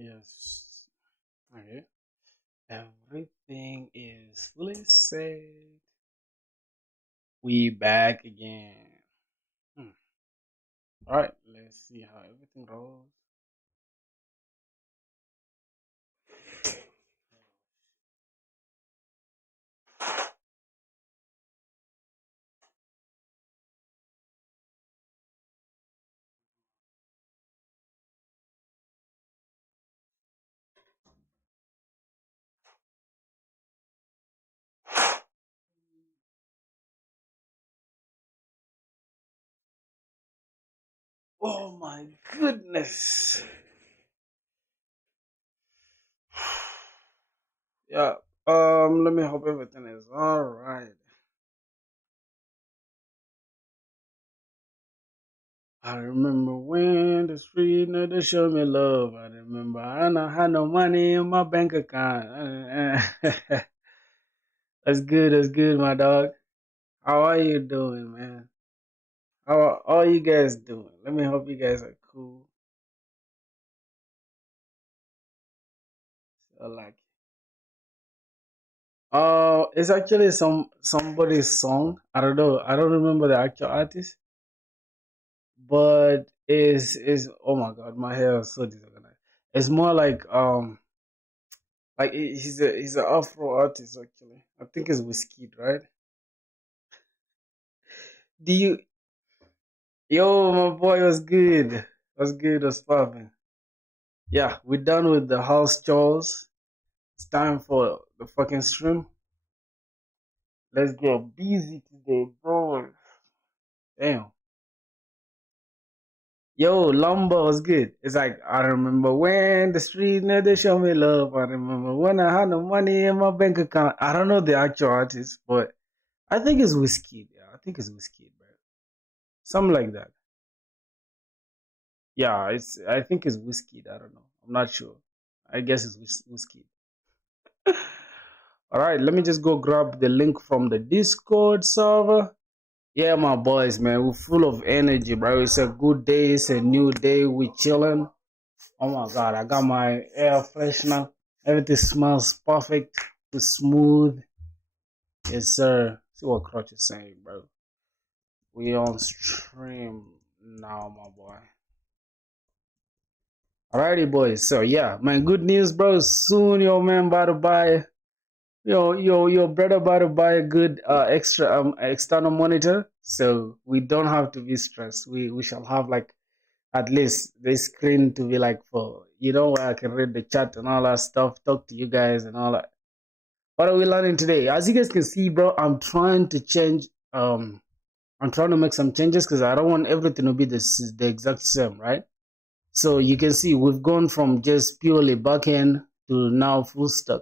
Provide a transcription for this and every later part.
Yes. Okay. Everything is fully set. We back again. Hmm. All right. Let's see how everything rolls. Oh my goodness. Yeah. Let me hope everything is all right. I remember when the street never showed me love. I remember I don't had no money in my bank account. That's good. That's good, my dog. How are you doing, man? How are you guys doing? Let me hope you guys are cool. So like, it's actually somebody's song. I don't know. I don't remember the actual artist, but is oh my god, my hair is so disorganized. It's more like he's an Afro artist actually. I think it's Whiskey, right? Do you Yo, my boy was good. Was good, was popping. Yeah, we're done with the house chores. It's time for the fucking stream. Let's get busy today, bro. Damn. Yo, Lumber was good. It's like I remember when the street never show me love. I remember when I had no money in my bank account. I don't know the actual artist, but I think it's Whiskey. Yeah, I think it's Whiskey, bro. Something like that. Yeah, it's. I think it's Whiskey. I don't know. I'm not sure. I guess it's Whiskey. All right, let me just go grab the link from the Discord server. Yeah, my boys, man, we're full of energy, bro. It's a good day. It's a new day. We chilling. Oh my god, I got my air freshener. Everything smells perfect. It's smooth. Yes, sir. See what Crutch is saying, bro. We on stream now, my boy. Alrighty, boys. So yeah, man, good news, bro. Soon your man about to buy your brother about to buy a good extra external monitor, so we don't have to be stressed. We shall have like at least the screen to be like for where I can read the chat and all that stuff, talk to you guys and all that. What are we learning today? As you guys can see, bro, I'm trying to change. I'm trying to make some changes because I don't want everything to be the exact same, right? So you can see we've gone from just purely backend to now full stack.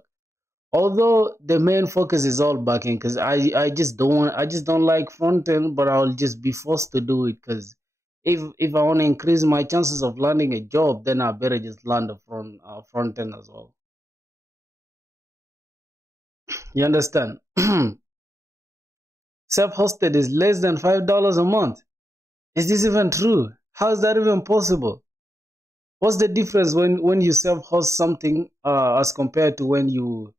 Although the main focus is all backend, because I just don't like front end, but I'll just be forced to do it because if I want to increase my chances of landing a job, then I better just land the front end as well. You understand? Self-hosted is less than $5 a month. Is this even true? How is that even possible? What's the difference when you self-host something as compared to when you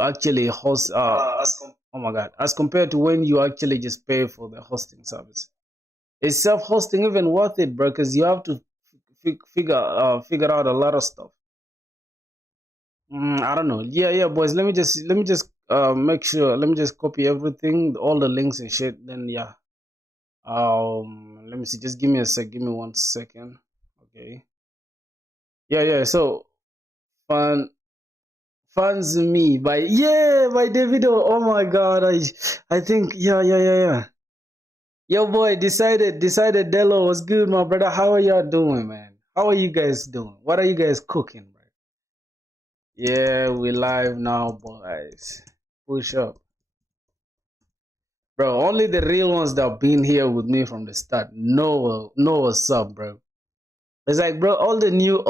actually host oh my god, as compared to when you actually just pay for the hosting service? Is self-hosting even worth it, bro? Because you have to figure out a lot of stuff. I don't know. Yeah, boys. Let me just make sure. Let me just copy everything, all the links and shit. Then yeah. Let me see. Just give me a sec. Give me 1 second. Okay. Yeah. So fun fans me by Davido. Oh my god. I think yeah. Yo boy decided Delo was good, my brother. How are y'all doing, man? How are you guys doing? What are you guys cooking, bro? Yeah, we live now, boys. Push up. Bro, only the real ones that have been here with me from the start know what's up, bro. It's like, bro, all the new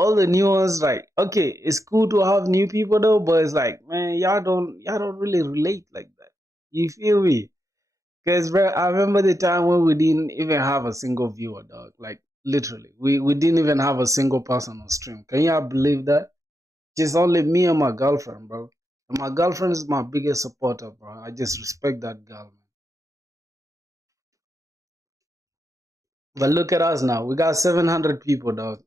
ones, like, okay, it's cool to have new people though, but it's like, man, y'all don't really relate like that. You feel me? Because, bro, I remember the time when we didn't even have a single viewer, dog. Like, literally, we didn't even have a single person on stream. Can you believe that? Just only me and my girlfriend, bro. And my girlfriend is my biggest supporter, bro. I just respect that girl, man. But look at us now. We got 700 people, dog.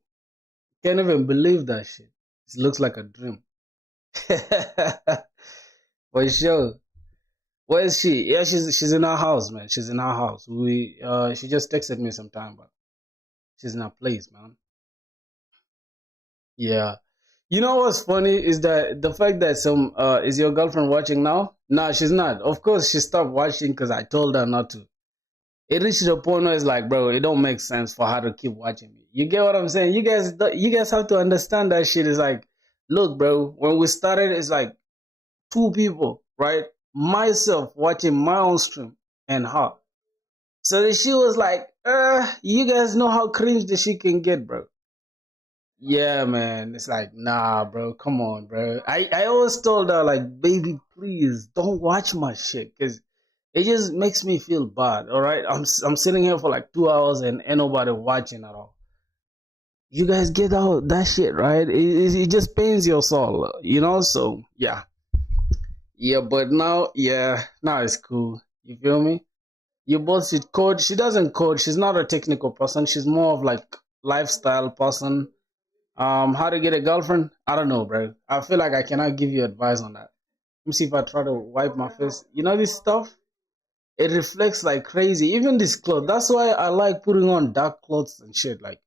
Can't even believe that shit. It looks like a dream. For sure. Where is she? Yeah, she's in our house, man. She's in our house. She just texted me sometime, but she's in our place, man. Yeah. You know what's funny is that the fact that some is your girlfriend watching now? Nah, she's not. Of course, she stopped watching because I told her not to. It reached the point where it's like, bro, it don't make sense for her to keep watching me. You get what I'm saying? You guys have to understand that shit is like, look, bro. When we started, it's like two people, right? Myself watching my own stream and her. So then she was like, you guys know how cringe the shit can get, bro. Yeah, man. It's like, nah, bro. Come on, bro. I always told her, like, baby, please don't watch my shit because it just makes me feel bad. All right. I'm sitting here for like 2 hours and ain't nobody watching at all. You guys get out that shit, right? It just pains your soul, you know? So, yeah. Yeah, but now it's cool. You feel me? You both should code. She doesn't code. She's not a technical person. She's more of like lifestyle person. How to get a girlfriend? I don't know, bro. I feel like I cannot give you advice on that. Let me see if I try to wipe my face. You know this stuff? It reflects like crazy. Even this clothes. That's why I like putting on dark clothes and shit, like,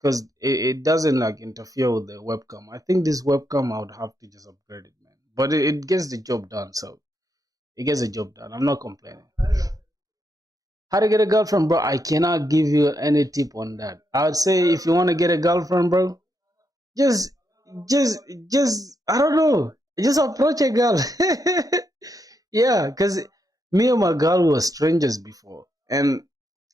because it doesn't like interfere with the webcam. I think this webcam I would have to just upgrade it, man. But it gets the job done, so it gets the job done. I'm not complaining. How to get a girlfriend, bro? I cannot give you any tip on that. I would say if you want to get a girlfriend, bro, just just just I don't know. Just approach a girl. Yeah, because me and my girl were strangers before. And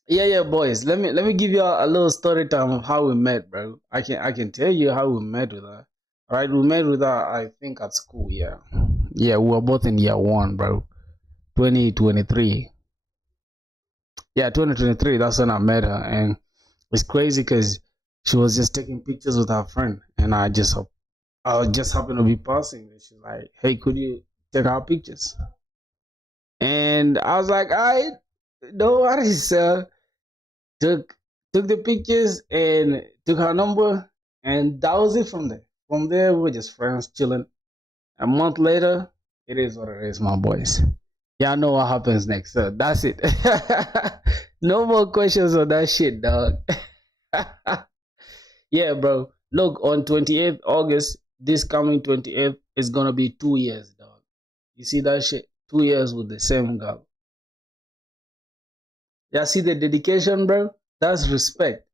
yeah, boys. Let me give you a little story time of how we met, bro. I can tell you how we met with her. All right, we met with her, I think, at school. Yeah, yeah, we were both in year one, bro. 2023. Yeah, 2023. That's when I met her, and it's crazy because she was just taking pictures with her friend, and I just happened to be passing, and she's like, "Hey, could you take our pictures?" And I was like, "I no worries, sir." Took took the pictures and took her number, and that was it from there. From there, we were just friends, chilling. A month later, it is what it is, my boys. Y'all know what happens next. So that's it. No more questions on that shit, dog. Yeah, bro. Look, on 28th August, this coming 28th is gonna be 2 years, dog. You see that shit? 2 years with the same girl. Yeah, see the dedication, bro? That's respect.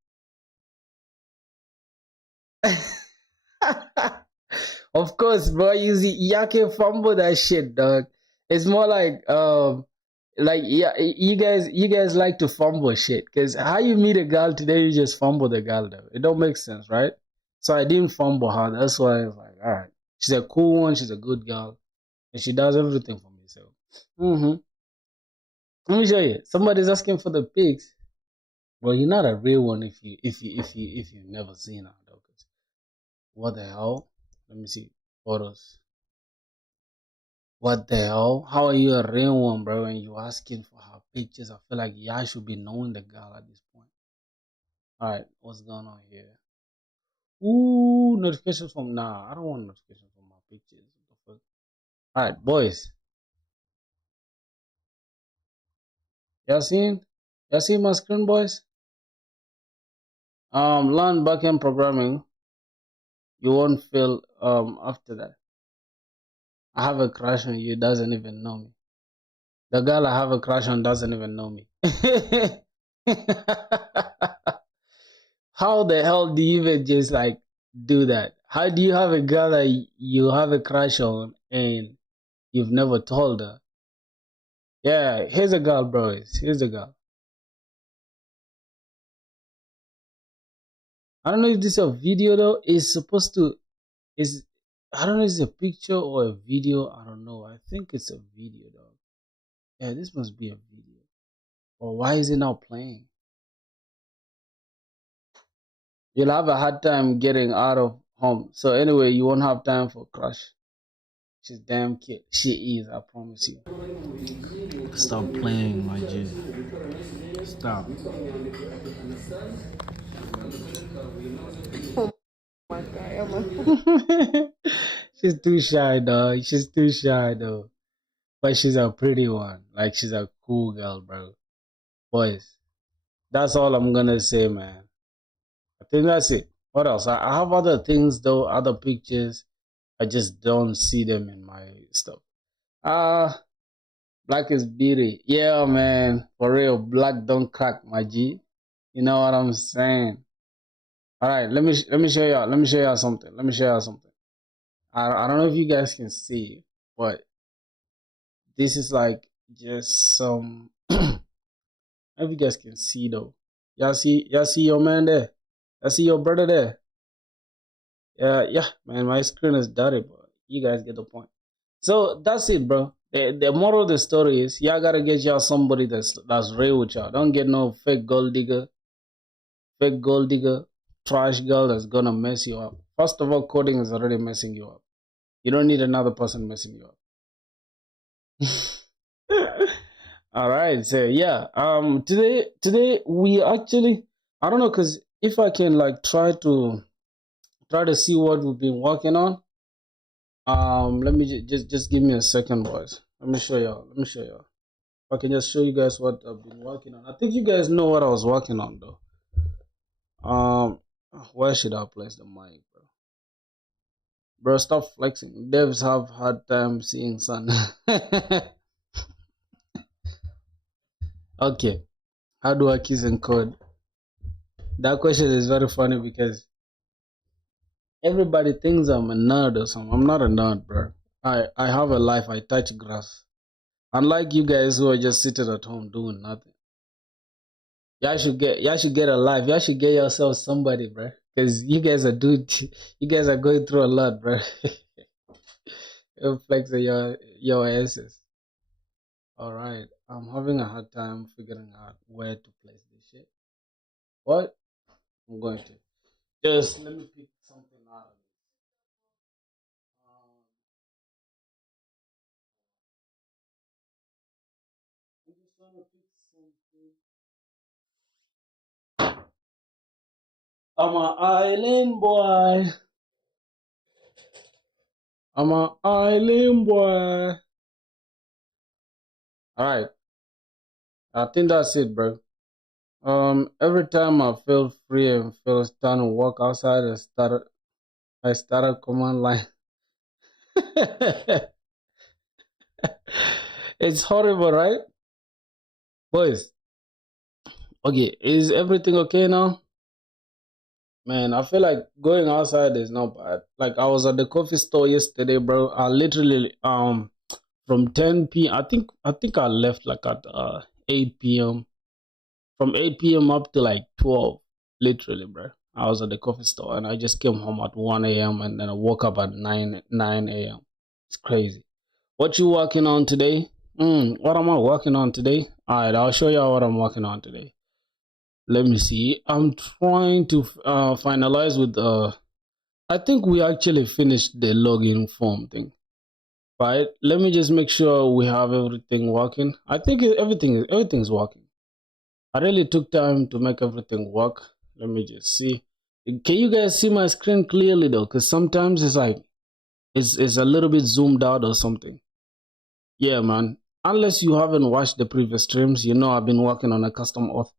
Of course, bro. You see, y'all can fumble that shit, dog. It's more like yeah, you guys like to fumble shit. Cause how you meet a girl today, you just fumble the girl, though. It don't make sense, right? So I didn't fumble her. That's why I was like, all right, she's a cool one. She's a good girl, and she does everything for me. So, hmm let me show you. Somebody's asking for the pics. Well, you're not a real one if you've never seen her, though. 'Cause what the hell? Let me see photos. What the hell? How are you a real one, bro? And you asking for her pictures? I feel like y'all should be knowing the girl at this point. All right, what's going on here? Ooh, notifications from nah. I don't want notifications from my pictures. All right, boys. Y'all seen? Y'all see my screen, boys? Learn backend programming. You won't fail. After that, I have a crush on you. Doesn't even know me. The girl I have a crush on doesn't even know me. How the hell do you even just like do that? How do you have a girl that you have a crush on and you've never told her? Yeah, here's a girl, bro. Here's a girl. I don't know if this is a video though. It's supposed to is I don't know if it's a picture or a video. I don't know. I think it's a video though. Yeah, this must be a video. Or why is it not playing? You'll have a hard time getting out of home. So anyway, you won't have time for crush. She's damn cute. She is, I promise you. Stop playing, my G. Stop. My God, She's too shy, dog. She's too shy, though. But she's a pretty one. Like, she's a cool girl, bro. Boys, that's all I'm gonna say, man. I think that's it. What else? I have other things, though, other pictures. I just don't see them in my stuff. Ah, black is beauty. Yeah, man. For real, black don't crack, my G. You know what I'm saying? All right, let me show y'all. Let me show y'all something. Let me show y'all something. I don't know if you guys can see, but this is like just some. I if you guys can see though. Y'all see your man there. Y'all see your brother there. Yeah, man. My screen is dirty, but you guys get the point. So that's it, bro. The moral of the story is y'all gotta get y'all somebody that's real with y'all. Don't get no fake gold digger, trash girl that's gonna mess you up. First of all, coding is already messing you up. You don't need another person messing you up. All right, so yeah, today we actually, I don't know, cause if I can like try to see what we've been working on. Let me just give me a second, boys. Let me show y'all. Let me show y'all. If I can just show you guys what I've been working on. I think you guys know what I was working on though. Um, where should I place the mic, bro? Bro, stop flexing. Devs have hard time seeing sun. Okay, how do I kiss and code? That question is very funny because everybody thinks I'm a nerd or something. I'm not a nerd, bro. I have a life. I touch grass. Unlike you guys who are just sitting at home doing nothing. Y'all should get a life. Y'all should get yourself somebody, bro. Cause you guys are you guys are going through a lot, bro. You flex your asses. All right, I'm having a hard time figuring out where to place this shit. What? I'm going to just let me pick something out of this. I'm just trying to pick something. I'm an island boy. I'm an island boy. All right, I think that's it, bro. Every time I feel free and feel time to walk outside, I start a command line. It's horrible, right, boys? Okay, is everything okay now? Man, I feel like going outside is not bad. Like I was at the coffee store yesterday, bro. I literally from 10 p.m. I think I left like at 8 p.m. From 8 p.m. up to like 12, literally, bro. I was at the coffee store and I just came home at 1 a.m. and then I woke up at 9 a.m. It's crazy. What you working on today? What am I working on today? All right, I'll show you what I'm working on today. Let me see. I'm trying to finalize with I think we actually finished the login form thing. Right? Let me just make sure we have everything working. I think everything's working. I really took time to make everything work. Let me just see. Can you guys see my screen clearly though? Because sometimes it's like it's a little bit zoomed out or something. Yeah, man. Unless you haven't watched the previous streams, you know I've been working on a custom auth.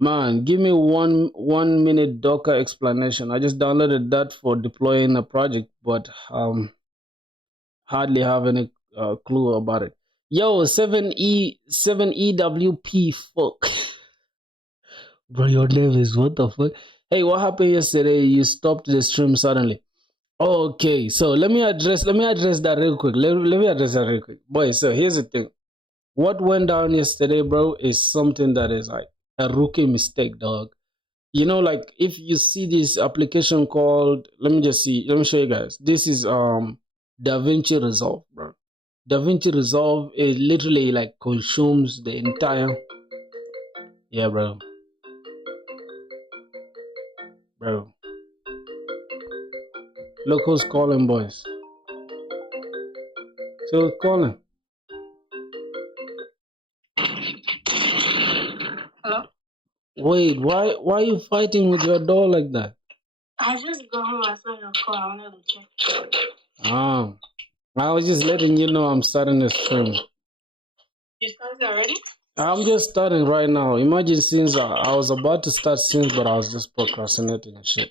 Man, give me one minute Docker explanation. I just downloaded that for deploying a project, but hardly have any clue about it. Yo, 7EWP fuck. Bro, your name is what the fuck? Hey, what happened yesterday? You stopped the stream suddenly. Okay, so let me address that real quick. Let me address that real quick. Boy, so here's the thing. What went down yesterday, bro, is something that is like a rookie mistake, dog. You know, like if you see this application called, let me just see, let me show you guys. This is DaVinci Resolve, bro. DaVinci Resolve is literally like consumes the entire, yeah, bro. Look who's calling, boys. See who's calling. Hello? Wait, why are you fighting with your door like that? I just got home. I saw your call. I wanted to check. Ah, I was just letting you know I'm starting the stream. You started already? I'm just starting right now. Imagine since I was about to start since, but I was just procrastinating and shit.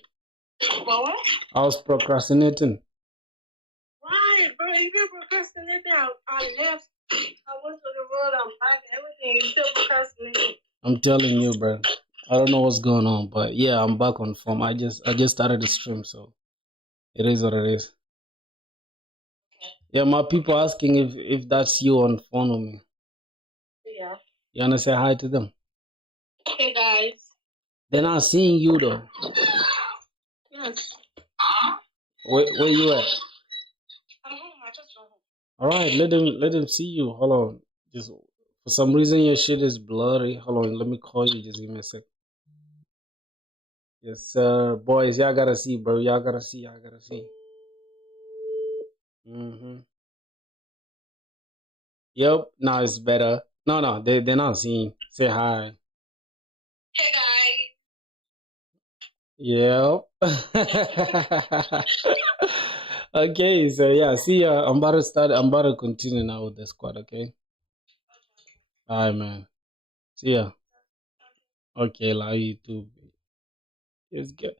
What? I was procrastinating. Why, bro? If you're procrastinating, I left. I went to the road. I'm back. Everything. You still procrastinating. I'm telling you, bro. I don't know what's going on, but yeah, I'm back on form. I just started the stream, so it is what it is. Yeah, my people asking if that's you on phone with me. Yeah. You wanna say hi to them? Hey, guys. They're not seeing you though. Yes. Where you at? I'm home. I just got home. All right, let them see you. Hold on. Just for some reason your shit is blurry. Hold on, let me call you. Just give me a sec. Yes, sir. Boys, y'all gotta see, bro. Y'all gotta see. Y'all gotta see. Yep. Now it's better. No, they're not seeing. Say hi. Hey, Yep. Okay, so yeah, see ya. I'm about to start. I'm about to continue now with the squad. Okay. All right, man. See ya. Okay, love you too. It's good.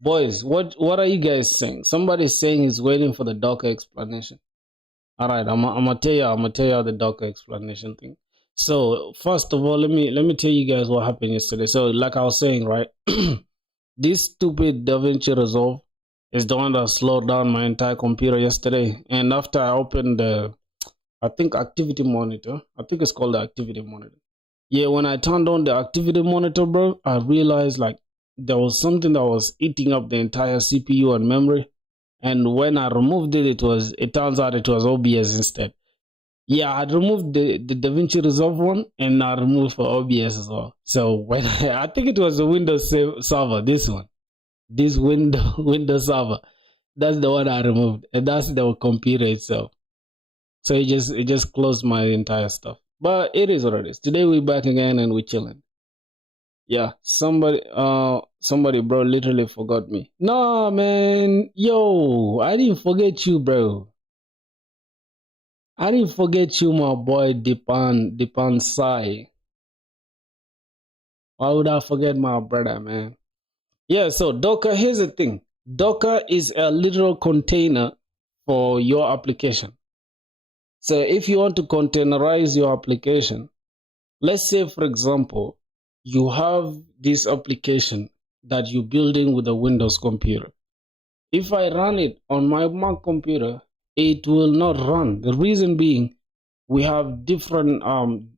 Boys, what are you guys saying? Somebody's saying he's waiting for the Docker explanation. All right, I'm gonna tell you the Docker explanation thing. So first of all, let me tell you guys what happened yesterday. So like I was saying, right, this stupid DaVinci Resolve is the one that slowed down my entire computer yesterday. And after I opened the, I think activity monitor, I think it's called the activity monitor. Yeah, when I turned on the activity monitor, bro, I realized like there was something that was eating up the entire CPU and memory. And when I removed it, it turns out it was OBS instead. Yeah, I had removed the DaVinci Resolve one and I removed for OBS as well. So when I think it was the Windows server, this one, this Windows server, that's the one I removed, and that's the computer itself. So it just closed my entire stuff. But it is what it is. Today we're back again and we're chilling. Yeah, somebody, bro, literally forgot me. No, man, yo, I didn't forget you, bro. I didn't forget you, my boy, Dipan Sai. Why would I forget my brother, man? Yeah, so Docker, here's the thing. Docker is a literal container for your application. So if you want to containerize your application, let's say, for example, you have this application that you're building with a Windows computer. If I run it on my Mac computer, it will not run. The reason being, we have different,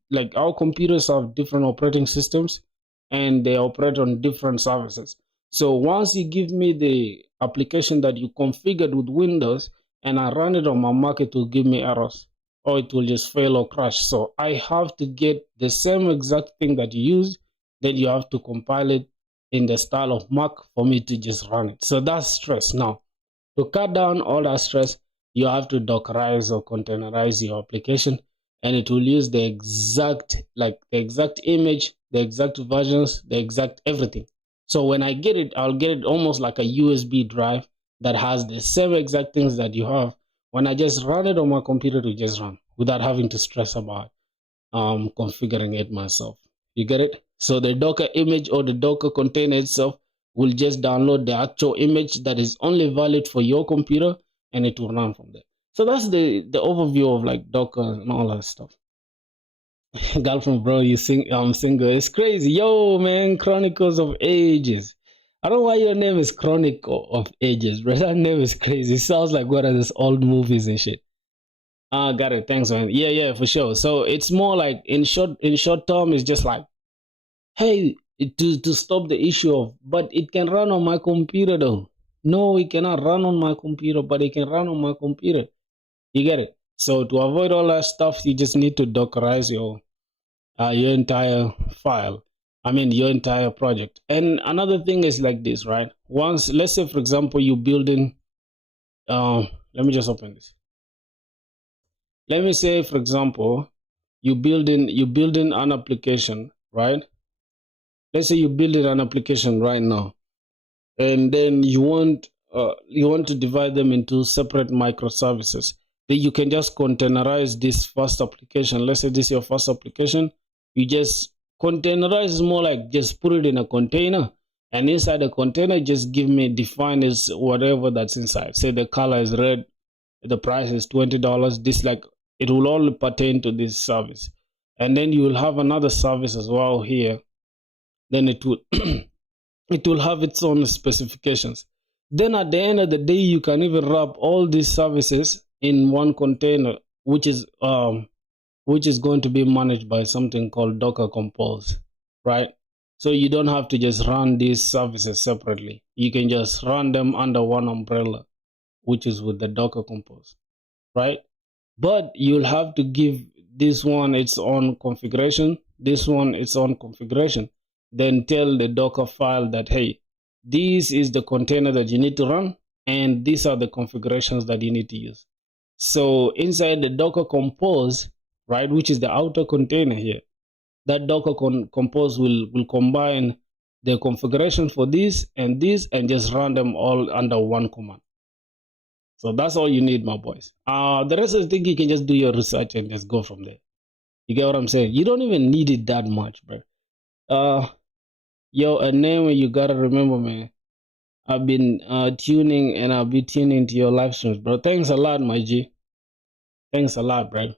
like our computers have different operating systems and they operate on different services. So once you give me the application that you configured with Windows and I run it on my Mac, it will give me errors or it will just fail or crash. So I have to get the same exact thing that you use, then you have to compile it in the style of Mac for me to just run it. So that's stress. Now, to cut down all that stress, you have to Dockerize or containerize your application, and it will use the exact image, the exact versions, the exact everything. So when I get it, I'll get it almost like a USB drive that has the same exact things that you have. When I just run it on my computer, to just run without having to stress about configuring it myself. You get it? So the Docker image or the Docker container itself will just download the actual image that is only valid for your computer and it will run from there. So that's the overview of like Docker and all that stuff. Girlfriend, bro, I'm single. It's crazy. Yo, man, Chronicles of Ages. I don't know why your name is Chronicle of Ages, bro. That name is crazy. It sounds like one of those old movies and shit. Ah, got it. Thanks, man. Yeah, for sure. So it's more like in short term, it's just like, hey, to stop the issue of, but it can run on my computer though. No, it cannot run on my computer, but it can run on my computer. You get it? So to avoid all that stuff, you just need to Dockerize your entire file. I mean, your entire project. And another thing is like this, right? Once, let's say, for example, you're building let me just open this. Let me say, for example, you building an application, right? Let's say you building an application right now, and then you want to divide them into separate microservices. Then you can just containerize this first application. Let's say this is your first application. You just containerize is more like just put it in a container, and inside the container, just give me define is whatever that's inside. Say the color is red, the price is $20. This like it will only pertain to this service, and then you will have another service as well here. Then it will it will have its own specifications. Then at the end of the day, you can even wrap all these services in one container, which is going to be managed by something called Docker Compose, right? So you don't have to just run these services separately. You can just run them under one umbrella, which is with the Docker Compose, right? But you'll have to give this one its own configuration, this one its own configuration. Then tell the Docker file that, hey, this is the container that you need to run, and these are the configurations that you need to use. So inside the Docker Compose, right, which is the outer container here, that Docker Compose will combine the configuration for this and just run them all under one command. So that's all you need, my boys. The rest of the thing, you can just do your research and just go from there. You get what I'm saying? You don't even need it that much, bro. Yo, a name you gotta remember, man. I've been tuning and I'll be tuning to your live streams, bro. Thanks a lot, my G. Thanks a lot, bro.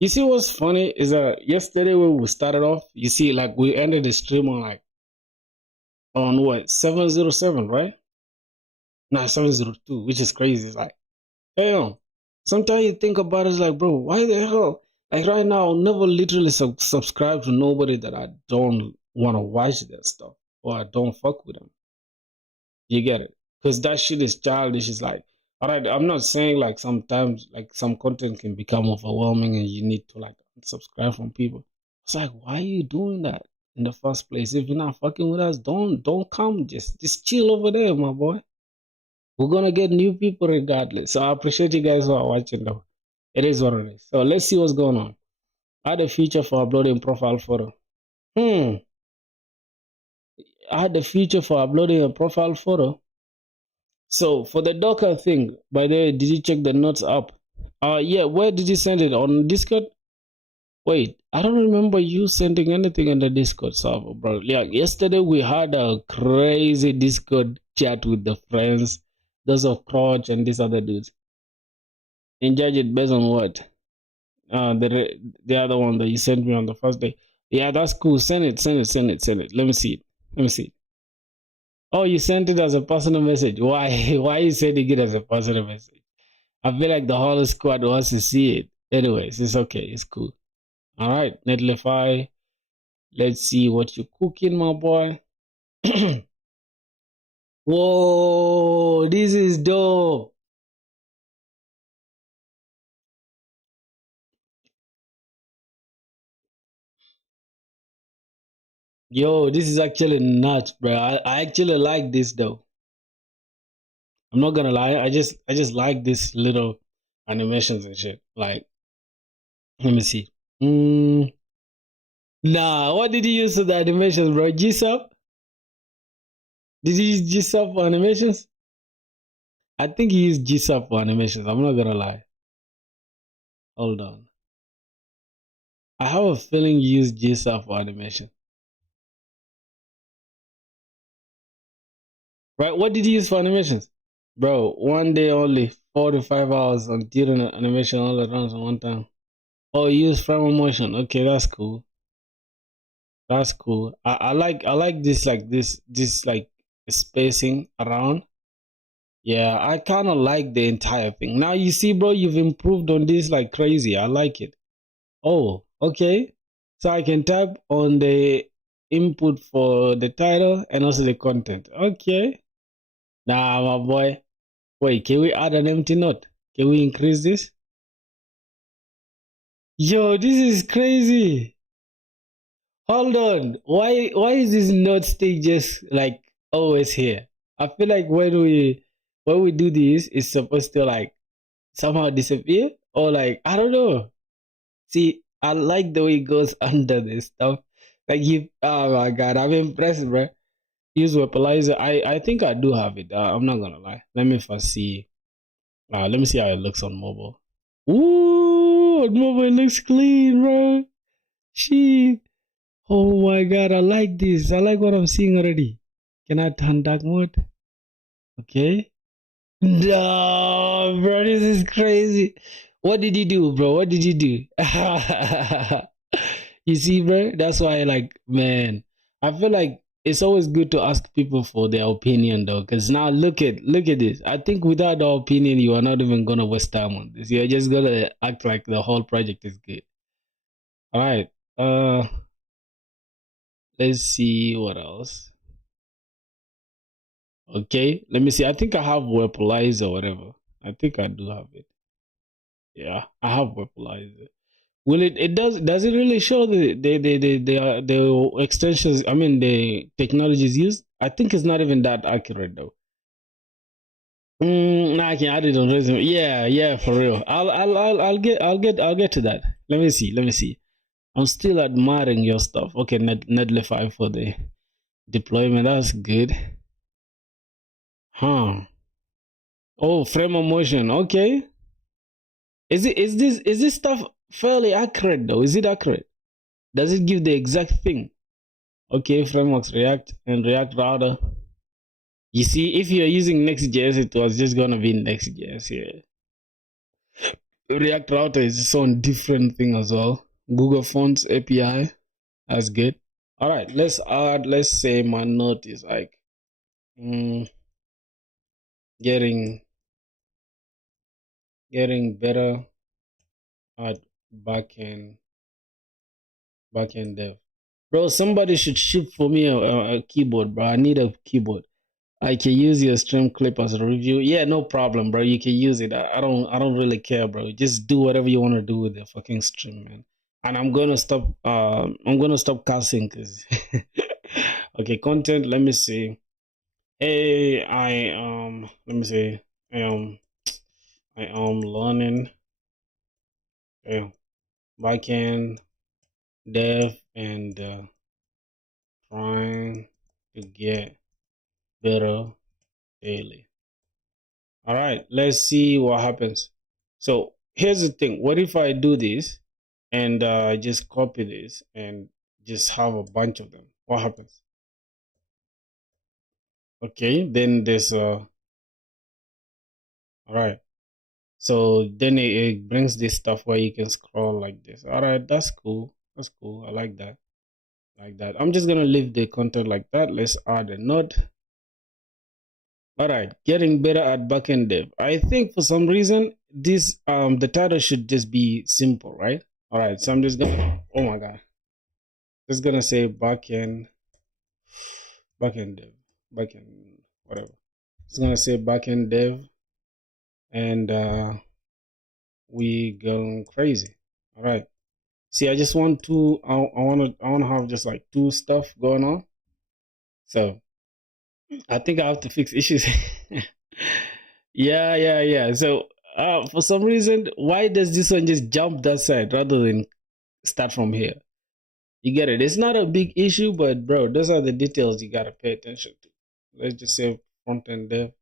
You see what's funny is that yesterday when we started off, you see, like we ended the stream on what 707, right? Nah, 702, which is crazy. It's like, damn. Sometimes you think about it, it's like, bro, why the hell? Like right now, I'll never literally subscribe to nobody that I don't want to watch their stuff or I don't fuck with them. You get it? Because that shit is childish. It's like, all right, I'm not saying like sometimes like some content can become overwhelming and you need to like unsubscribe from people. It's like, why are you doing that in the first place? If you're not fucking with us, don't come. Just chill over there, my boy. We're gonna get new people regardless. So I appreciate you guys who are watching though. It is what it is. So let's see what's going on. Add a feature for uploading profile photo. Add a feature for uploading a profile photo. So for the Docker thing, by the way, did you check the notes up? Yeah, where did you send it? On Discord? Wait, I don't remember you sending anything in the Discord server, bro. Yeah, yesterday we had a crazy Discord chat with the friends, those of Crotch and these other dudes. And judge it based on what? The other one that you sent me on the first day. Yeah, that's cool. Send it. Let me see it. Oh, you sent it as a personal message. Why? Why are you sending it as a personal message? I feel like the whole squad wants to see it. Anyways, it's okay. It's cool. All right, Netlify. Let's see what you're cooking, my boy. Whoa, this is dope. Yo, this is actually nuts, bro. I actually like this though. I'm not gonna lie. I just like this little animations and shit. Like, let me see. Nah, what did you use for the animations, bro? GSUP? Did you use GSUP for animations? I think he used GSUP for animations. I'm not gonna lie. Hold on. I have a feeling you used GSUP for animation. Right? What did you use for animations? Bro, one day only, 4 to 5 hours on doing animation all at once at one time. Oh, you use frame of motion. Okay, that's cool. That's cool. I like this like spacing around. Yeah, I kind of like the entire thing. Now you see, bro, you've improved on this like crazy. I like it. Oh, okay. So I can type on the input for the title and also the content. Okay. Nah, my boy. Wait, can we add an empty note? Can we increase this? Yo, this is crazy. Hold on. Why is this note stick just like always here? I feel like when when we do this, it's supposed to like somehow disappear or like I don't know. See, I like the way it goes under this stuff. Like you, oh my god, I'm impressed, bro. Use weaponizer. I think I do have it. I'm not gonna lie. Let me first see. Let me see how it looks on mobile. Ooh, on mobile it looks clean, bro. Shit. Oh my god, I like this. I like what I'm seeing already. Can I turn dark mode? Okay. No, bro, this is crazy. What did you do, bro? What did you do? You see, bro? That's why, like, man, I feel like it's always good to ask people for their opinion, though. Because now look at this. I think without the opinion, you are not even gonna waste time on this. You're just gonna act like the whole project is good. All right. Let's see what else. Okay, let me see. I think I have weaponizer or whatever. I think I do have it. Yeah, I have weaponizer. Will it does it really show the extensions, I mean the technologies used? I think it's not even that accurate though. Nah, I can add it on resume. Yeah, for real. I'll get to that. Let me see. I'm still admiring your stuff. Okay, Nedle 5 for the deployment. That's good. Huh. Oh, frame of motion. Okay. Is this stuff fairly accurate though? Is it accurate? Does it give the exact thing? Okay, frameworks React and React Router. You see, if you're using Next.js, it was just gonna be Next.js here. React Router is its own different thing as well. Google Fonts API, that's good. All right, let's add. Let's say my note is like getting better at backend dev. Bro, somebody should ship for me a keyboard, bro. I need a keyboard. I can use your stream clip as a review. Yeah, no problem, bro. You can use it. I don't really care, bro. Just do whatever you want to do with the fucking stream, man. And I'm gonna stop cussing because okay, content, let me see. Hey, let me see. I am I am learning backend dev and trying to get better daily. All right, let's see what happens. So here's the thing. What if I do this and just copy this and just have a bunch of them? What happens? Okay, then there's all right. So then it brings this stuff where you can scroll like this. All right, that's cool. That's cool. I like that. Like that. I'm just gonna leave the content like that. Let's add a node. All right, getting better at backend dev. I think for some reason this the title should just be simple, right? All right, so I'm just gonna. Oh my god, just gonna say backend dev, backend whatever. It's gonna say backend dev, and we going crazy. All right. See, I just want to. I wanna have just like two stuff going on. So I think I have to fix issues. Yeah. So for some reason, why does this one just jump that side rather than start from here? You get it. It's not a big issue, but bro, those are the details you gotta pay attention to. Let's just say front end dev.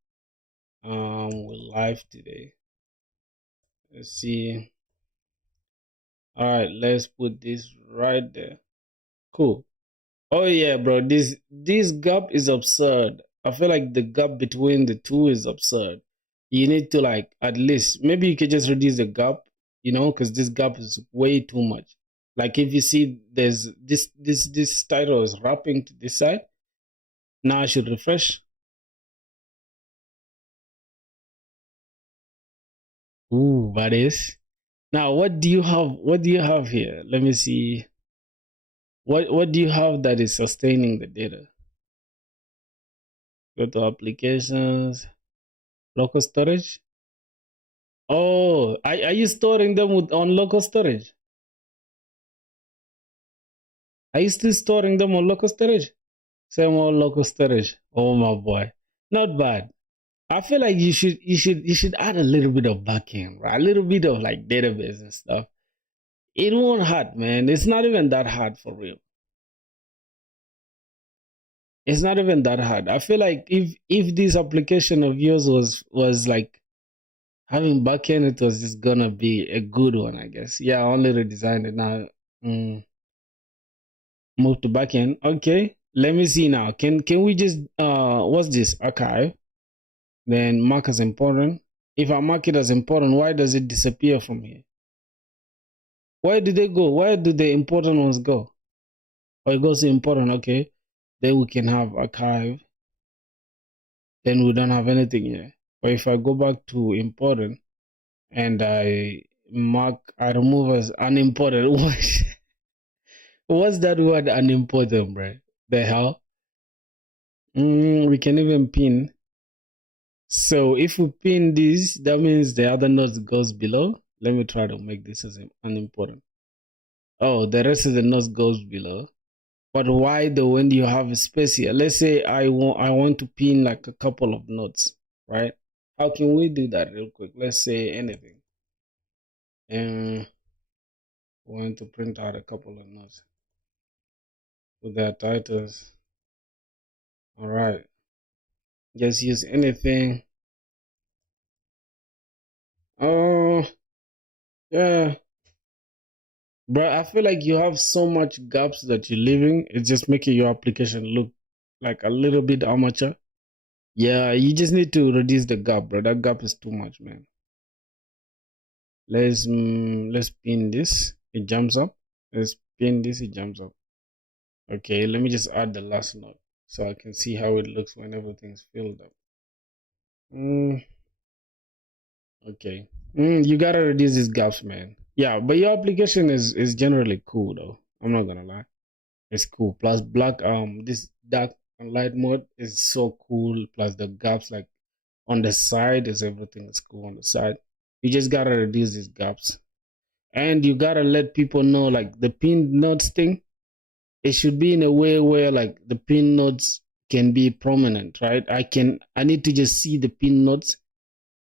We're live today. Let's see. All right, let's put this right there. Cool. Oh yeah, bro. This gap is absurd. I feel like the gap between the two is absurd. You need to like at least maybe you could just reduce the gap, because this gap is way too much. Like if you see there's this title is wrapping to this side. Now I should refresh. Ooh, that is. Now what do you have? What do you have here? Let me see. What do you have that is sustaining the data? Go to applications, local storage. Oh, are you storing them on local storage? Are you still storing them on local storage? Same on local storage. Oh my boy, not bad. I feel like you should add a little bit of backend, right? A little bit of like database and stuff. It won't hurt, man. It's not even that hard for real. It's not even that hard. I feel like if this application of yours was like having backend, it was just gonna be a good one, I guess. Yeah, I only redesigned it now. Mm, move to backend. Okay, let me see now. Can we just what's this archive? Then mark as important. If I mark it as important, why does it disappear from here? Where do they go? Where do the important ones go? Oh, it goes to important. Okay, then we can have archive. Then we don't have anything here. But if I go back to important and I remove as unimportant. What's that word unimportant, bro? The hell? We can even pin. So if we pin this, that means the other nodes goes below. Let me try to make this as unimportant. Oh, the rest of the nodes goes below. But why though when you have a space here? Let's say I want to pin like a couple of nodes, right? How can we do that real quick? Let's say anything. And we want to print out a couple of nodes with their titles. All right. Just use anything. Oh, yeah. Bro, I feel like you have so much gaps that you're leaving. It's just making your application look like a little bit amateur. Yeah, you just need to reduce the gap, bro. That gap is too much, man. Let's pin this. It jumps up. Let's pin this. It jumps up. Okay, let me just add the last node so I can see how it looks when everything's filled up. Okay. You gotta reduce these gaps, man. Yeah, but your application is generally cool though. I'm not gonna lie. It's cool. Plus black this dark and light mode is so cool. Plus the gaps like on the side is everything is cool on the side. You just gotta reduce these gaps. And you gotta let people know like the pin nodes thing, it should be in a way where like the pin nodes can be prominent, right? I need to just see the pin nodes.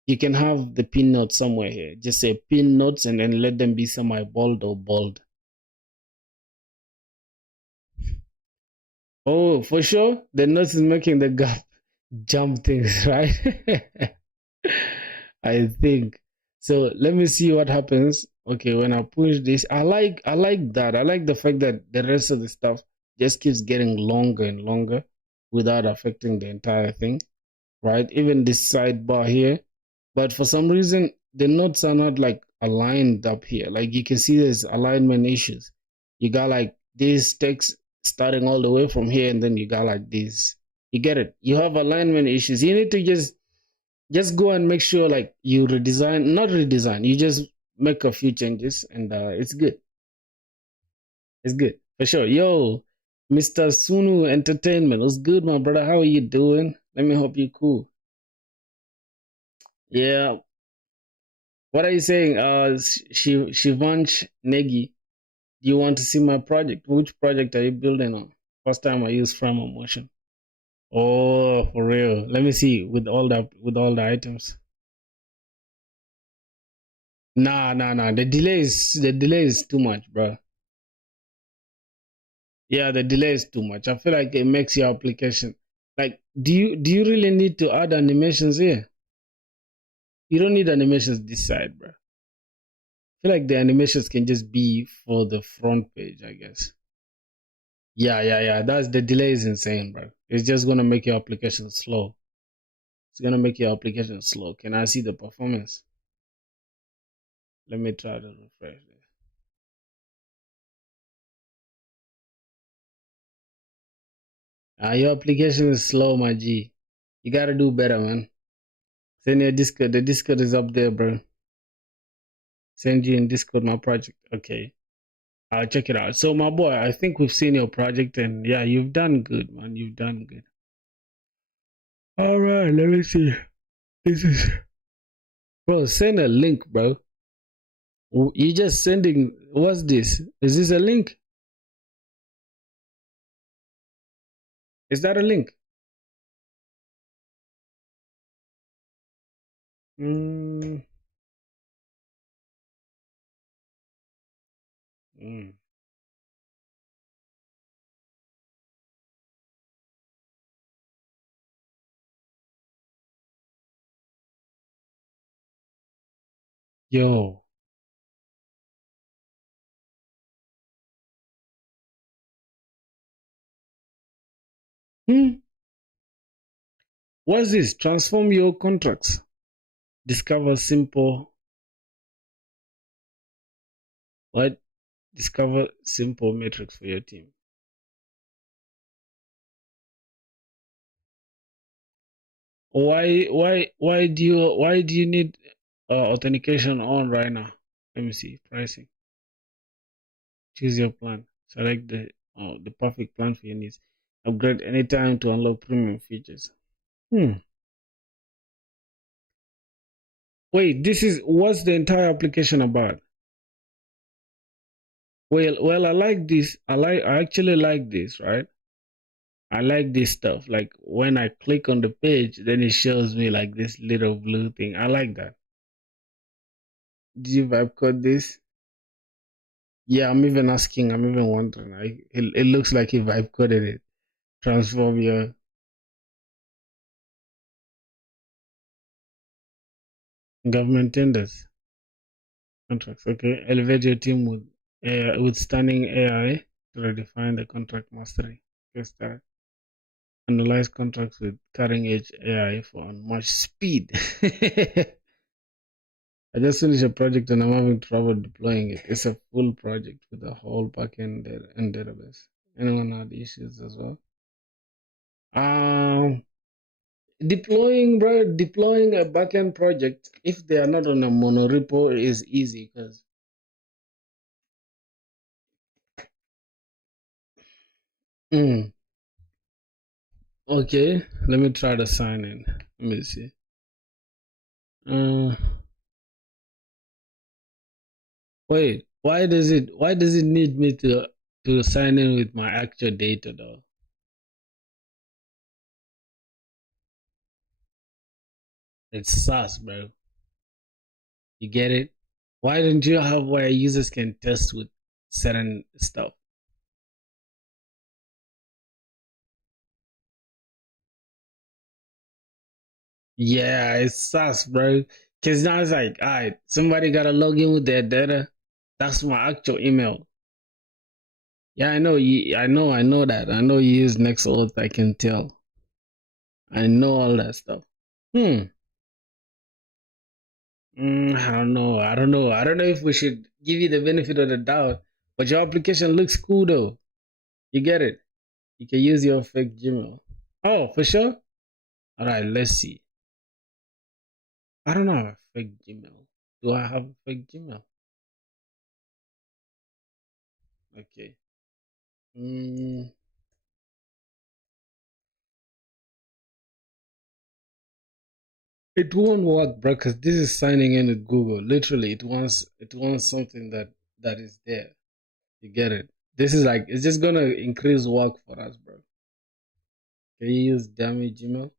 You can have the pin notes somewhere here. Just say pin notes and then let them be semi bold or bold. Oh, for sure. The notes is making the gap jump things, right? I think. So let me see what happens. Okay, when I push this, I like that. I like the fact that the rest of the stuff just keeps getting longer and longer without affecting the entire thing, right? Even this sidebar here. But for some reason, the notes are not like aligned up here. Like you can see there's alignment issues. You got like this text starting all the way from here, and then you got like this. You get it? You have alignment issues. You need to just go and make sure like you redesign, not redesign. You just make a few changes, and it's good. It's good for sure. Yo, Mr. Sunu Entertainment, what's good, my brother? How are you doing? Let me hope you cool. Yeah, what are you saying? Shivansh Negi, do you want to see my project? Which project are you building on? First time I use frame of motion. Oh, for real. Let me see with all the items. Nah. The delay is too much, bro. Yeah, the delay is too much. I feel like it makes your application like do you really need to add animations here? You don't need animations this side, bro. I feel like the animations can just be for the front page, I guess. Yeah. That's the delay is insane, bro. It's just gonna make your application slow. It's gonna make your application slow. Can I see the performance? Let me try to refresh this. Your application is slow, my G. You gotta do better, man. Send your Discord. The Discord is up there, bro. Send you in Discord my project. Okay. I'll check it out. So my boy, I think we've seen your project and yeah, you've done good, man. You've done good. All right, let me see. This is bro. Send a link, bro. You just sending. What's this? Is this a link? Is that a link? Mm, mm. Yo. Hmm. What's this? Transform your contracts. Discover simple. What? Discover simple metrics for your team. Why do you need authentication on right now? Let me see pricing. Choose your plan. Select the perfect plan for your needs. Upgrade anytime to unlock premium features. Hmm. Wait, this is what's the entire application about? Well, I like this. I actually like this, right? I like this stuff. Like when I click on the page, then it shows me like this little blue thing. I like that. Did you vibe code this? Yeah, I'm even asking. I'm even wondering. It looks like he vibe coded it. Transform your government tenders contracts. Okay, elevate your team with with stunning AI to redefine the contract mastery. Okay, start. Analyze contracts with cutting edge AI for unmatched speed. I just finished a project and I'm having trouble deploying it. It's a full project with a whole backend and database. Anyone had issues as well? Um, deploying a backend project if they are not on a monorepo is easy because mm, okay, let me try to sign in. Let me see. Uh, wait, why does it need me to sign in with my actual data though? It's sus, bro. You get it? Why don't you have where users can test with certain stuff? Yeah, it's sus, bro. Cause now it's like, all right, somebody gotta log in with their data. That's my actual email. Yeah, I know you. I know that. I know you use Nextauth. I can tell. I know all that stuff. Hmm. I don't know. I don't know. I don't know if we should give you the benefit of the doubt. But your application looks cool though. You get it. You can use your fake Gmail. Oh, for sure. All right. Let's see. I don't have a fake Gmail. Do I have a fake Gmail? Okay. Mm, it won't work, bro, because this is signing in with Google. Literally, it wants something that is there. You get it? This is like it's just gonna increase work for us, bro. Can you use dummy Gmail?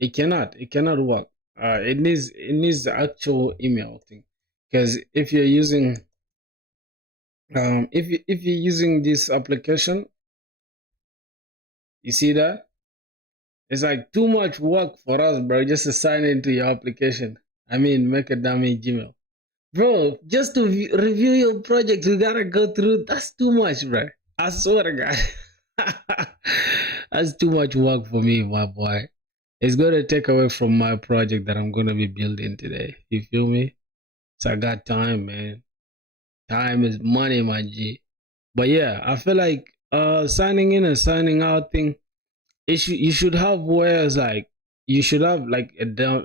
It cannot. It cannot work. It needs the actual email thing. Because if you're using this application, you see that it's like too much work for us, bro, just to sign into your application. I mean, make a dummy Gmail. Bro, just to review your project, you gotta go through. That's too much, bro. I swear to God. That's too much work for me, my boy. It's gonna take away from my project that I'm gonna be building today. You feel me? So I got time, man. Time is money, my G. But yeah, I feel like signing in and signing out thing, you should have ways like you should have like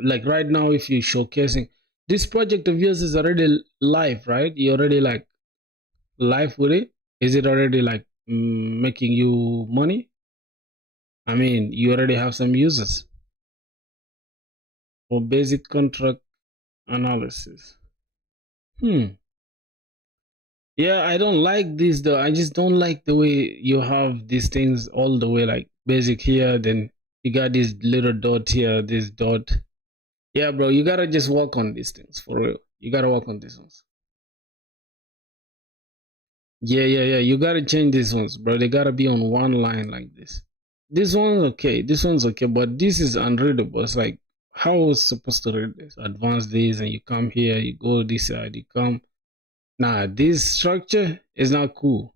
like right now if you're showcasing this project of yours is already live, right? You already like live with it. Is it already like making you money? I mean, you already have some users for basic contract analysis. Hmm. Yeah, I don't like this though. I just don't like the way you have these things all the way like basic here, then you got this little dot here, this dot. Yeah, bro, you gotta just work on these things for real. You gotta work on these ones. Yeah. You gotta change these ones, bro. They gotta be on one line like this. This one's okay. This one's okay, but this is unreadable. It's like how I was supposed to read this? Advance this, and you come here, you go this side, you come. Nah, this structure is not cool.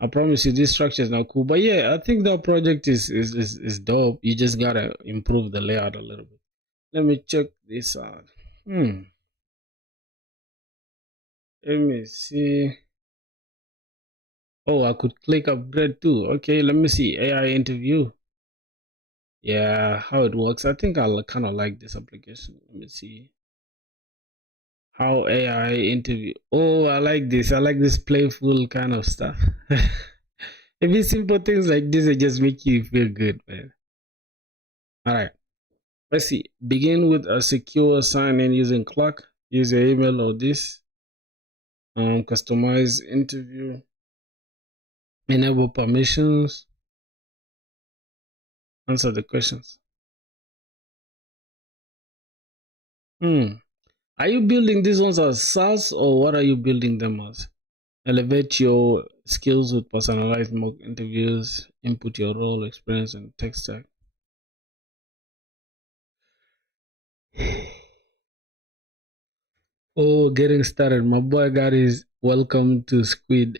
I promise you, this structure is not cool. But yeah, I think that project is dope. You just gotta improve the layout a little bit. Let me check this out. Let me see. Oh, I could click upgrade too. Okay, let me see. AI interview. Yeah, how it works. I think I'll kind of like this application. Let me see. How AI interview. Oh, I like this. I like this playful kind of stuff. Maybe simple things like this, it just make you feel good, man. All right. Let's see. Begin with a secure sign in using clock. Use your email or this. Customize interview. Enable permissions. Answer the questions. Are you building these ones as SaaS or what are you building them as? Elevate your skills with personalized mock interviews. Input your role, experience, and tech stack. Oh, getting started. My boy got his welcome to Squid.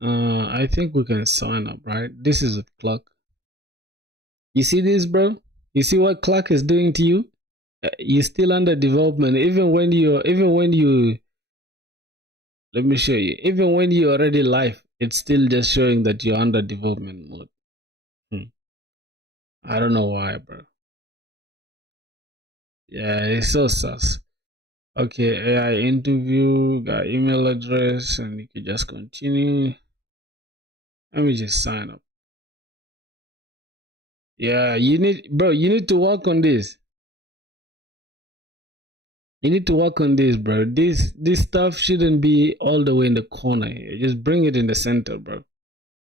I think we can sign up, right? This is with Clock. You see this, bro? You see what Clock is doing to you? You're still under development. Even when you let me show you. Even when you're already live, it's still just showing that you're under development mode. I don't know why, bro. Yeah, it's so sus. Okay, AI interview, got email address, and you can just continue. Let me just sign up. Yeah, you need to work on this. You need to work on this, bro. This stuff shouldn't be all the way in the corner here. Just bring it in the center, bro.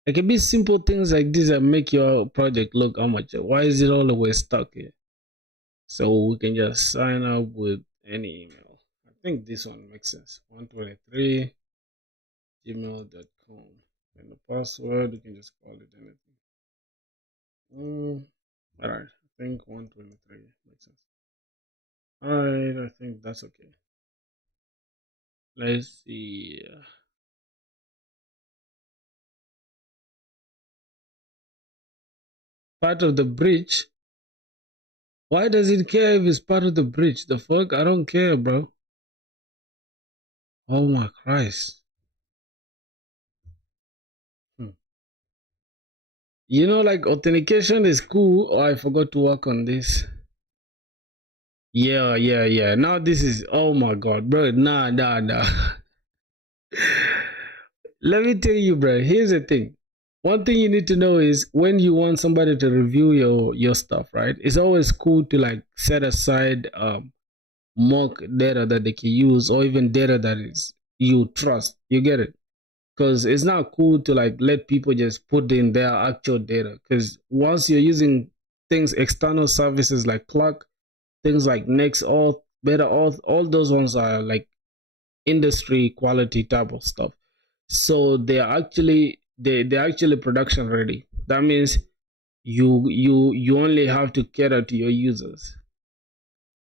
It can be simple things like this that make your project look amateur. Why is it all the way stuck here? So we can just sign up with any email. I think this one makes sense. 123 gmail.com. And the password, you can just call it anything. Alright, I think 123 makes sense. Alright, I think that's okay. Let's see. Part of the bridge. Why does it care if it's part of the bridge? The fuck? I don't care, bro. Oh my Christ. You know, like authentication is cool. Oh, I forgot to work on this. Yeah. Now this is, oh my God, bro. Nah. Let me tell you, bro. Here's the thing. One thing you need to know is when you want somebody to review your stuff, right? It's always cool to like set aside mock data that they can use, or even data that is you trust. You get it? Because it's not cool to like let people just put in their actual data. Because once you're using things, external services like Clock, things like Nextauth, BetterAuth, all those ones are like industry quality type of stuff. So they're actually production ready. That means you only have to cater to your users.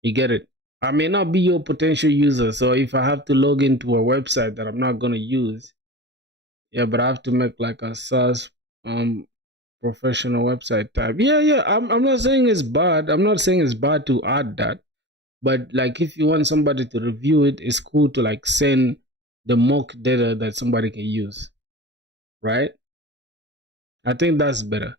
You get it? I may not be your potential user, so if I have to log into a website that I'm not gonna use, yeah, but I have to make like a SaaS professional website type. Yeah. I'm not saying it's bad. I'm not saying it's bad to add that. But like if you want somebody to review it, it's cool to like send the mock data that somebody can use. Right? I think that's better.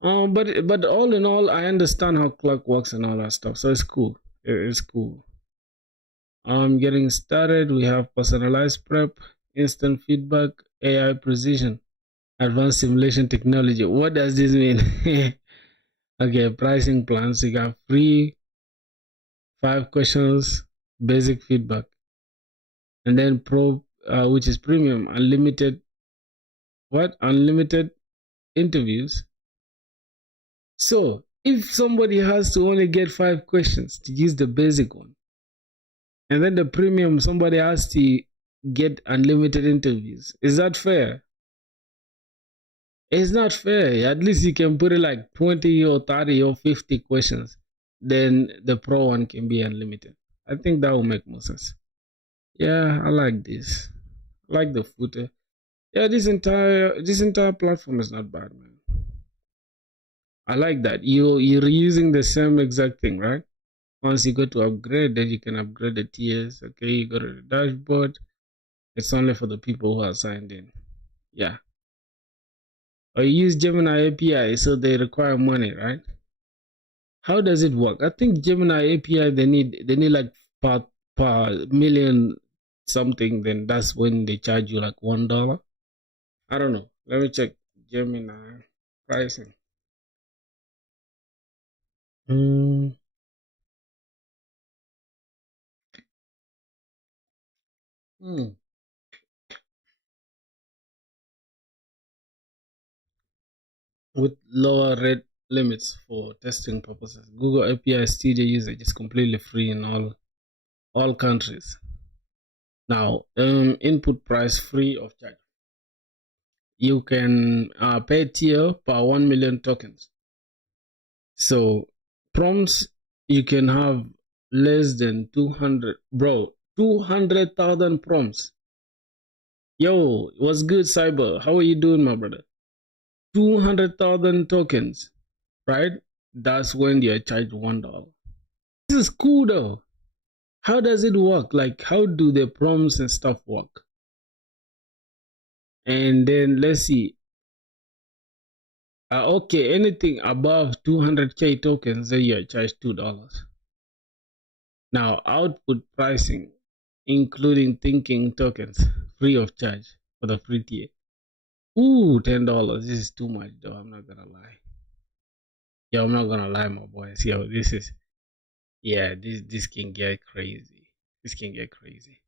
But all in all, I understand how Clock works and all that stuff. So it's cool. It's cool. Getting started, we have personalized prep, instant feedback, AI precision, advanced simulation technology. What does this mean? Okay, pricing plans. You got free, 5 questions, basic feedback, and then pro, which is premium, unlimited. What? Unlimited interviews. So If somebody has to only get 5 questions to use the basic one, and then the premium somebody has to get unlimited interviews, is that fair? It's not fair. At least you can put it like 20 or 30 or 50 questions. Then the pro one can be unlimited. I think that will make more sense. Yeah, I like this. I like the footer. Yeah, this entire platform is not bad, man. I like that. You're reusing the same exact thing, right? Once you go to upgrade, then you can upgrade the tiers. Okay, you go to the dashboard. It's only for the people who are signed in. Yeah. Or you use Gemini API, so they require money, right? How does it work? I think Gemini API they need like per million something. Then that's when they charge you like $1. I don't know. Let me check Gemini pricing. Hmm. Hmm. With lower rate limits for testing purposes, Google API Studio usage is completely free in all countries. Now, input price free of charge. You can pay tier per 1 million tokens. So prompts you can have less than 200, bro. 200,000 prompts. Yo, what's good, Cyber? How are you doing, my brother? 200,000 tokens, right? That's when you're charged $1. This is cool though. How does it work? Like, how do the prompts and stuff work? And then let's see. Okay, anything above 200k tokens, then you're charged $2. Now, output pricing, including thinking tokens, free of charge for the free tier. Ooh, $10. This is too much, though. I'm not gonna lie. Yo, I'm not gonna lie, my boys. Yo, this can get crazy. This can get crazy.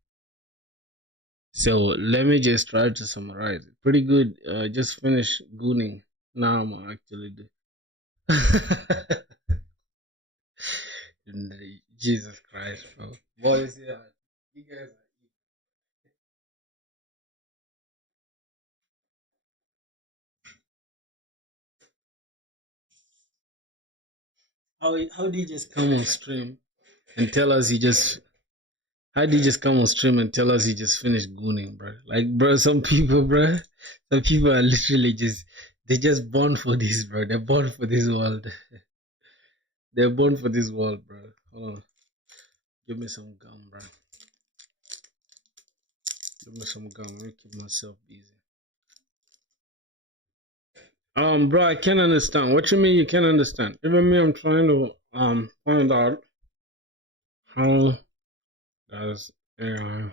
So let me just try to summarize it. Pretty good. Just finished gooning. Now I'm actually do. Jesus Christ, bro. Boys, yeah, you guys. How do you just come on stream and tell us you just? How did you just come on stream and tell us you just finished gooning, bro? Like, bro, some people are literally they just born for this, bro. They're born for this world. They're born for this world, bro. Hold on, give me some gum, bro. Give me some gum. Let me keep myself busy. Bro, I can't understand. What you mean you can't understand? Even me, I'm trying to find out how does AI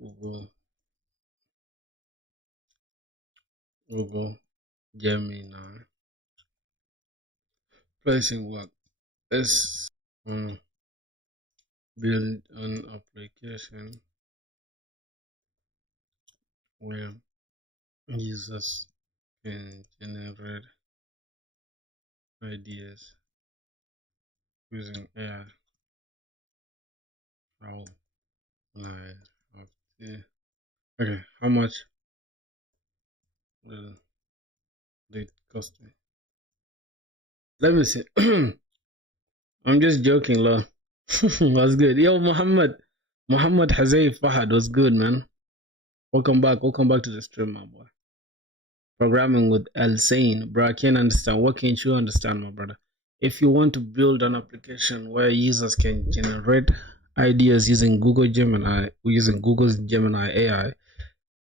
Google Google Gemini pricing work? Let's build an application where users can generate ideas using AI. How I have to. Okay, how much will it cost me? Let me see. I'm just joking, lol. What's good? Yo, Muhammad Hazayf Fahad was good, man. Welcome back. Welcome back to the stream, my boy. Programming with El Sane. Bro, I can't understand. What can't you understand, my brother? If you want to build an application where users can generate ideas using Google Gemini, using Google's Gemini AI,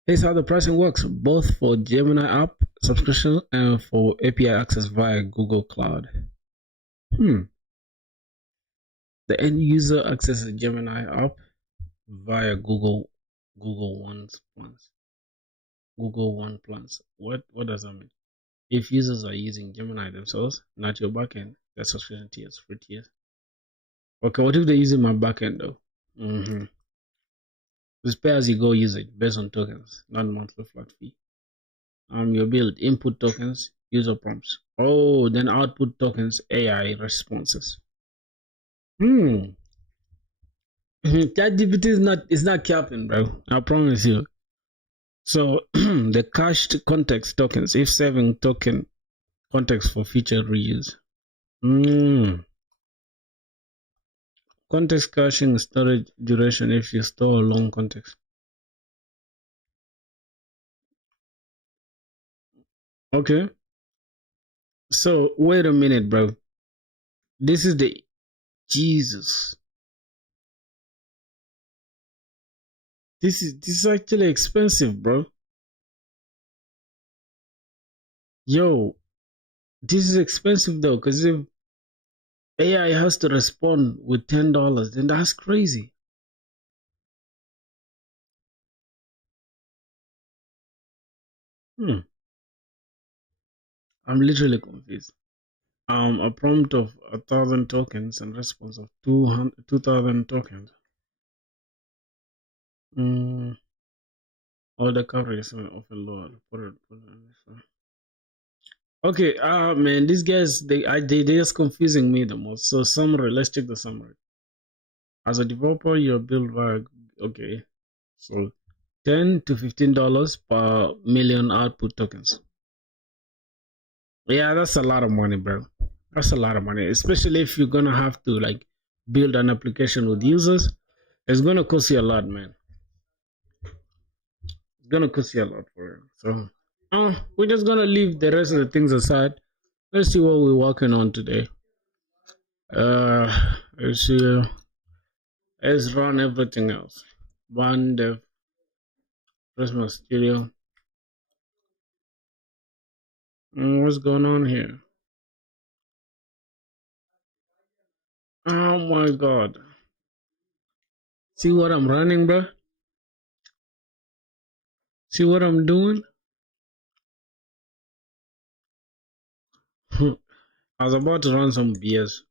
here's how the pricing works, both for Gemini app subscription and for API access via Google Cloud. The end user accesses Gemini app via Google One's plans. Google One plans. What does that mean? If users are using Gemini themselves, not your backend, their subscription tiers, free tiers. Okay, what if they're using my backend though? It's pay as you go usage based on tokens, not monthly flat fee. Your build input tokens, user prompts. Oh, then output tokens AI responses. Hmm. ChatGPT is not capping, bro. I promise you. So the cached context tokens, if saving token context for future reuse. Hmm. Context caching storage duration if you store a long context. Okay. So wait a minute, bro. This is the Jesus. This is actually expensive, bro. Yo, this is expensive though, because if AI has to respond with $10, then that's crazy. Hmm. I'm literally confused. A prompt of 1,000 tokens and response of 2,000 tokens. All the coverage is often lower. Okay, man, these guys they just confusing me the most. So summary, let's check the summary. As a developer, you're built via okay. So $10 to $15 per million output tokens. Yeah, that's a lot of money, bro. That's a lot of money, especially if you're gonna have to like build an application with users. It's gonna cost you a lot, man. It's gonna cost you a lot for it. So, we're just gonna leave the rest of the things aside. Let's see what we're working on today. Uh, let's see. Let's run everything else. One dev, Christmas studio. What's going on here? Oh my god. See what I'm running, bro? See what I'm doing? I was about to run some BS.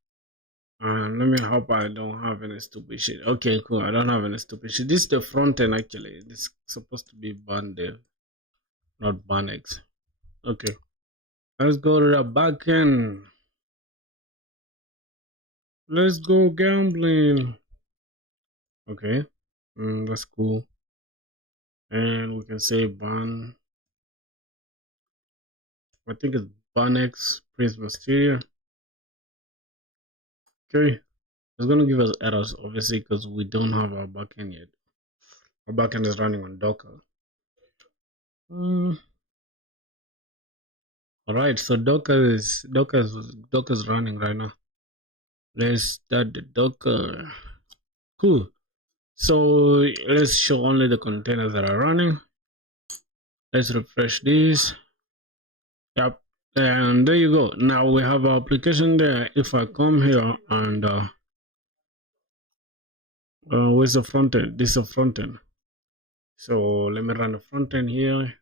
Let me hope I don't have any stupid shit. Okay, cool. I don't have any stupid shit. This is the front end actually. This is supposed to be Bandev, not Banex. Okay. Let's go to the back end. Let's go gambling. Okay. That's cool. And we can say Ban. I think it's Banex Prince Mysteria. Okay. It's gonna give us errors obviously because we don't have our backend yet. Our backend is running on Docker. All right, so Docker's running right now. Let's start the Docker. Cool. So let's show only the containers that are running. Let's refresh this. Yep. And there you go. Now we have our application there. If I come here and where's the front end? This is the front end. So let me run the front end here.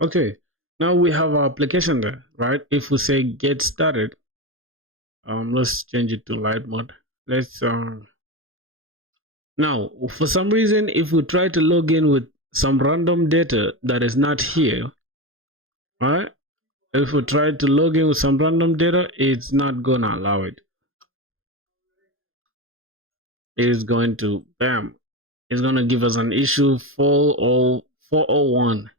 Okay. Now we have our application there, right? If we say get started, let's change it to light mode. Let's now for some reason if we try to log in with some random data that is not here, right? If we try to log in with some random data, it's not gonna allow it. It is going to bam. It's gonna give us an issue 401.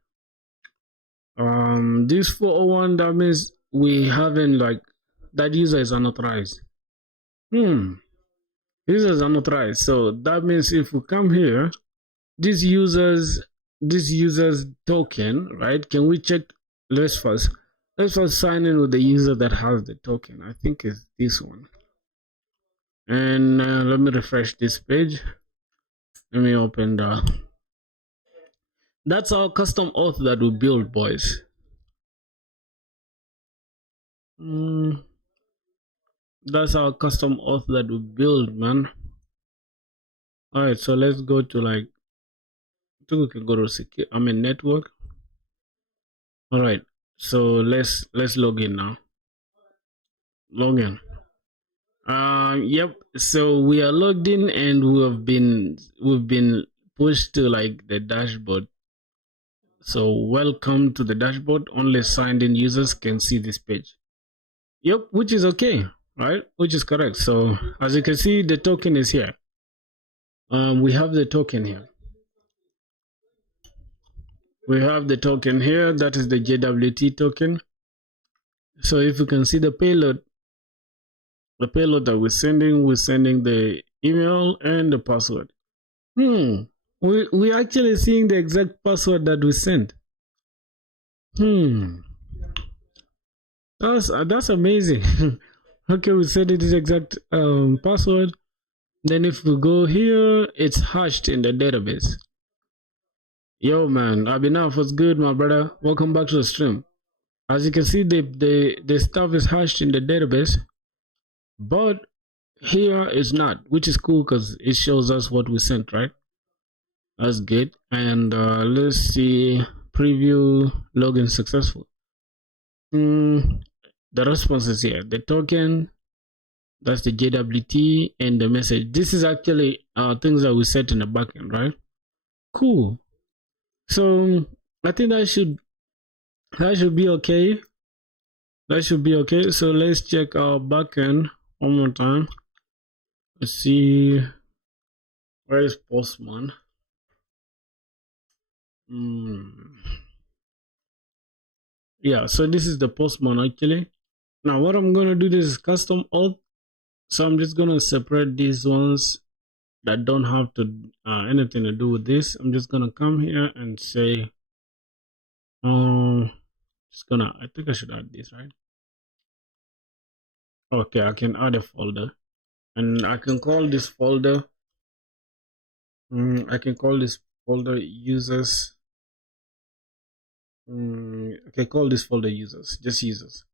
This 401 that means we haven't like that user is unauthorized. User is unauthorized. So that means if we come here, this user's token, right? Can we check? Let's first sign in with the user that has the token. I think it's this one. And let me refresh this page. Let me open the. That's our custom auth that we build, boys. That's our custom auth that we build, man. All right, so let's go to like. I think we can go to secure. Network. All right, so let's log in now. Log in. Yep. So we are logged in, and we've been pushed to like the dashboard. So welcome to the dashboard. Only signed in users can see this page. Yep, which is okay, right? Which is correct. So as you can see, the token is here. We have the token here. We have the token here. That is the JWT token. So if you can see the payload that we're sending the email and the password. We actually seeing the exact password that we sent. That's amazing. Okay, we set it the exact password. Then if we go here, it's hashed in the database. Yo man, Abhinav, what's good, my brother? Welcome back to the stream. As you can see, the stuff is hashed in the database, but here is not, which is cool because it shows us what we sent, right? That's good. And let's see, preview login successful. The response is here. The token, that's the JWT, and the message. This is actually things that we set in the backend, right? Cool. So I think that should be okay. That should be okay. So let's check our backend one more time. Let's see, where is Postman? Yeah, so this is the Postman actually. Now what I'm gonna do, this is custom auth. So I'm just gonna separate these ones that don't have to anything to do with this. I'm just gonna come here and say, I think I should add this, right? Okay, I can add a folder, and I can call this folder. I can call this folder users. Okay, call this folder users, just users,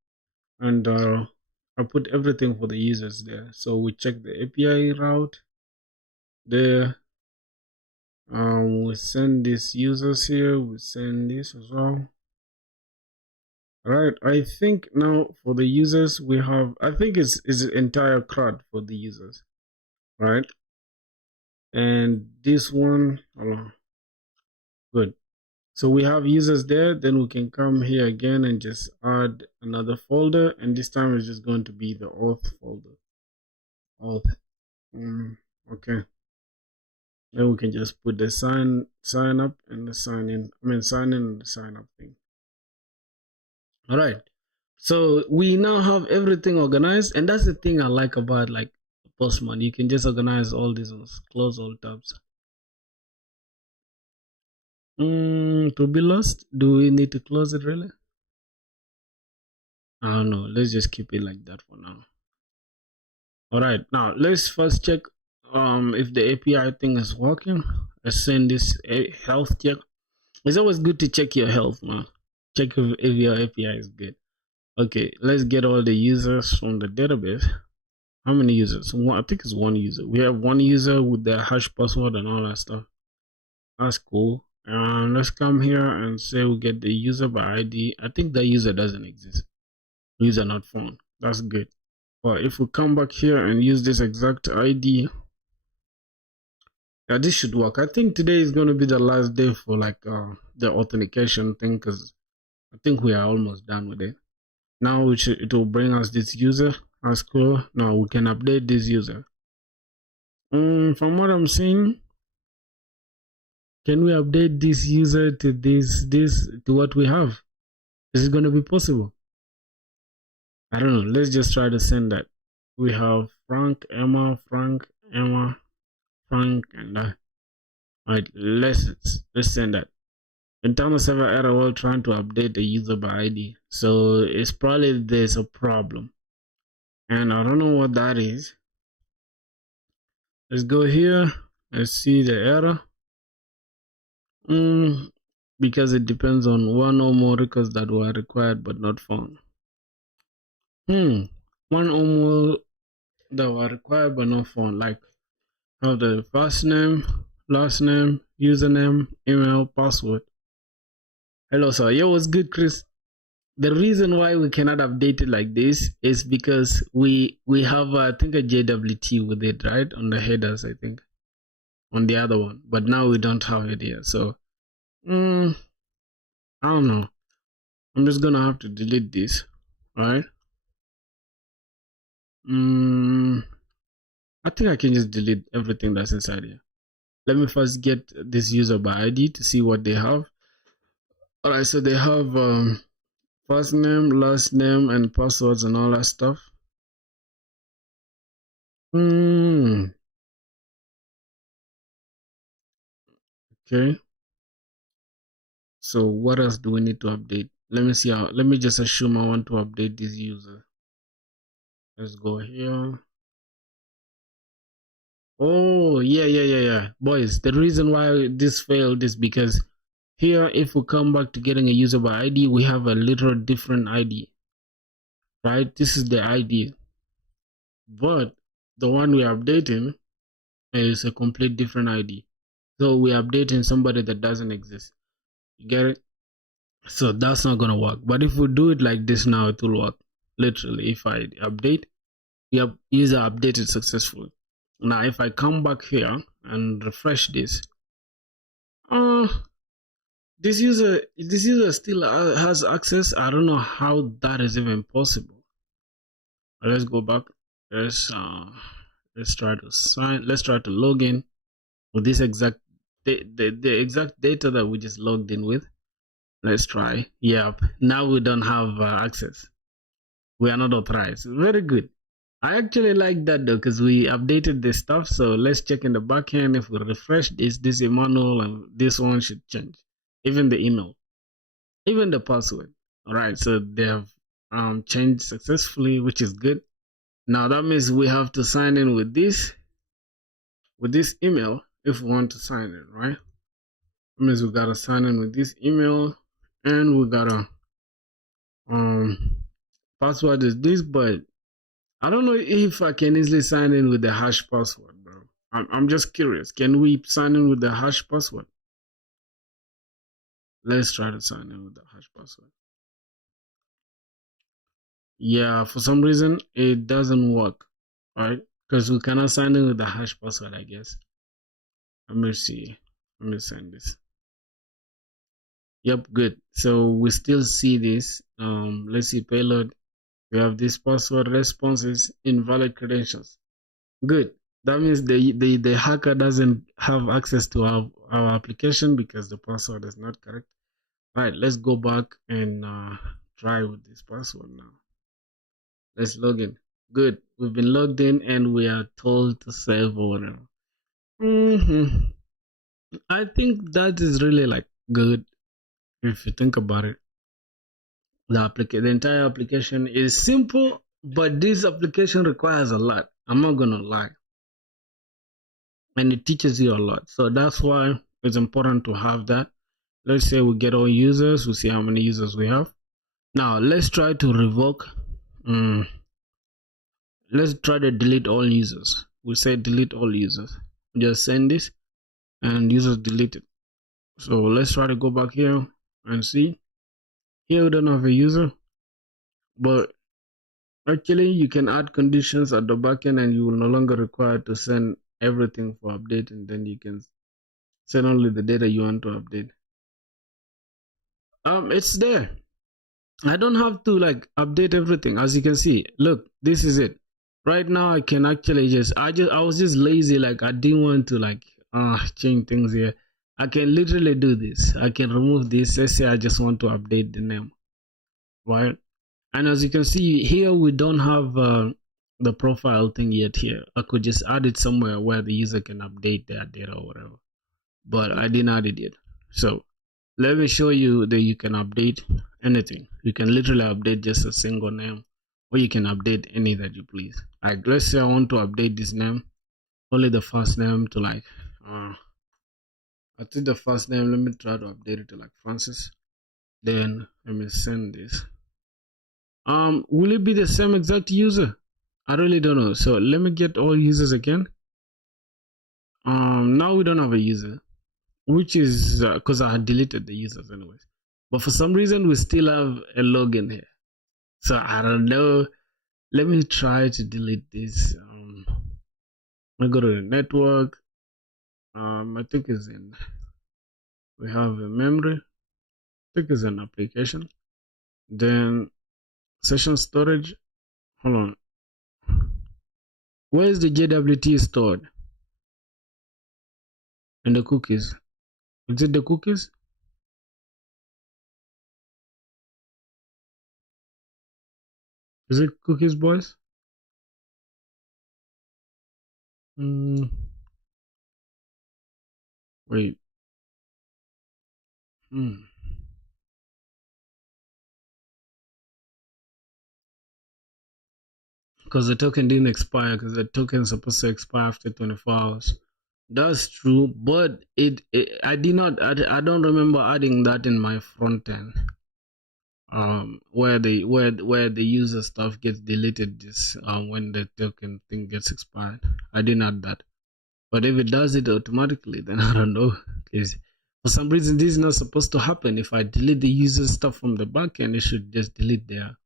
and I put everything for the users there. So we check the API route there. We send these users here. We send this as well. All right, I think now for the users we have, I think it's an entire CRUD for the users, right? And this one, hold on. Good. So we have users there. Then we can come here again and just add another folder, and this time it's just going to be the auth folder. Auth. Okay. Then we can just put the sign up and the sign in. Sign in and the sign up thing. All right. So we now have everything organized, and that's the thing I like about like Postman. You can just organize all these ones, close all tabs. To be lost, do we need to close it really? I don't know. Let's just keep it like that for now. All right, now let's first check if the API thing is working. Let's send this health check. It's always good to check your health, man. Check if your API is good. Okay, let's get all the users from the database. How many users? I think it's one user. We have one user with the hash password and all that stuff. That's cool. Let's come here and say we get the user by ID. I think that user doesn't exist. User not found. That's good. But if we come back here and use this exact ID, this should work. I think today is going to be the last day for like the authentication thing, because I think we are almost done with it. Now it will bring us this user. That's cool. Now we can update this user. From what I'm seeing, can we update this user to this to what we have? Is it going to be possible? I don't know. Let's just try to send that. We have Frank, Emma, and that. Alright, let's send that. Internal server error while trying to update the user by ID. So it's probably there's a problem, and I don't know what that is. Let's go here. Let's see the error. Because it depends on one or more records that were required but not found. One or more that were required but not found, like have the first name, last name, username, email, password. Hello sir. Yo, what's good, Chris? The reason why we cannot update it like this is because we have I think a JWT with it, right, on the headers, I think, on the other one, but now we don't have it here. So I don't know. I'm just gonna have to delete this. Alright. I think I can just delete everything that's inside here. Let me first get this user by ID to see what they have. Alright, so they have first name, last name, and passwords and all that stuff. Okay. So what else do we need to update? Let me see how. Let me just assume I want to update this user. Let's go here. Oh, yeah. Boys, the reason why this failed is because here, if we come back to getting a user by ID, we have a little different ID, right? This is the ID, but the one we're updating is a complete different ID. So we're updating somebody that doesn't exist. You get it? So that's not gonna work. But if we do it like this now, it will work. Literally, if I update, yep, user updated successfully. Now, if I come back here and refresh this, uh, this user still has access. I don't know how that is even possible. Let's go back. Let's try to sign. Let's try to log in with this exact the exact data that we just logged in with. Let's try. Yep. Now we don't have access. We are not authorized. Very good. I actually like that though, because we updated this stuff. So let's check in the backend. If we refresh this Emmanuel, and this one should change. Even the email, even the password. All right. So they have changed successfully, which is good. Now that means we have to sign in with this email if we want to sign in, right? That means we gotta sign in with this email, and we gotta password is this, but I don't know if I can easily sign in with the hash password, bro. I'm just curious. Can we sign in with the hash password? Let's try to sign in with the hash password. Yeah, for some reason it doesn't work, right? Because we cannot sign in with the hash password, I guess. Let me see. Let me send this. Yep, good. So we still see this. Let's see payload. We have this password responses invalid credentials. Good. That means the hacker doesn't have access to our application because the password is not correct. All right, let's go back and try with this password now. Let's log in. Good. We've been logged in and we are told to save or whatever. I think that is really like good if you think about it. The entire application is simple, but this application requires a lot. I'm not gonna lie, and it teaches you a lot. So that's why it's important to have that. Let's say we get all users. We see how many users we have. Now let's try to revoke. Let's try to delete all users. We say delete all users. Just send this, and users deleted. So let's try to go back here and see. Here we don't have a user, but actually, you can add conditions at the backend and you will no longer require to send everything for update, and then you can send only the data you want to update. It's there. I don't have to like update everything. As you can see, look, this is it. Right now I can actually I was just lazy, like I didn't want to like change things here. I can literally do this. I can remove this. Let's say I just want to update the name, right? And as you can see here, we don't have the profile thing yet here. I could just add it somewhere where the user can update their data or whatever. But I didn't add it yet. So let me show you that you can update anything. You can literally update just a single name, or you can update any that you please. Like let's say I want to update this name, only the first name to like I think the first name, let me try to update it to like Francis. Then let me send this. Will it be the same exact user? I really don't know. So let me get all users again. Now we don't have a user, which is because I had deleted the users anyways. But for some reason we still have a login here. So I don't know. Let me try to delete this. I go to the network. I think it's in. We have a memory. think it's an application. Then session storage. Hold on. Where is the JWT stored? In the cookies. Is it the cookies? Is it cookies, boys? Wait. Because the token didn't expire, because the token is supposed to expire after 24 hours. That's true, but I did not. I don't remember adding that in my front end. Where the user stuff gets deleted this when the token thing gets expired. I didn't add that. But if it does it automatically, then I don't know. Because for some reason this is not supposed to happen. If I delete the user stuff from the backend, it should just delete their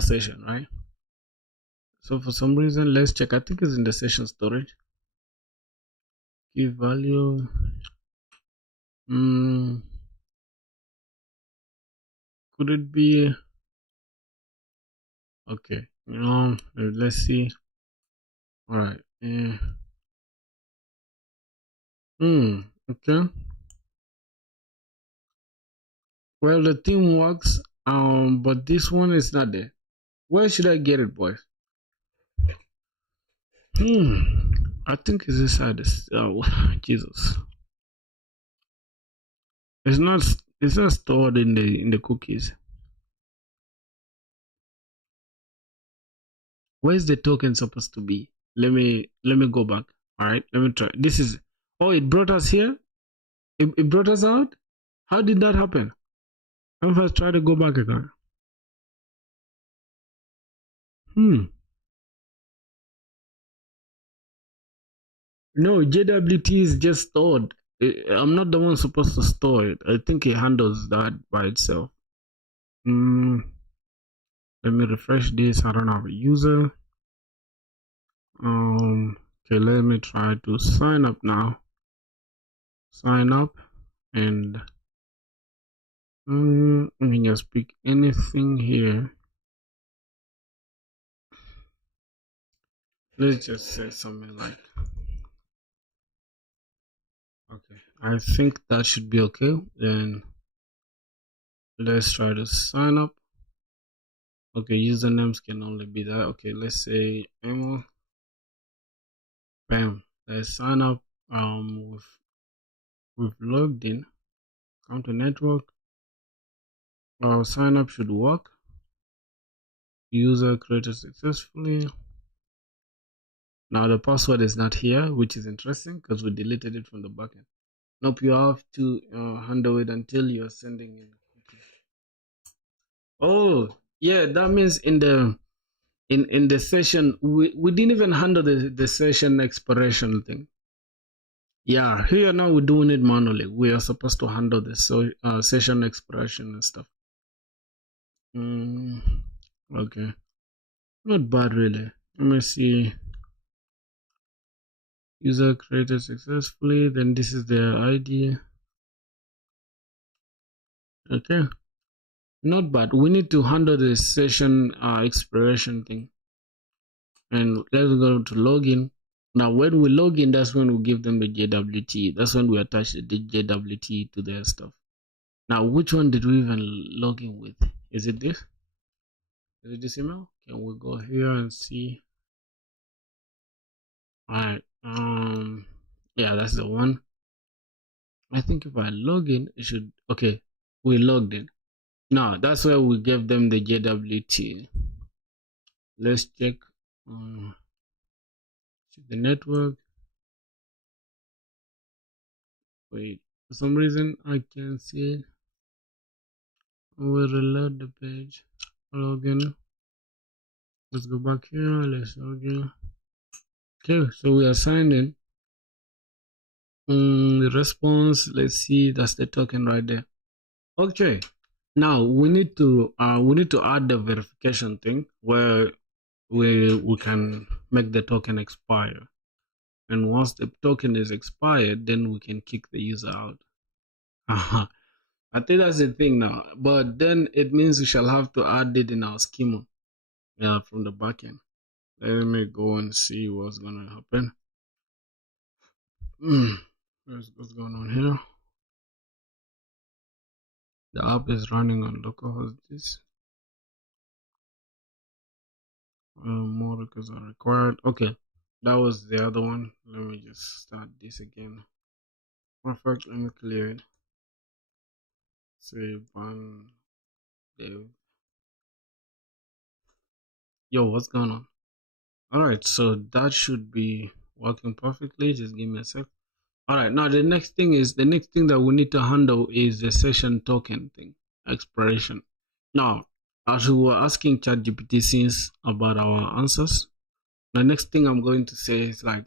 session, right? So for some reason, let's check. I think it's in the session storage. Key value. Could it be? Okay. Let's see. All right. Okay. Well, the theme works. But this one is not there. Where should I get it, boys? I think it's inside this. Oh, Jesus. It's not stored in the cookies. Where's the token supposed to be? Let me go back. All right, let me try. This is. Oh, it brought us here. It brought us out. How did that happen? Let me first try to go back again. No, JWT is just stored. I'm not the one supposed to store it. I think it handles that by itself. Let me refresh this. I don't have a user. Okay, let me try to sign up now. Sign up and I can just pick anything here. Let's just say something like, okay, I think that should be okay. Then let's try to sign up. Okay, usernames can only be that. Okay, let's say Emma. Bam. Let's sign up. We've logged in. Come to network. Our sign up should work. User created successfully. Now the password is not here, which is interesting because we deleted it from the backend. Nope, you have to handle it until you're sending in. Okay. Oh, yeah, that means in the session we didn't even handle the session expiration thing. Yeah, here now we're doing it manually. We are supposed to handle the session expiration and stuff. Okay, not bad really. Let me see. User created successfully. Then this is their ID. Okay, not bad. We need to handle the session expiration thing. And let's go to login. Now, when we log in, that's when we give them the JWT. That's when we attach the JWT to their stuff. Now, which one did we even log in with? Is it this? Is it this email? Can we go here and see? All right. Yeah, that's the one. I think if I log in, it should. Okay, we logged in. Now, that's where we gave them the JWT. Let's check the network. Wait, for some reason I can't see it. We'll reload the page. Login. Let's go back here. Let's log in. Okay, so we are signed in. The response. Let's see. That's the token right there. Okay. Now we need to add the verification thing where we can make the token expire. And once the token is expired, then we can kick the user out. I think that's the thing now. But then it means we shall have to add it in our schema, yeah, from the backend. Let me go and see what's gonna happen. What's going on here? The app is running on localhost. This more records are required. Okay, that was the other one. Let me just start this again. Perfect. Let me clear it. Say ban dev. Yo, what's going on? All right, so that should be working perfectly. Just give me a sec. All right, now the next thing that we need to handle is the session token thing, expiration. Now, as we were asking ChatGPT since about our answers, the next thing I'm going to say is like,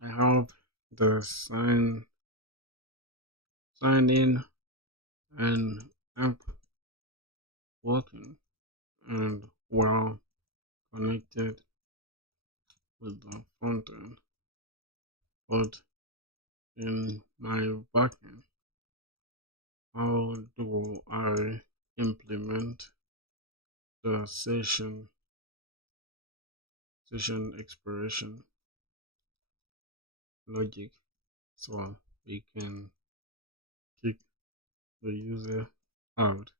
I have the sign in and app working and well connected with the front end, but in my backend, how do I implement the session expiration logic so we can kick the user out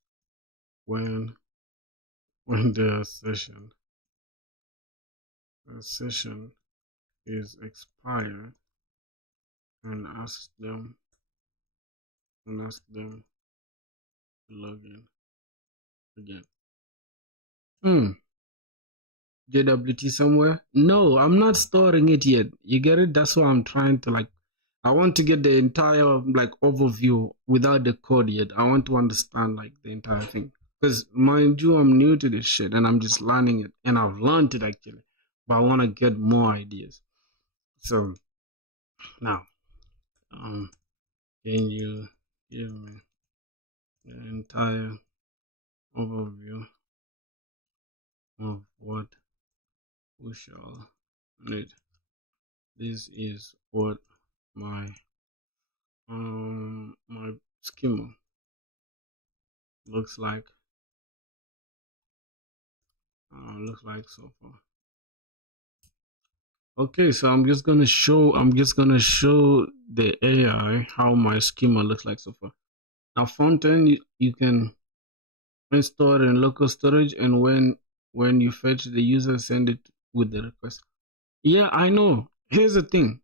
when their session is expired and ask them to log in again. JWT somewhere? No, I'm not storing it yet. You get it? That's why I'm trying to like. I want to get the entire like overview without the code yet. I want to understand like the entire thing. Because mind you, I'm new to this shit and I'm just learning it. And I've learned it actually. But I want to get more ideas. So now, can you give me the entire overview of what we shall need? This is what my schema looks like so far. Okay, so I'm just gonna show the AI how my schema looks like so far. Now front end you can store it in local storage, and when you fetch the user, send it with the request. Yeah, I know. Here's the thing,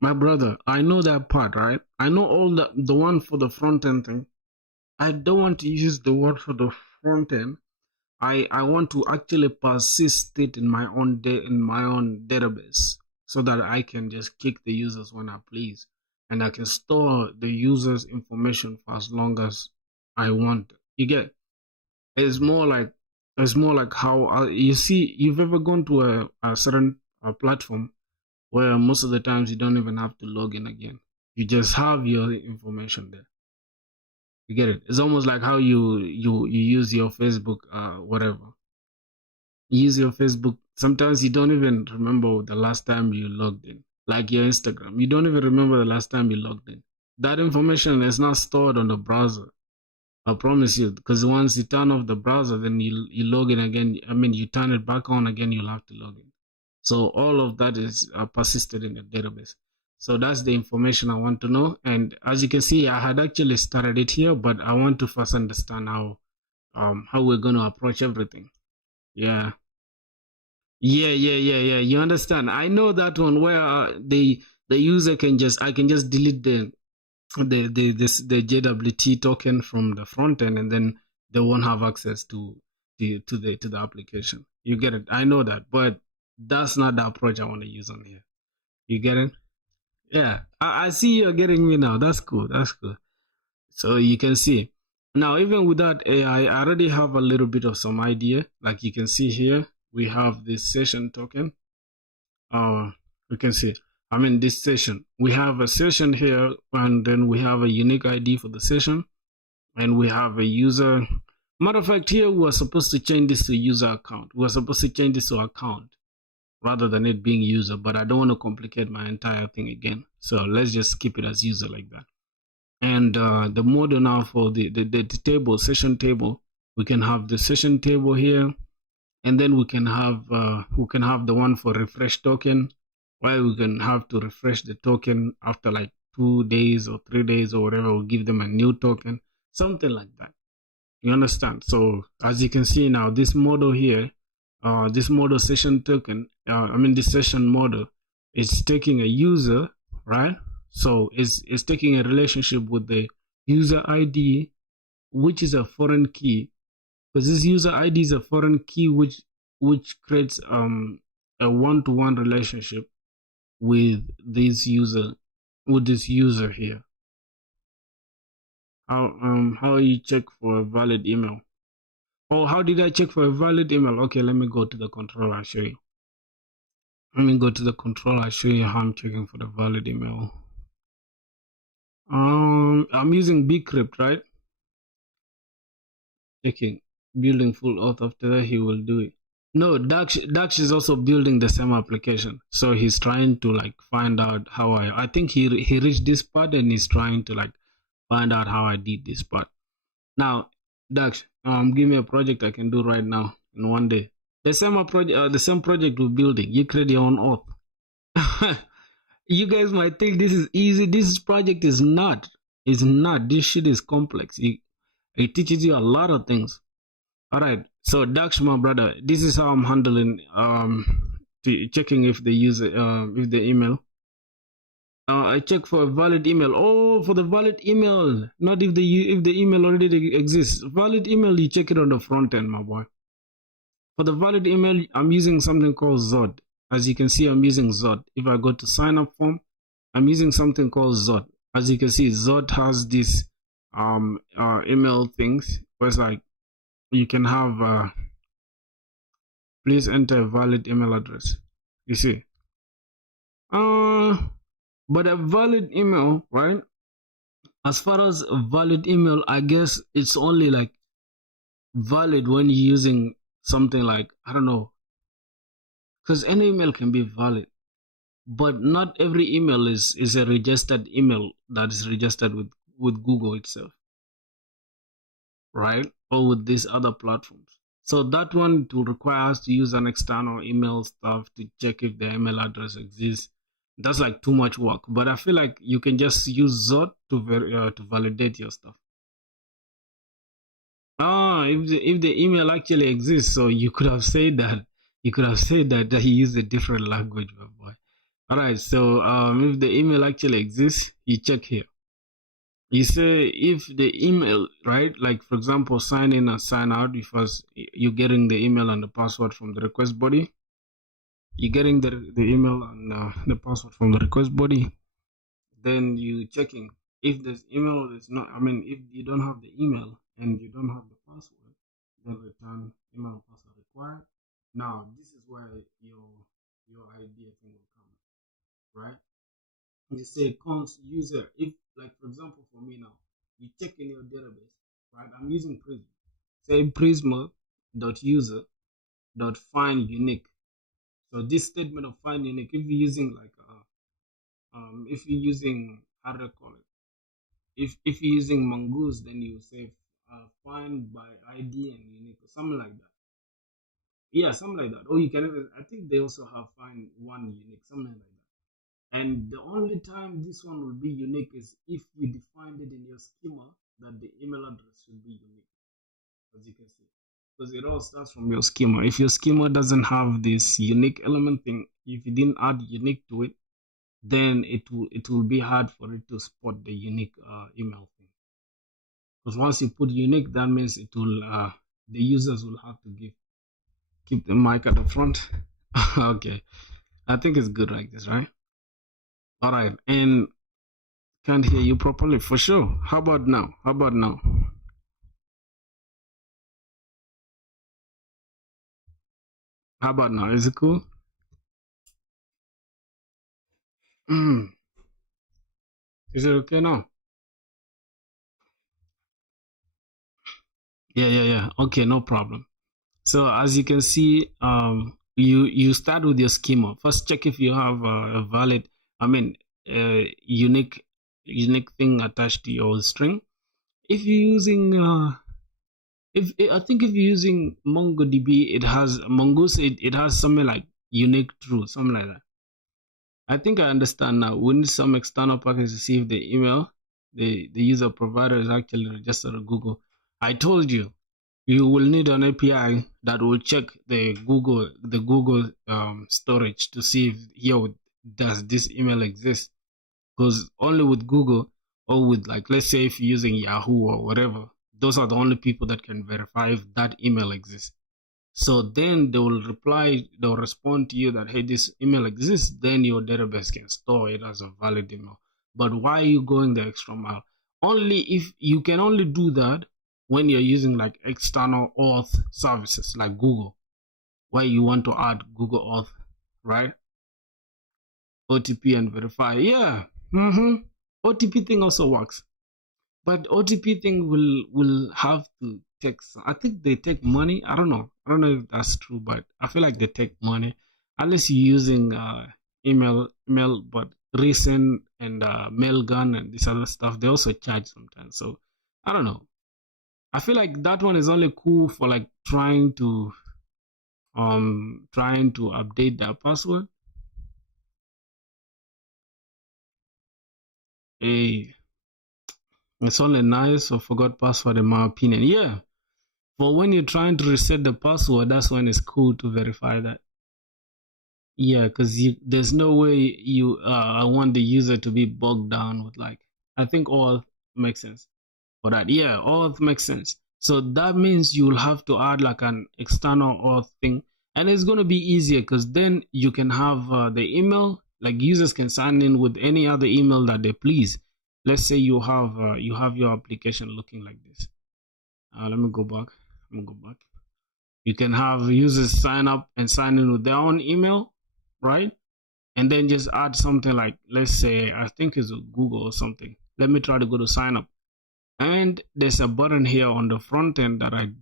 my brother, I know that part, right? I know all the one for the front end thing. I don't want to use the word for the front end. I want to actually persist it in my own database so that I can just kick the users when I please, and I can store the users' information for as long as I want. You get? It's more like how you see. You've ever gone to a certain platform where most of the times you don't even have to log in again. You just have your information there. You get it? It's almost like how you use your Facebook, whatever. You use your Facebook. Sometimes you don't even remember the last time you logged in. Like your Instagram, you don't even remember the last time you logged in. That information is not stored on the browser. I promise you, because once you turn off the browser, then you log in again. I mean, you turn it back on again, you'll have to log in. So all of that is persisted in the database. So that's the information I want to know. And as you can see, I had actually started it here, but I want to first understand how we're going to approach everything. Yeah. Yeah. You understand? I know that one where the user I can just delete the JWT token from the front end, and then they won't have access to the application. You get it? I know that, but that's not the approach I want to use on here. You get it? Yeah, I see you're getting me now. That's cool. So you can see now, even without AI, I already have a little bit of some idea. Like you can see here, we have this session token. You can see, this session. We have a session here, and then we have a unique ID for the session, and we have a user. Matter of fact, here we're supposed to change this to user account. We're supposed to change this to account rather than it being user, but I don't want to complicate my entire thing again. So let's just keep it as user like that. And the model now for the table, session table, we can have the session table here, and then we can have the one for refresh token, where we can have to refresh the token after like 2 days or 3 days or whatever. We'll give them a new token, something like that. You understand? So as you can see now, this model here, this model session token, this session model is taking a user, right? So it's taking a relationship with the user ID, which is a foreign key, because this user ID is a foreign key which creates a one-to-one relationship with this user here. How you check for a valid email? Oh, how did I check for a valid email? Okay, let me go to the controller. I'll show you. Let me go to the controller. I'll show you how I'm checking for the valid email. I'm using bcrypt, right? Checking, building full auth. After that, he will do it. No, Dax is also building the same application. So he's trying to like find out how I think he reached this part and he's trying to like find out how I did this part. Now, Dax, give me a project I can do right now in one day. The same project we're building. You create your own auth. You guys might think this is easy. This project is not. It's not. This shit is complex. It teaches you a lot of things. All right. So Dax, my brother, this is how I'm handling checking if the user if the email. I check for a valid email. Oh, for the valid email, not if the email already exists. Valid email, you check it on the front end, my boy. For the valid email, I'm using something called Zod. As you can see, I'm using Zod. If I go to sign up form, I'm using something called Zod. As you can see, Zod has this email things where it's like you can have please enter a valid email address. You see, but a valid email, right? As far as a valid email, I guess it's only like valid when you're using something like, I don't know, because any email can be valid, but not every email is a registered email that is registered with Google itself, right? Or with these other platforms. So that one will require us to use an external email stuff to check if the email address exists. That's like too much work, but I feel like you can just use Zod to validate your stuff. If the email actually exists, so you could have said that he used a different language, my boy. All right, so if the email actually exists, you check here. You say if the email, right? Like for example, sign in and sign out, because you're getting the email and the password from the request body. You're getting the email and the password from the request body. Then you checking if this email is not. If you don't have the email and you don't have the password, then return email password required. Now this is where your idea thing will come, right? You say cons user. If like for example for me now, you check in your database, right? I'm using Prism. Say prisma.user.find unique. So this statement of find unique, if you're using like if you're using, how do I call it? If you're using Mongoose, then you say find by ID and unique or something like that. Yeah, something like that. Or you can even, I think they also have find one unique, something like that. And the only time this one will be unique is if you defined it in your schema that the email address should be unique, as you can see. Because it all starts from your schema. If your schema doesn't have this unique element thing, if you didn't add unique to it, then it will be hard for it to spot the unique email thing. Because once you put unique, that means it will the users will have to keep the mic at the front. Okay, I think it's good like this, right? All right, and can't hear you properly for sure. How about now? How about now? How about now? Is it cool? Is it okay now? Yeah. Okay, no problem. So as you can see, you start with your schema. First, check if you have a valid, unique unique thing attached to your string. If you're using if I think if you're using MongoDB, it has Mongoose. It has something like unique true, something like that. I think I understand now. We need some external package to see if the email the user provider is actually registered with Google. I told you, you will need an API that will check the Google storage to see if does this email exist. Because only with Google or with, like, let's say if you're using Yahoo or whatever, those are the only people that can verify if that email exists. So then they'll respond to you that, hey, this email exists, then your database can store it as a valid email. But why are you going the extra mile? Only if you can only do that when you're using like external auth services like Google, where you want to add Google Auth, right? OTP and verify. Yeah. OTP thing also works. But OTP thing will have to take. I think they take money. I don't know. I don't know if that's true, but I feel like they take money unless you're using email, but recent and mailgun and this other stuff. They also charge sometimes. So I don't know. I feel like that one is only cool for like trying to update their password. Hey, it's only nice or forgot password in my opinion. Yeah. But when you're trying to reset the password, that's when it's cool to verify that. Yeah, because there's no way I want the user to be bogged down with, like, I think auth makes sense for that. Yeah, auth makes sense. So that means you'll have to add like an external auth thing, and it's gonna be easier because then you can have the email. Like, users can sign in with any other email that they please. Let's say you have your application looking like this. Let me go back. You can have users sign up and sign in with their own email, right? And then just add something like, let's say, I think it's Google or something. Let me try to go to sign up. And there's a button here on the front end that I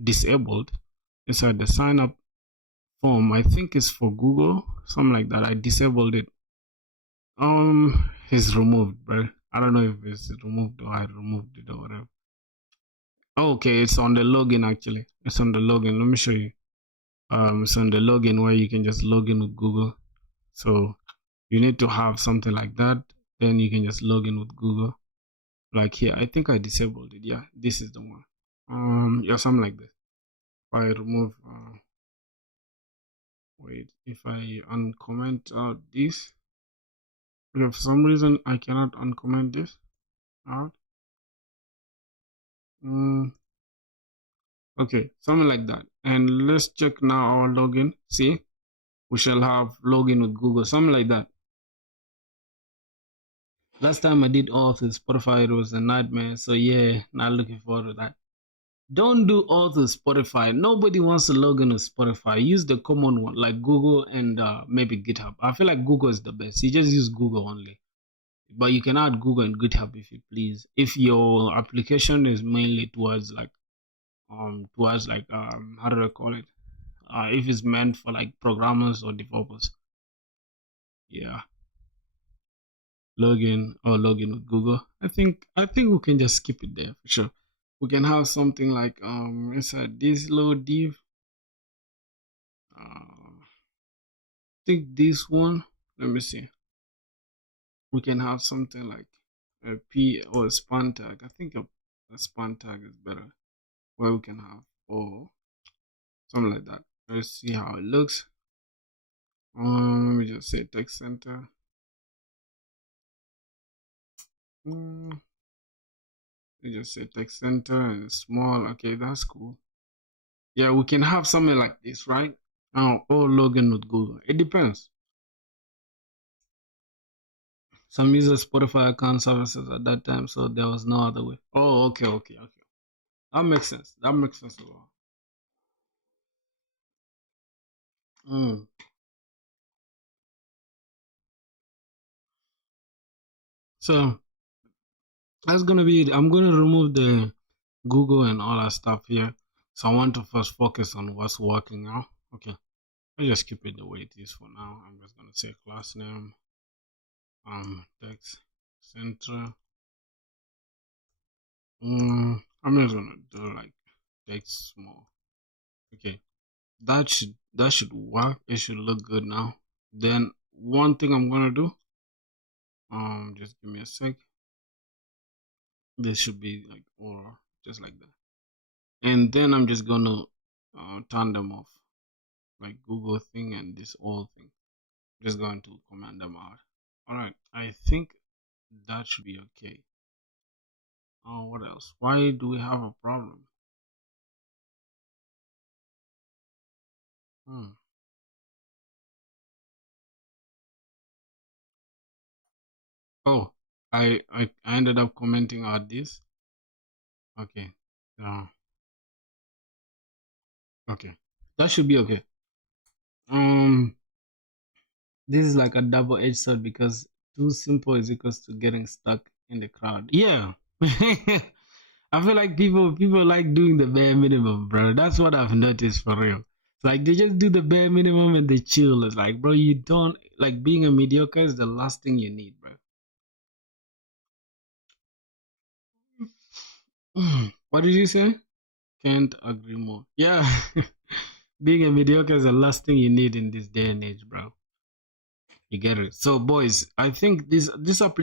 disabled inside the sign up form. I think it's for Google, something like that. I disabled it. It's removed, bro. I don't know if it's removed or I removed it or whatever. Okay, it's on the login actually. It's on the login. Let me show you. It's on the login where you can just log in with Google. So you need to have something like that. Then you can just log in with Google. Like here, I think I disabled it. Yeah, this is the one. Yeah, something like this. If I remove, wait, if I uncomment out this, okay, for some reason I cannot uncomment this out. Okay, something like that. And let's check now our login. See, we shall have login with Google, something like that. Last time I did auth with Spotify, it was a nightmare. So yeah, not looking forward to that. Don't do auth with Spotify. Nobody wants to log in with Spotify. Use the common one like Google and maybe GitHub. I feel like Google is the best. You just use Google only. But you can add Google and GitHub if you please. If your application is mainly towards like how do I call it? If it's meant for like programmers or developers. Yeah. Login with Google. I think we can just skip it there for sure. We can have something like inside this little div. I think this one. Let me see. We can have something like a P or a span tag. I think a span tag is better. Where we can have or something like that. Let's see how it looks. Let me just say text center. Let me just say text center and small. Okay, that's cool. Yeah, we can have something like this, right? Or login with Google. It depends. Some users Spotify account services at that time, so there was no other way. Oh, okay. That makes sense. That makes sense a lot. So that's gonna be it. I'm gonna remove the Google and all that stuff here. So I want to first focus on what's working now. Okay. I'll just keep it the way it is for now. I'm just gonna say class name, text. center. I'm just gonna do like text small. Okay, that should work. It should look good now. Then one thing I'm gonna do, just give me a sec. This should be like or just like that. And then I'm just gonna turn them off, like Google thing and this all thing. Just going to command them out. All right, I think that should be okay. Oh, what else? Why do we have a problem? Hmm. Oh, I ended up commenting out this. Okay. Uh, okay. That should be okay. Um, this is like a double-edged sword because too simple is equals to getting stuck in the crowd. Yeah. I feel like people like doing the bare minimum, bro. That's what I've noticed for real. Like they just do the bare minimum and they chill. It's like, bro, you don't like being a mediocre is the last thing you need, bro. What did you say? Can't agree more. Yeah. Being a mediocre is the last thing you need in this day and age, bro. You get it. So, boys, I think do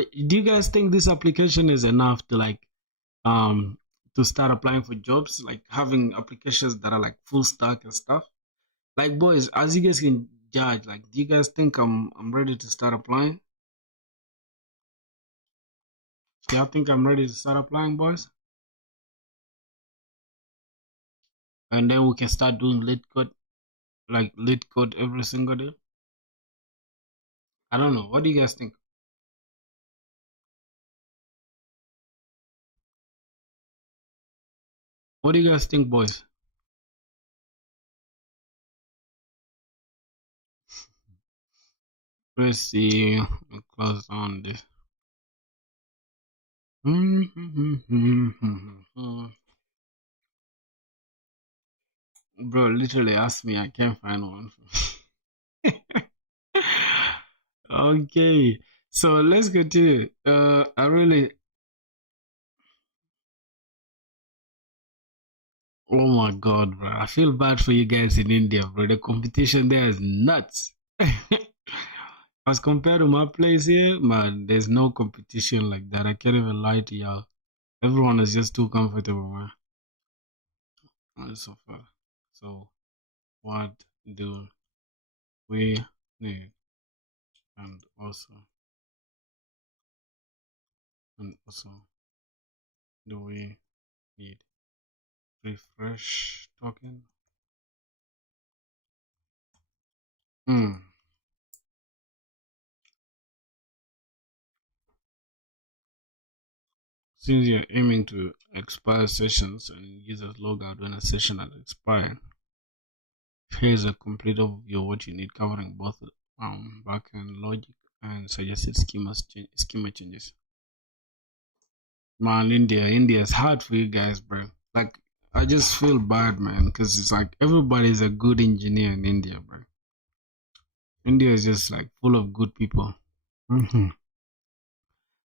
you guys think this application is enough to like um to start applying for jobs, like having applications that are like full stack and stuff? Like, boys, as you guys can judge, like, do you guys think I'm ready to start applying? Do y'all think I'm ready to start applying, boys? And then we can start doing lead code every single day. I don't know. What do you guys think? What do you guys think, boys? Let's see. Close on this. Bro, literally asked me. I can't find one. Okay, so let's continue. I really. Oh my god, bro! I feel bad for you guys in India, bro. The competition there is nuts. As compared to my place here, man, there's no competition like that. I can't even lie to y'all. Everyone is just too comfortable, man. So far. So, what do we need? And also, do we need refresh token? Hmm. Since you're aiming to expire sessions and users log out when a session has expired, here's a complete overview of what you need covering both backend logic and suggested schema changes. Man, India is hard for you guys, bro. Like, I just feel bad, man, because it's like everybody's a good engineer in India, bro. India is just like full of good people.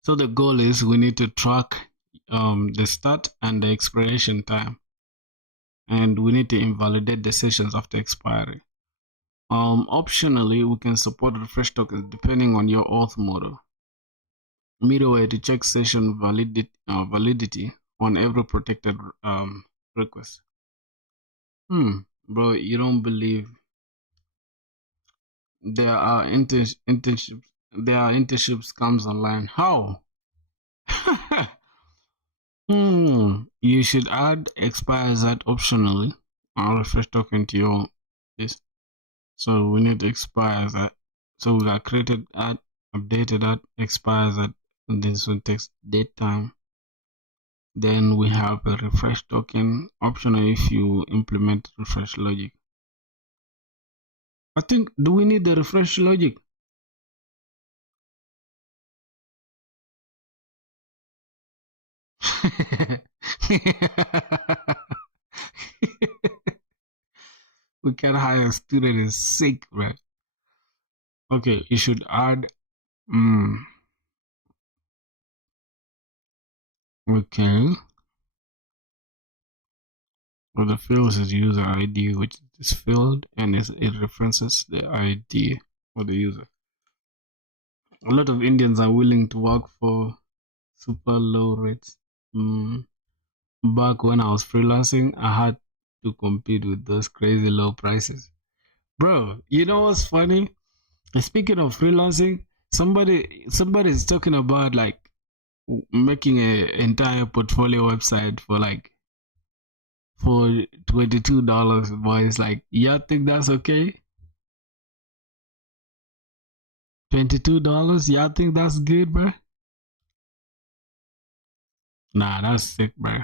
So the goal is we need to track the start and the expiration time, and we need to invalidate the sessions after expiry. Optionally, we can support refresh tokens depending on your auth model. Middleware to check session validity on every protected request. Bro, you don't believe there are internships. There are internships comes online. How? You should add expires that optionally. I'll refresh token to your this. So we need to expire that. So we got created at, updated at, expires at, and this will text date time. Then we have a refresh token, optional if you implement refresh logic. I think, do we need the refresh logic? We can hire a student is sick, right? Okay, you should add Okay. Well, the field is user ID, which is field, and it references the ID of the user. A lot of Indians are willing to work for super low rates. Back when I was freelancing, I had to compete with those crazy low prices. Bro, you know what's funny? Speaking of freelancing, somebody is talking about like making an entire portfolio website for like for $22. But it's like, y'all think that's okay? $22? Y'all think that's good, bro? Nah, that's sick, bro.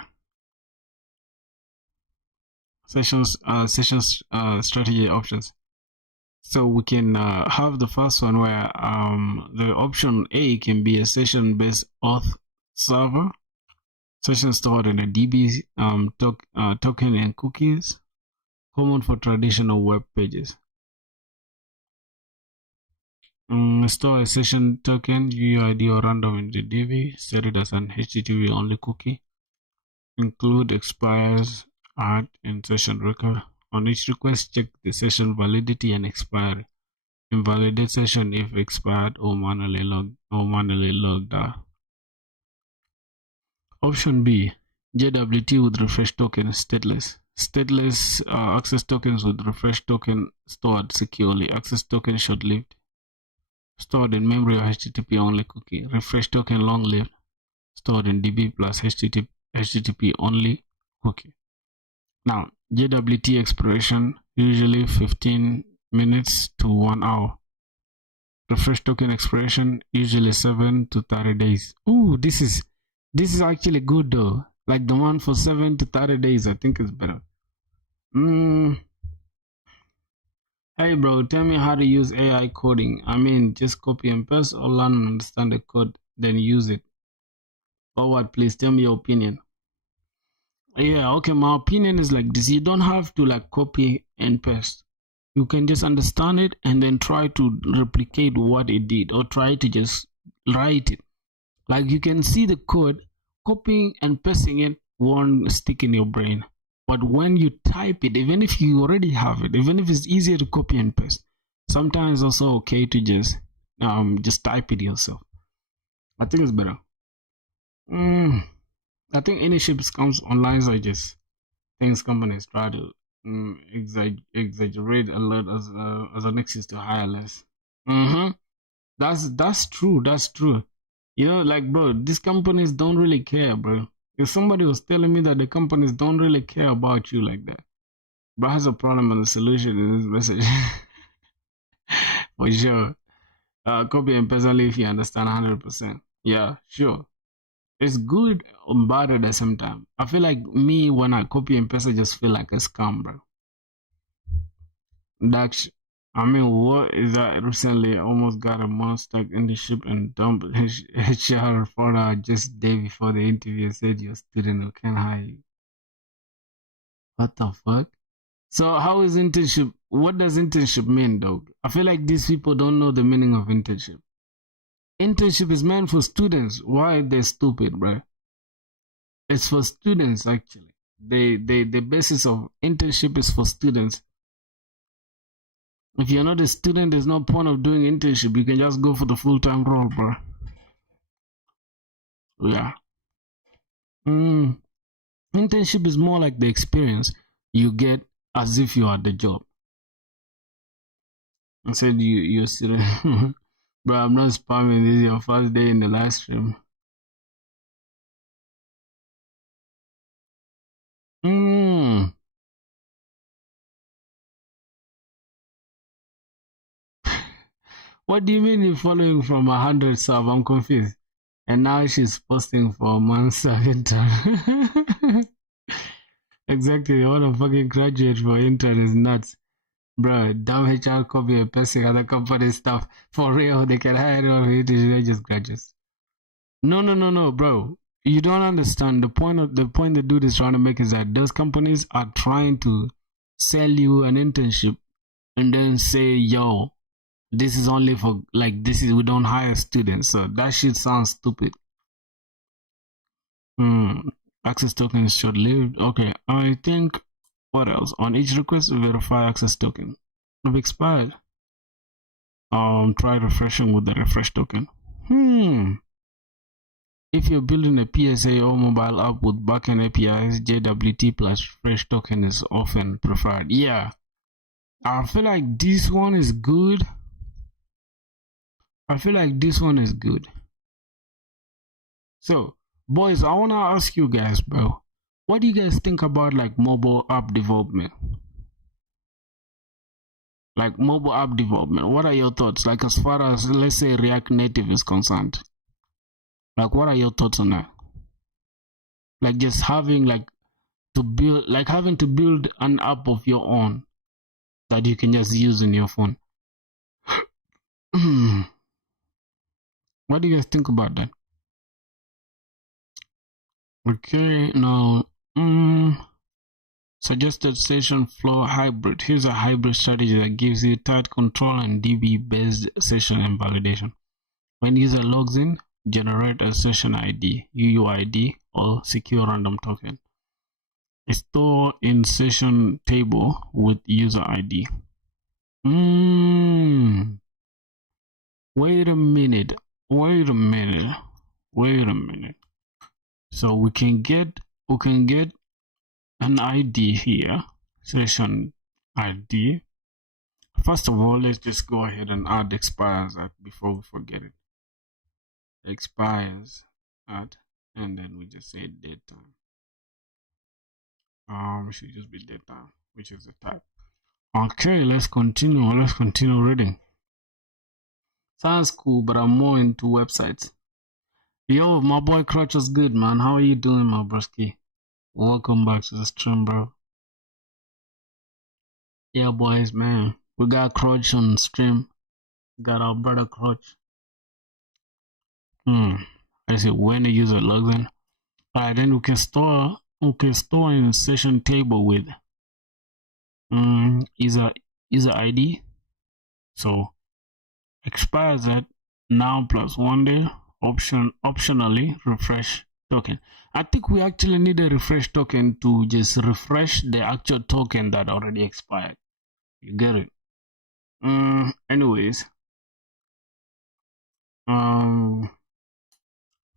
Sessions strategy options. So we can have the first one where the option A can be a session based auth server, session stored in a DB token and cookies, common for traditional web pages. Store a session token, UUID or random in the DB, set it as an HTTP only cookie, include expires, add in session record. On each request, check the session validity and expiry. Invalidate session if expired or manually logged out. Option B, JWT with refresh token stateless. Stateless access tokens with refresh token stored securely. Access token short-lived. Stored in memory or HTTP only cookie. Refresh token long-lived. Stored in DB plus HTTP only cookie. Now, JWT expiration usually 15 minutes to 1 hour. Refresh token expiration usually 7 to 30 days. Ooh, this is actually good though. Like the one for 7 to 30 days, I think is better. Hey bro, tell me how to use AI coding. I mean, just copy and paste or learn and understand the code, then use it. Or what? Please tell me your opinion. Yeah, okay, my opinion is like this. You don't have to like copy and paste. You can just understand it and then try to replicate what it did or try to just write it. Like you can see the code, copying and pasting it won't stick in your brain. But when you type it, even if you already have it, even if it's easier to copy and paste, sometimes it's also okay to just type it yourself. I think it's better. I think any ships comes online are just things companies try to exaggerate a lot as an excuse to hire less. That's true. That's true. You know, like bro, these companies don't really care, bro. If somebody was telling me that the companies don't really care about you like that, bro has a problem and the solution in this message. For sure. Copy and paste only if you understand 100%. Yeah, sure. It's good and bad at the same time. I feel like me when I copy and paste, I just feel like a scam, bro. That's, I mean, what is that? Recently, I almost got a monster in the ship and dumped HR for just day before the interview and said you're a student who can hire you. What the fuck? So how is internship? What does internship mean, dog? I feel like these people don't know the meaning of internship. Internship is meant for students. Why are they stupid, bro? It's for students actually. The basis of internship is for students. If you're not a student, there's no point of doing internship. You can just go for the full-time role, bro. Yeah. Internship is more like the experience you get as if you are the job. I said you're a student. Bro, I'm not spamming. This is your first day in the live stream. What do you mean you're following from 100 sub? I'm confused. And now she's posting for a month intern. Exactly. What a fucking graduate for intern is nuts. Bro, damn HR copy and pasting other company stuff. For real, they can hire you. They just graduates. No, bro. You don't understand. The point the dude is trying to make is that those companies are trying to sell you an internship and then say, yo, this is only for like this is we don't hire students. So that shit sounds stupid. Access token is short-lived. Okay, I think what else? On each request, verify access token. Have expired. Try refreshing with the refresh token. If you're building a PSA or mobile app with backend APIs, JWT plus refresh token is often preferred. Yeah, I feel like this one is good. So, boys, I wanna ask you guys, bro. What do you guys think about like mobile app development? Like mobile app development. What are your thoughts? Like as far as let's say React Native is concerned. Like what are your thoughts on that? Like just having like to build like having to build an app of your own that you can just use in your phone. What do you guys think about that? Okay, now suggested session flow hybrid. Here's a hybrid strategy that gives you tight control and DB based session and validation. When user logs in, generate a session ID, UUID, or secure random token. Store in session table with user ID. Wait a minute. So we can get an ID here, session ID. First of all, let's just go ahead and add expires at before we forget it. Expires at, and then we just say date time. It should just be date time, which is the type. Okay, let's continue reading. Sounds cool, but I'm more into websites. Yo, my boy Crutch was good, man. How are you doing, my broski? Welcome back to the stream, bro. Yeah, boys, man. We got Crutch on stream. Got our brother Crutch. I say when the user logs in. Alright, then we can store in session table with user ID. So expires at now plus 1 day. Optionally refresh token. I think we actually need a refresh token to just refresh the actual token that already expired. You get it? Anyways, I'm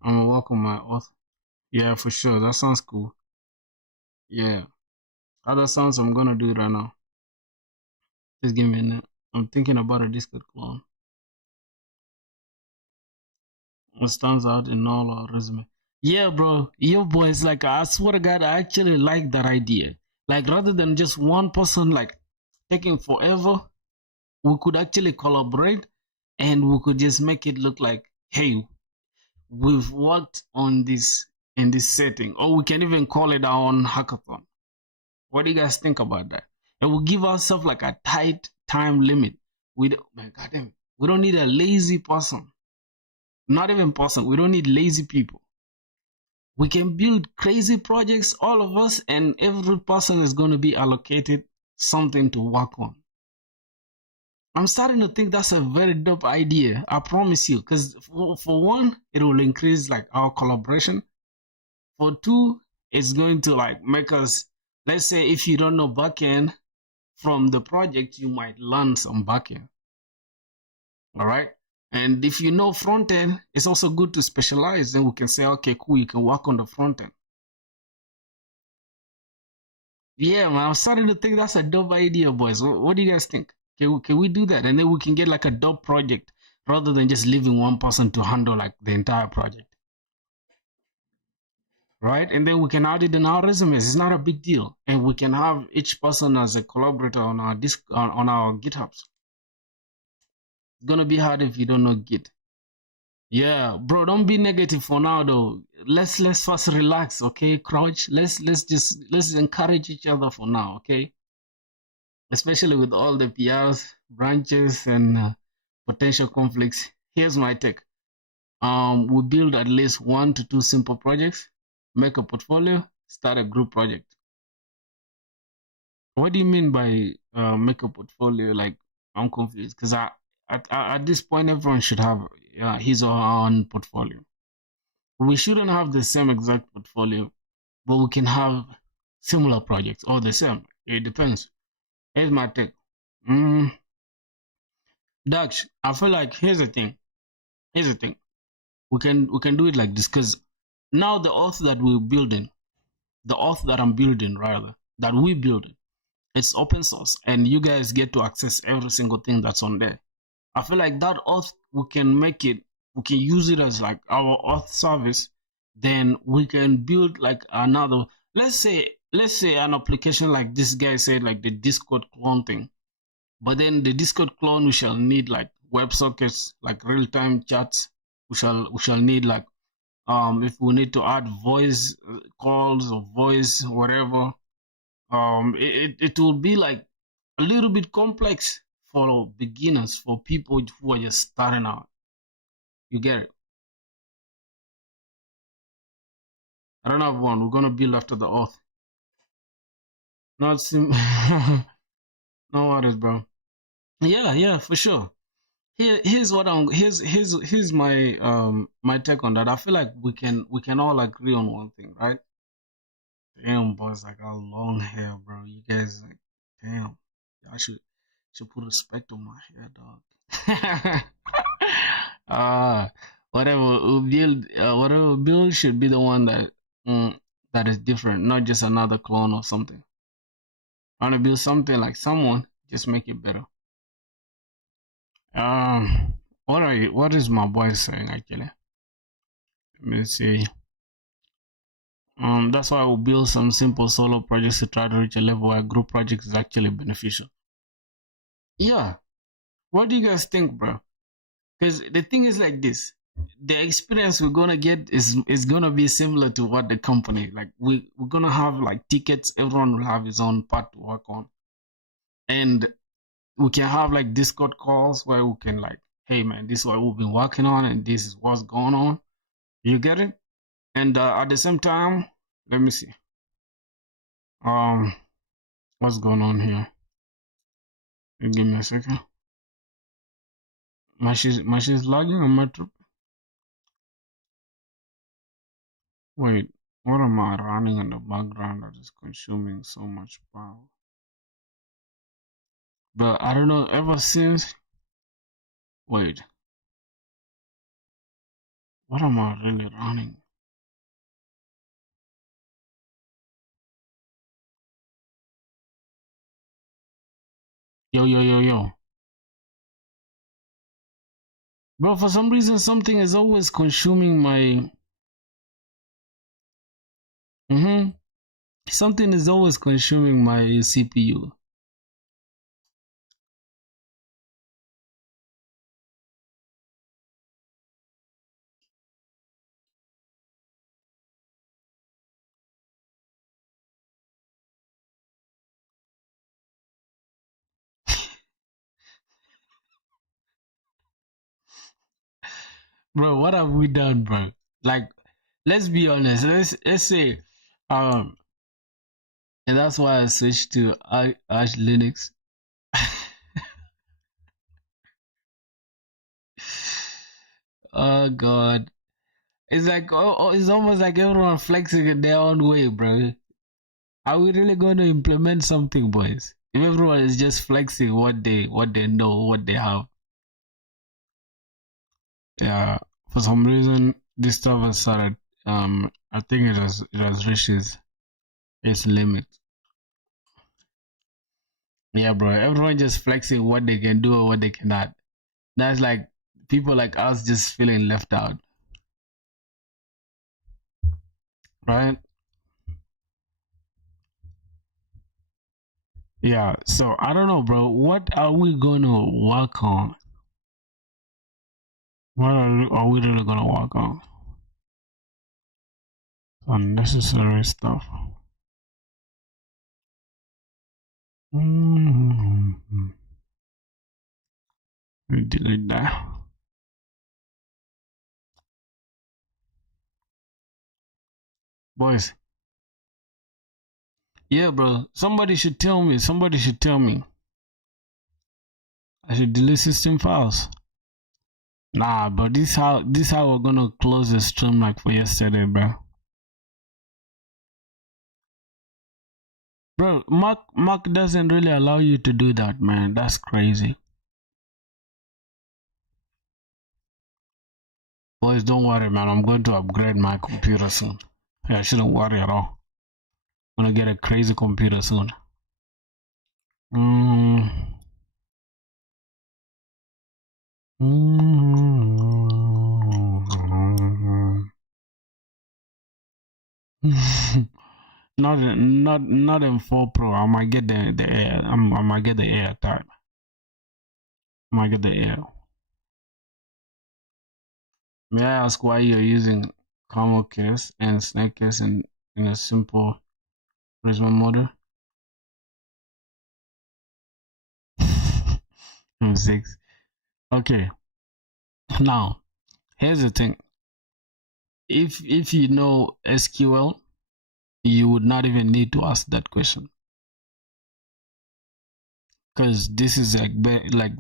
gonna work on my auth. Yeah, for sure. That sounds cool. Yeah, other sounds I'm gonna do it right now. Just give me a minute. I'm thinking about a Discord clone. It stands out in all our resume. Yeah, bro. Yo, boys, like, I swear to God, I actually like that idea. Like, rather than just one person, like, taking forever, we could actually collaborate and we could just make it look like, hey, we've worked on this in this setting. Or we can even call it our own hackathon. What do you guys think about that? And we'll give ourselves like a tight time limit. We don't need a lazy person. Not even person. We don't need lazy people. We can build crazy projects, all of us, and every person is going to be allocated something to work on. I'm starting to think that's a very dope idea. I promise you. Because for one, it will increase like our collaboration. For two, it's going to like make us, let's say if you don't know backend from the project, you might learn some backend. All right. And if you know front end, it's also good to specialize. Then we can say, okay, cool, you can work on the front end. Yeah, man, I'm starting to think that's a dope idea, boys. What do you guys think? Can we do that? And then we can get like a dope project rather than just leaving one person to handle like the entire project. Right? And then we can add it in our resumes. It's not a big deal. And we can have each person as a collaborator on our on our GitHubs. It's gonna be hard if you don't know Git. Yeah, bro, don't be negative for now though. Let's first relax, okay, Crouch? Let's encourage each other for now, okay? Especially with all the PRs, branches, and potential conflicts. Here's my take. We build at least 1 to 2 simple projects, make a portfolio, start a group project. What do you mean by make a portfolio? Like, I'm confused because at this point, everyone should have his or her own portfolio. We shouldn't have the same exact portfolio, but we can have similar projects or the same. It depends. Here's my take. Mm, Dutch, I feel like here's the thing. Here's the thing. We can do it like this because now the auth that we're building, the auth that I'm building rather, that we building, it's open source and you guys get to access every single thing that's on there. I feel like that auth we can make it, we can use it as like our auth service. Then we can build like another. Let's say an application like this guy said, like the Discord clone thing. But then the Discord clone, we shall need like WebSockets, like real time chats. We shall need like if we need to add voice calls or voice whatever. It will be like a little bit complex for beginners, for people who are just starting out. You get it? I don't have one. We're gonna build after the auth. Not sim. No worries, bro. Yeah, for sure. Here's what I'm here's my my take on that. I feel like we can all agree on one thing, right? Damn, boys, I got long hair, bro. You guys like, damn. I should put respect on my hair, dog. uh whatever build should be the one that that is different, not just another clone or something. I wanna build something like someone, just make it better. What is my boy saying actually? Let me see. That's why I will build some simple solo projects to try to reach a level where group projects is actually beneficial. Yeah. What do you guys think, bro? Because the thing is like this. The experience we're gonna get is gonna be similar to what the company like. We're gonna have like tickets. Everyone will have his own part to work on, and we can have like Discord calls where we can like, hey man, this is what we've been working on, and this is what's going on. You get it? And at the same time, let me see. What's going on here? Give me a second. My shit's lagging on my trip. Wait, what am I running in the background that is consuming so much power? But I don't know, ever since. Wait. What am I really running? Yo. Bro, for some reason, something is always consuming my. Something is always consuming my CPU. Bro, what have we done, bro? Like, let's be honest. Let's say, and that's why I switched to Arch Linux. Oh God, it's like it's almost like everyone flexing in their own way, bro. Are we really going to implement something, boys? If everyone is just flexing what they know, what they have. Yeah, for some reason this stuff has started. I think it has reached its limit. Yeah, bro. Everyone just flexing what they can do or what they cannot. That's like people like us just feeling left out, right? Yeah. So I don't know, bro. What are we gonna work on? What are we really gonna work on? Unnecessary stuff. Mm-hmm. Delete that. Boys. Yeah, bro. Somebody should tell me. I should delete system files. Nah, but this how we're gonna close the stream like for yesterday, bro. Bro, Mark doesn't really allow you to do that, man. That's crazy. Boys, don't worry, man. I'm going to upgrade my computer soon. Yeah, I shouldn't worry at all. I'm gonna get a crazy computer soon. Mm. Mm. not in 4 Pro. I might get the air. I might get the air type. I might get the air. May I ask why you're using camel case and snake case in a simple Prisma model? I'm 6. Okay. Now, here's the thing. If you know SQL, you would not even need to ask that question, because this is like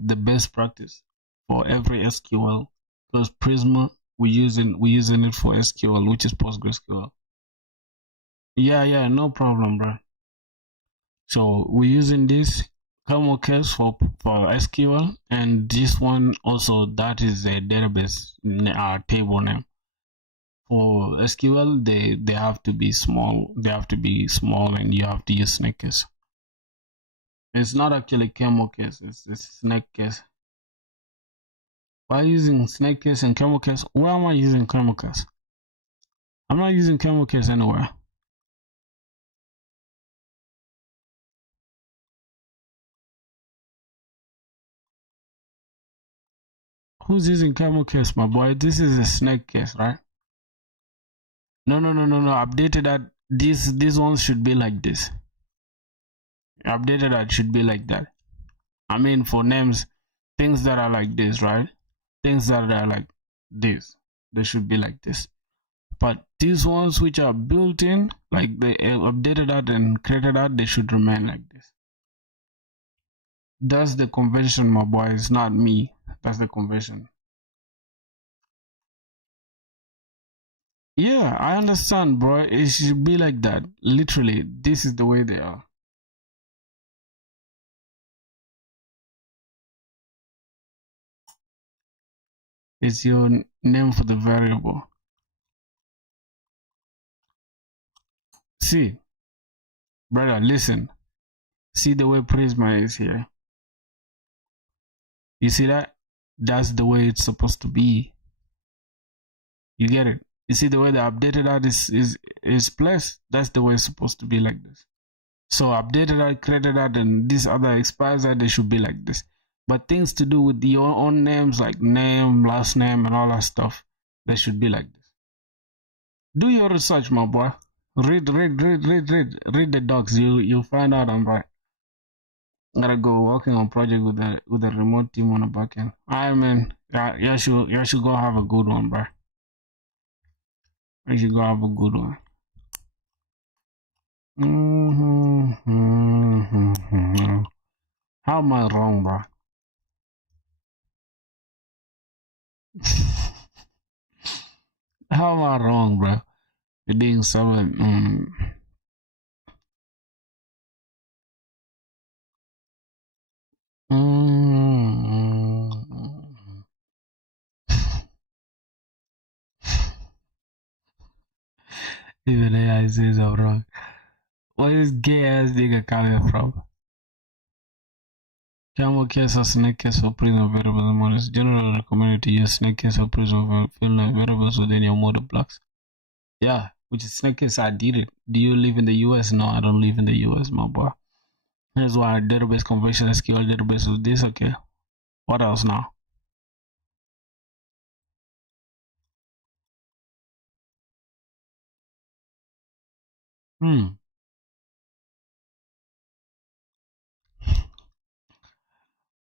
the best practice for every SQL. Because Prisma we using it for SQL, which is PostgreSQL. Yeah, no problem, bro. So we're using this camel case for SQL, and this one also, that is a database table name. For SQL, they have to be small. They have to be small, and you have to use snake case. It's not actually camel case. It's snake case. Why using snake case and camel case? Where am I using camel case? I'm not using camel case anywhere. Who's using camel case, my boy? This is a snake case, right? No. Updated that. These ones should be like this. Updated that should be like that. I mean, for names, things that are like this, right? Things that are like this, they should be like this. But these ones which are built in, like they updated that and created that, they should remain like this. That's the convention, my boy. It's not me. That's the convention. Yeah, I understand, bro. It should be like that. Literally, this is the way they are. It's your name for the variable. See, brother, listen. See the way Prisma is here. You see that? That's the way it's supposed to be. You get it? You see the way the updated art is placed? That's the way it's supposed to be, like this. So updated art, created art, and this other expires art, they should be like this. But things to do with your own names, like name, last name, and all that stuff, they should be like this. Do your research, my boy. Read the docs. You'll find out I'm right. I gotta go working on project with a remote team on the back end. Alright, man. You should go have a good one, bro. You should go have a good one. How am I wrong, bro? How am I wrong, bro? You're being someone. Even AI says I'm wrong. Where is gay ass nigga coming from? Camel case or snake case for prison variables and models. Generally recommended to use snake case or prison variables within your model blocks. Yeah, which is snake case. I did it. Do you live in the US? No, I don't live in the US, my boy. Here's why database convention SQL database with this. Okay. What else now?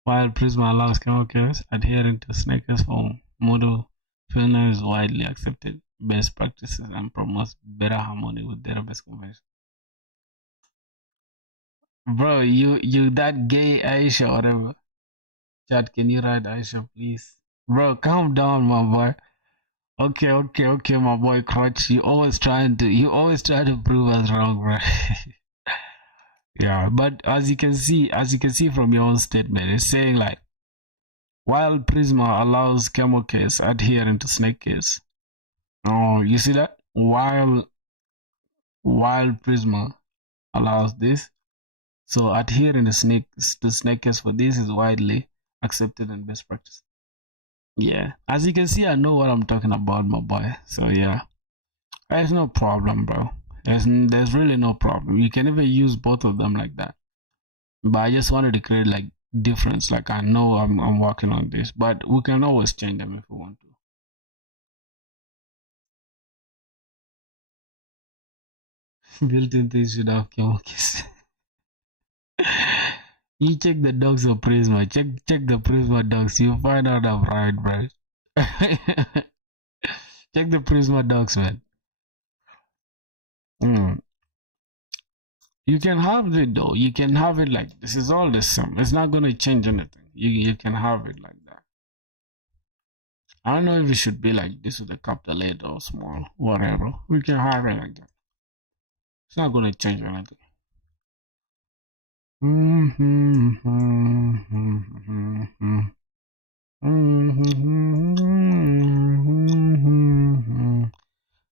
While Prisma allows camel case, adhering to snake case for model failure is widely accepted best practices and promotes better harmony with database convention. Bro, you that gay Aisha, whatever. Chat, can you write Aisha, please? Bro, calm down, my boy. Okay, my boy Crutch. You always try to prove us wrong, bro. Yeah, but as you can see from your own statement, it's saying like while Prisma allows camel case adhering to snake case. Oh, you see that? While Prisma allows this, so adhering to snake case for this is widely accepted and best practice. Yeah, as you can see, I know what I'm talking about, my boy. So yeah, there's no problem, bro. There's really no problem. You can even use both of them like that. But I just wanted to create like difference. Like I know I'm working on this, but we can always change them if we want to. Built-in things should have camel case. You check the dogs of Prisma. Check the Prisma dogs. You'll find out I'm right, bro. Check the Prisma dogs, man. Mm. You can have it though. You can have it like this is all the same. It's not gonna change anything. You can have it like that. I don't know if it should be like this with a capital A or small, whatever. We can have it like that. It's not gonna change anything.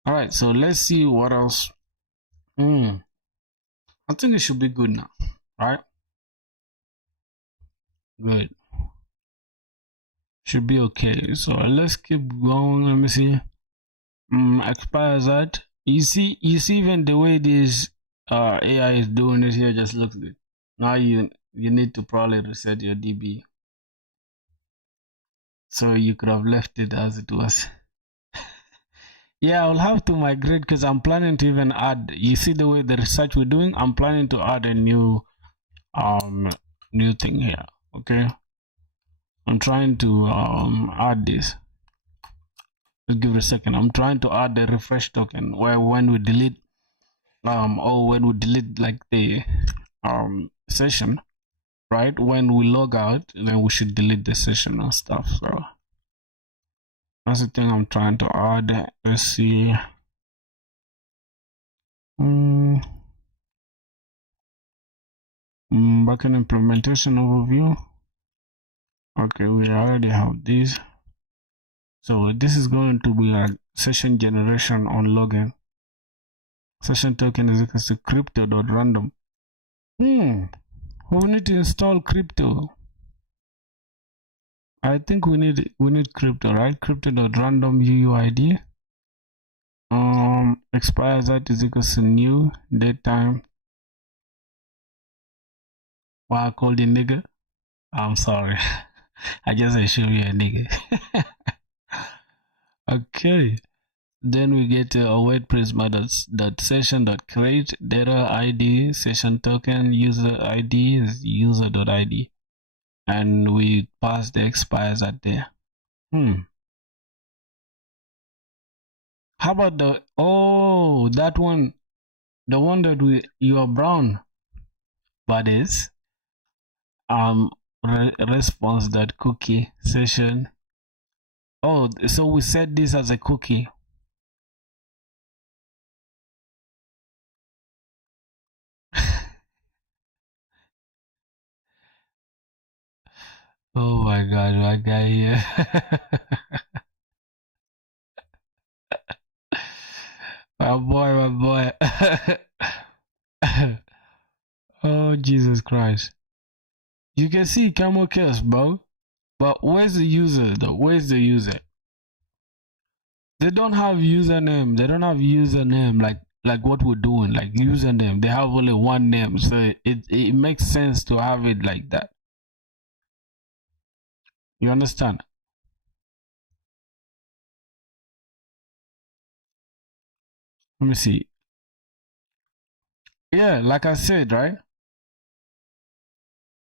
All right, so let's see what else. I think it should be good now, right? Good. Should be okay. So let's keep going. Let me see. Expires that. You see even the way this AI is doing it here just looks good. Now you need to probably reset your DB. So you could have left it as it was. Yeah, I'll have to migrate because I'm planning to even add. You see the way the research we're doing. I'm planning to add a new thing here. Okay, I'm trying to add this. Just give it a second. I'm trying to add the refresh token where when we delete or when we delete like the session, right? When we log out, then we should delete the session and stuff. So that's the thing I'm trying to add. Let's see. Backend implementation overview. Okay, we already have this. So this is going to be a session generation on login. Session token is equal to crypto.random. We need to install crypto. I think we need crypto, right? Crypto.random UUID. Expires that is equal to new date time. Why I called you nigga? I'm sorry. I just assume you're a nigga. Okay. Then we get await prisma dot session dot create data ID session token user ID is user.id, and we pass the expires at there. How about the that one, the one that you are brown, but is response that cookie session. Oh, so we set this as a cookie. Oh my god, my guy here. My boy. Oh, Jesus Christ. You can see camel kills, bro. But where's the user though? Where's the user? They don't have username. They don't have username like what we're doing, like username. They have only one name. So it makes sense to have it like that. You understand? Let me see. Yeah, like I said, right?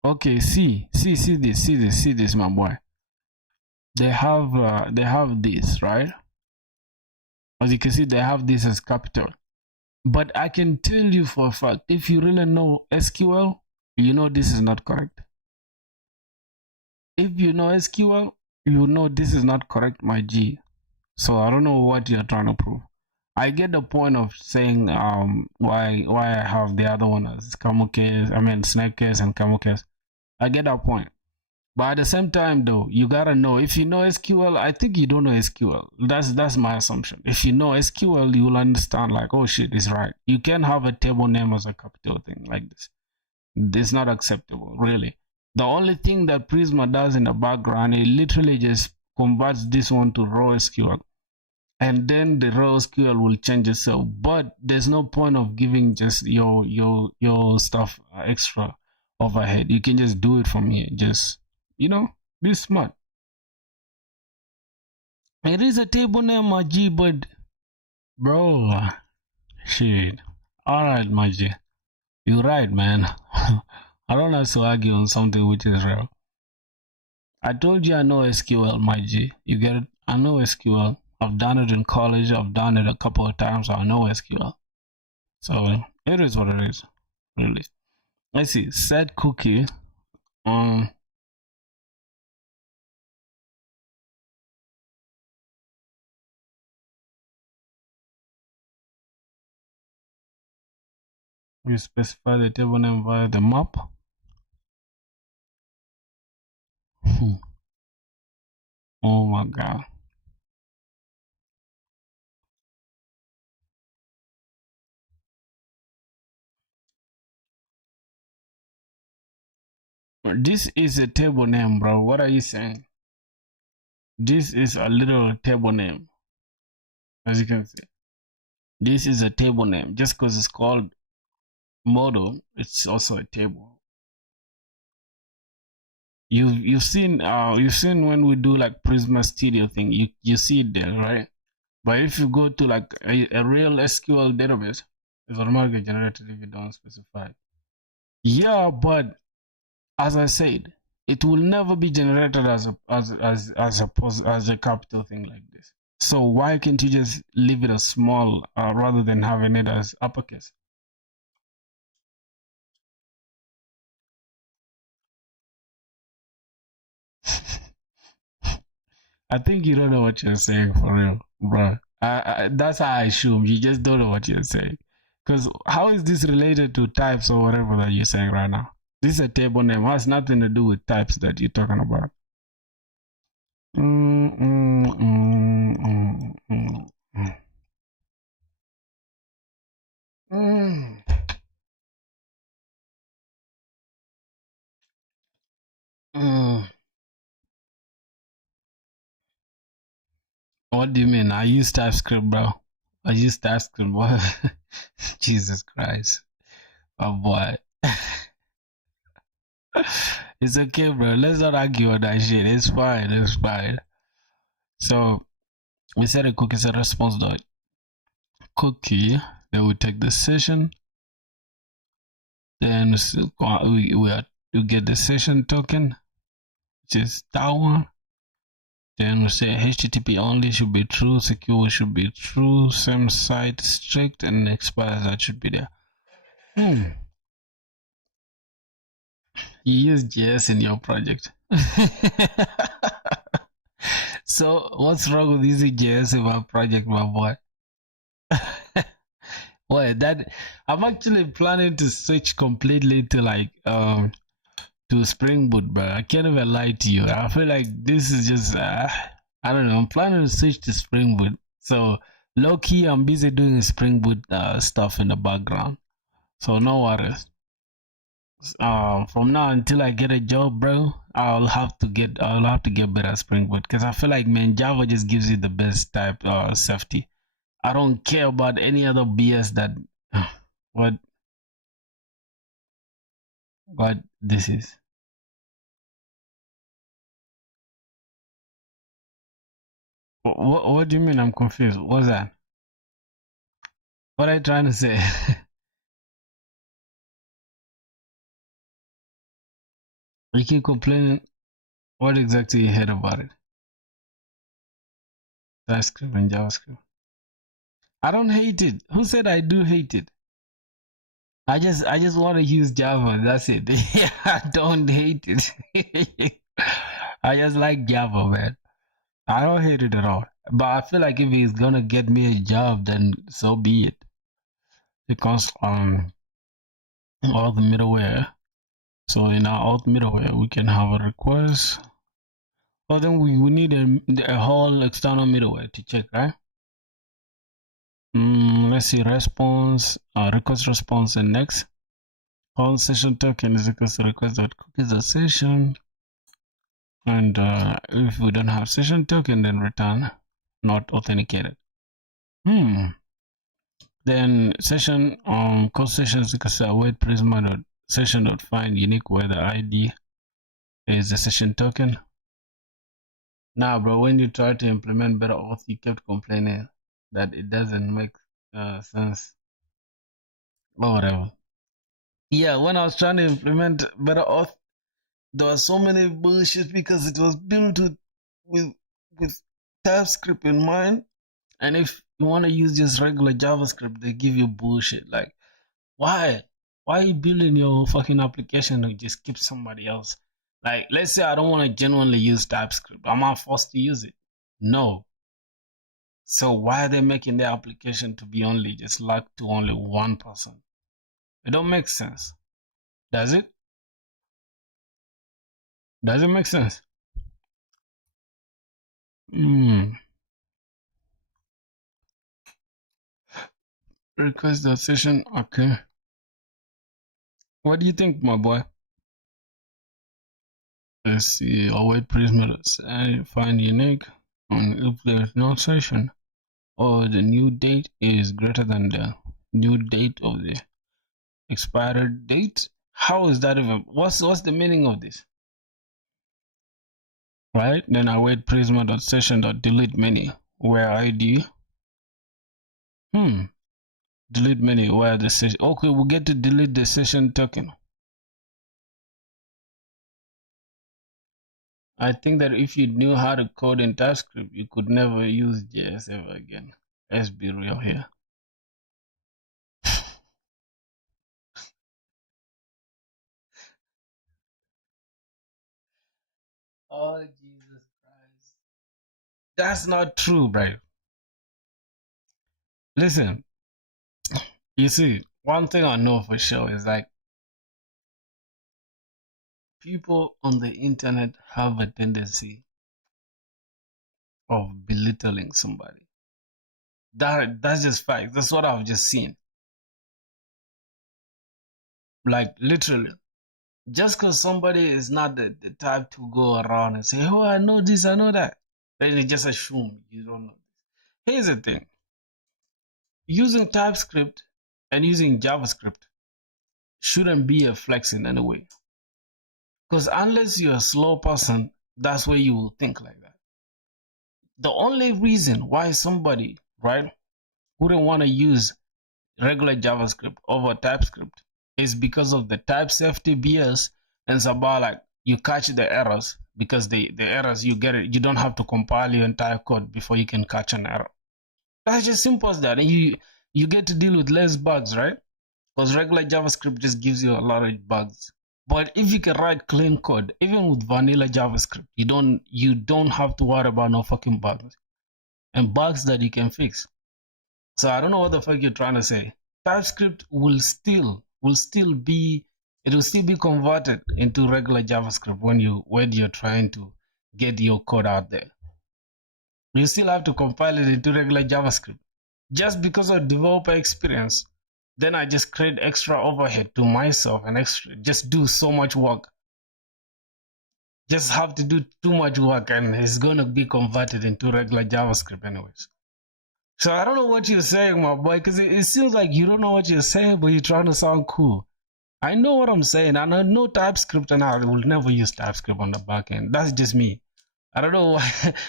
Okay, see this, my boy. They have this, right? As you can see, they have this as capital. But I can tell you for a fact, if you really know SQL, you know this is not correct. If you know SQL, you know this is not correct, my G. So I don't know what you're trying to prove. I get the point of saying why I have the other one as Kamukes, I mean snake case and Kamukes. I get that point. But at the same time though, you gotta know if you know SQL, I think you don't know SQL. That's my assumption. If you know SQL, you will understand like, oh shit, it's right. You can't have a table name as a capital thing like this. It's not acceptable, really. The only thing that Prisma does in the background, it literally just converts this one to raw SQL. And then the raw SQL will change itself. But there's no point of giving just your stuff extra overhead. You can just do it from here. Just be smart. It is a table name, my G, but bro, shit. Alright, my G. You're right, man. I don't have to argue on something which is real. I told you I know SQL, my G. You get it? I know SQL. I've done it in college. I've done it a couple of times. I know SQL. So it is what it is, really. Let's see. Set cookie. We specify the table name via the map. Oh my god. This is a table name, bro. What are you saying? This is a literal table name. As you can see. This is a table name. Just because it's called model, it's also a table. You've seen when we do like Prisma Studio thing, you see it there, right? But if you go to like a real SQL database, it's automatically generated if you don't specify. Yeah, but as I said, it will never be generated as a capital thing like this. So why can't you just leave it as small rather than having it as uppercase? I think you don't know what you're saying for real, bro. That's how I assume you just don't know what you're saying. Because how is this related to types or whatever that you're saying right now? This is a table name. It has nothing to do with types that you're talking about. What do you mean? I use TypeScript, bro. I use TypeScript, boy. Jesus Christ. Oh boy. It's okay, bro. Let's not argue on that shit. It's fine. It's fine. So we set a cookie set response dot cookie. Then we take the session. Then we are to get the session token, which is that one. Then we say HTTP only should be true, secure should be true, same site strict, and expires that should be there. You use JS in your project. So what's wrong with using JS in my project, my boy? Well, that I'm actually planning to switch completely to like to Spring Boot, but I can't even lie to you. I feel like this is just I don't know. I'm planning to switch to Spring Boot. So low key, I'm busy doing Spring Boot stuff in the background. So no worries. From now until I get a job, bro, I'll have to get better at Spring Boot because I feel like man, Java just gives you the best type safety. I don't care about any other BS that what this is. What do you mean? I'm confused. What's that? What are you trying to say? You keep complaining. What exactly you hate about it? TypeScript and JavaScript. I don't hate it. Who said I do hate it? I just want to use Java. That's it. I don't hate it. I just like Java, man. I don't hate it at all. But I feel like if he's gonna get me a job, then so be it. Because all the middleware. So in our auth middleware, we can have a request. Well, then we need a whole external middleware to check, right? Let's see, response, request response, and next. All session token is equals to request.cookies.session. And if we don't have session token, then return not authenticated. Then session code session is equals to await prisma session dot find unique where the ID is the session token. Now, bro, when you try to implement better auth, you kept complaining that it doesn't make sense or whatever. Yeah, when I was trying to implement better auth, there were so many bullshit because it was built with TypeScript in mind. And if you want to use just regular JavaScript, they give you bullshit. Like, why? Why are you building your fucking application to just keep somebody else? Like, let's say I don't want to genuinely use TypeScript. Am I forced to use it? No. So why are they making their application to be only just locked to only one person? It don't make sense. Does it? Does it make sense? Request that session. Okay. What do you think, my boy? Let's see. Await prisoners and find unique. And if there's no session or the new date is greater than the new date of the expired date, how is that even? What's the meaning of this? Right? Then await prisma.session.delete many where ID. Delete many where the session. Okay, we get to delete the session token. I think that if you knew how to code in TypeScript, you could never use JS ever again. Let's be real here. Oh, Jesus Christ. That's not true, bro. Listen, you see, one thing I know for sure is like people on the internet have a tendency of belittling somebody. That's just fact. That's what I've just seen. Like literally, just because somebody is not the type to go around and say, "Oh, I know this, I know that," then you just assume you don't know this. Here's the thing: using TypeScript and using JavaScript shouldn't be a flex in any way. Because unless you're a slow person, that's where you will think like that. The only reason why somebody, right, wouldn't want to use regular JavaScript over TypeScript is because of the type safety BS, and it's about like you catch the errors because the errors you get it, you don't have to compile your entire code before you can catch an error. That's just simple as that, and you get to deal with less bugs, right? Because regular JavaScript just gives you a lot of bugs. But if you can write clean code, even with vanilla JavaScript, you don't have to worry about no fucking bugs and bugs that you can fix. So I don't know what the fuck you're trying to say. TypeScript will still be converted into regular JavaScript when you're trying to get your code out there. You still have to compile it into regular JavaScript. Just because of developer experience, then I just create extra overhead to myself and just do so much work. Just have to do too much work and it's gonna be converted into regular JavaScript anyways. So I don't know what you're saying, my boy, because it seems like you don't know what you're saying, but you're trying to sound cool. I know what I'm saying, and I know TypeScript, and I will never use TypeScript on the back end. That's just me. I don't know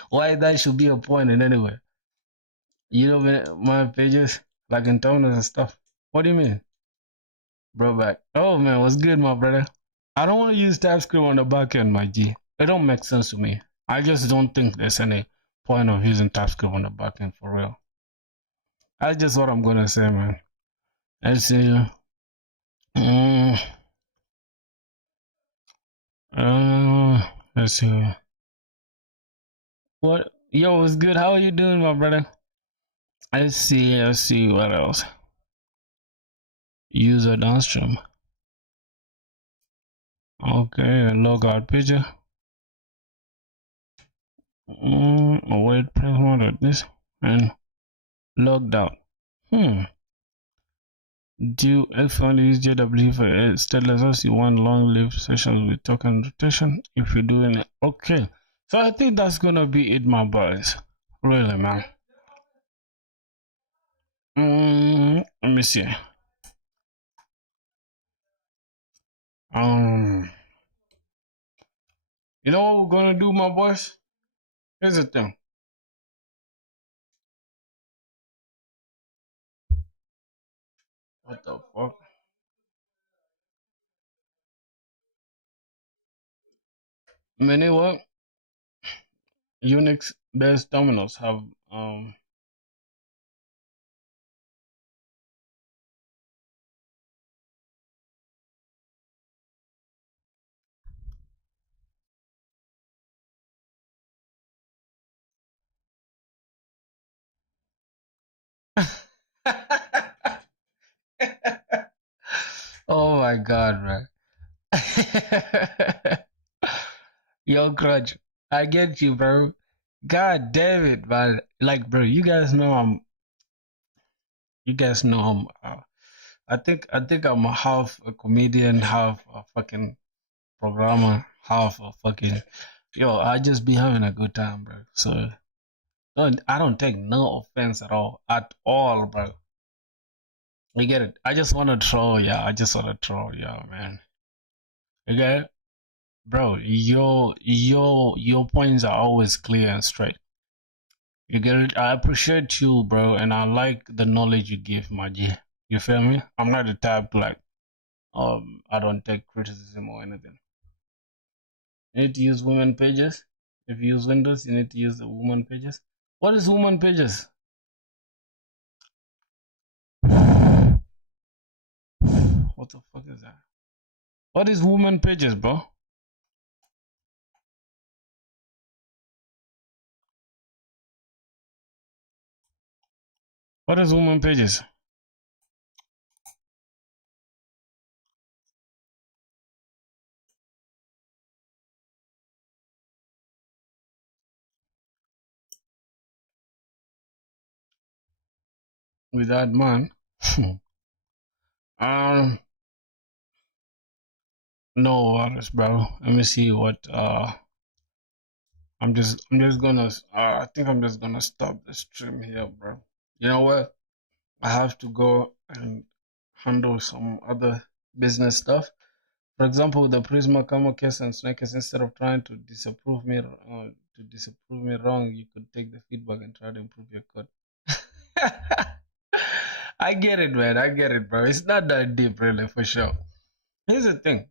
why that should be a point in any way. You know, my pages, like in toners and stuff. What do you mean? Bro, back. Oh, man, what's good, my brother? I don't want to use TypeScript on the back end, my G. It don't make sense to me. I just don't think there's any point of using TypeScript on the back end for real. That's just what I'm gonna say, man. Let's see. Let's see. What? Yo, it's good. How are you doing, my brother? Let's see. Let's see what else. User downstream. Okay, logout picture. Wait, press mode at this and logged out. Do if you want to use JW for stateless as you want long-lived sessions with token rotation. If you're doing it, okay. So I think that's gonna be it, my boys. Really, man. Let me see. You know what we're gonna do, my boys? Here's the thing. What the fuck? Many what? Unix-based terminals have oh my god, man. Yo, Crutch, I get you, bro. God damn it, man. Like, bro, you guys know I think I'm a half a comedian, half a fucking programmer, half a fucking yo. I just be having a good time, bro. So I don't take no offense at all, bro. You get it? I just want to troll, yeah. I just want to troll, yeah, man. You get it, bro? Your points are always clear and straight. You get it? I appreciate you, bro, and I like the knowledge you give, my G. You feel me? I'm not the type to like, I don't take criticism or anything. You need to use women pages. If you use Windows, you need to use the woman pages. What is woman pages? What the fuck is that? What is woman pages, bro? What is woman pages? With that man. No worries, bro. Let me see what I'm just gonna I think I'm just gonna stop the stream here, bro. You know what? I have to go and handle some other business stuff. For example, with the Prisma Camo case and Snakes, instead of trying to disapprove me wrong, you could take the feedback and try to improve your code. I get it, man. I get it, bro. It's not that deep, really, for sure. Here's the thing.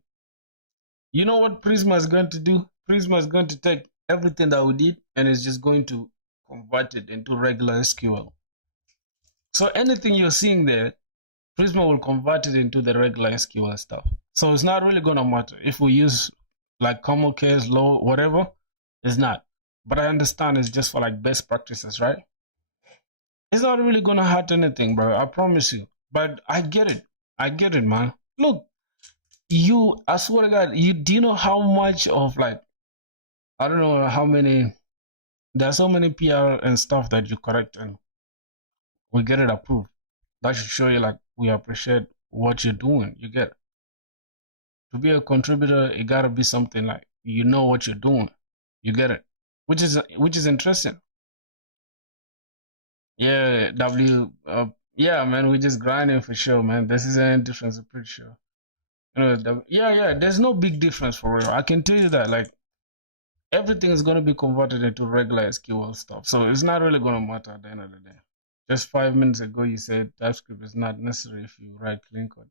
You know what Prisma is going to do? Prisma is going to take everything that we did and is just going to convert it into regular SQL. So anything you're seeing there, Prisma will convert it into the regular SQL stuff. So it's not really going to matter if we use like common case, low, whatever. It's not. But I understand it's just for like best practices, right? It's not really going to hurt anything, bro. I promise you. But I get it. I get it, man. Look, I swear to God, do you know how much of like, I don't know how many, there are so many PR and stuff that you correct and we get it approved. That should show you like we appreciate what you're doing. You get it. To be a contributor, it gotta be something like you know what you're doing. You get it, which is interesting. Yeah, yeah, man, we just grinding for sure, man. This isn't any difference, I'm pretty sure. You know, yeah, there's no big difference for real. I can tell you that, like, everything is gonna be converted into regular SQL stuff, so it's not really gonna matter at the end of the day. Just 5 minutes ago, you said TypeScript is not necessary if you write clean code.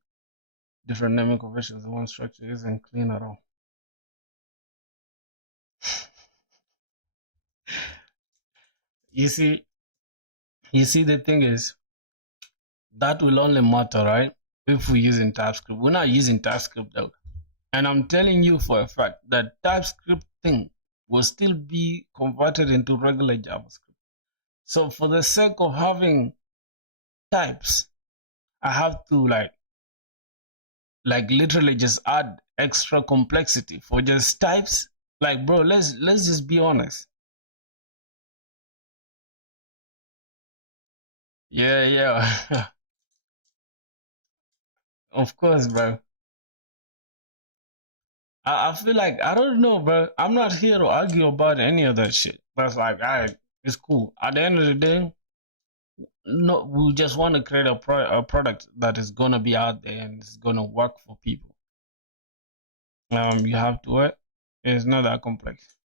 Different naming conventions, the one structure isn't clean at all. You see, the thing is, that will only matter, right, if we're using TypeScript. We're not using TypeScript though. And I'm telling you for a fact that TypeScript thing will still be converted into regular JavaScript. So for the sake of having types, I have to like literally just add extra complexity for just types. Like, bro, let's just be honest. Yeah. Of course, bro. I feel like I don't know, bro. I'm not here to argue about any of that shit. That's like, alright, it's cool. At the end of the day, no, we just want to create a product that is gonna be out there and it's gonna work for people. You have to it. It's not that complex.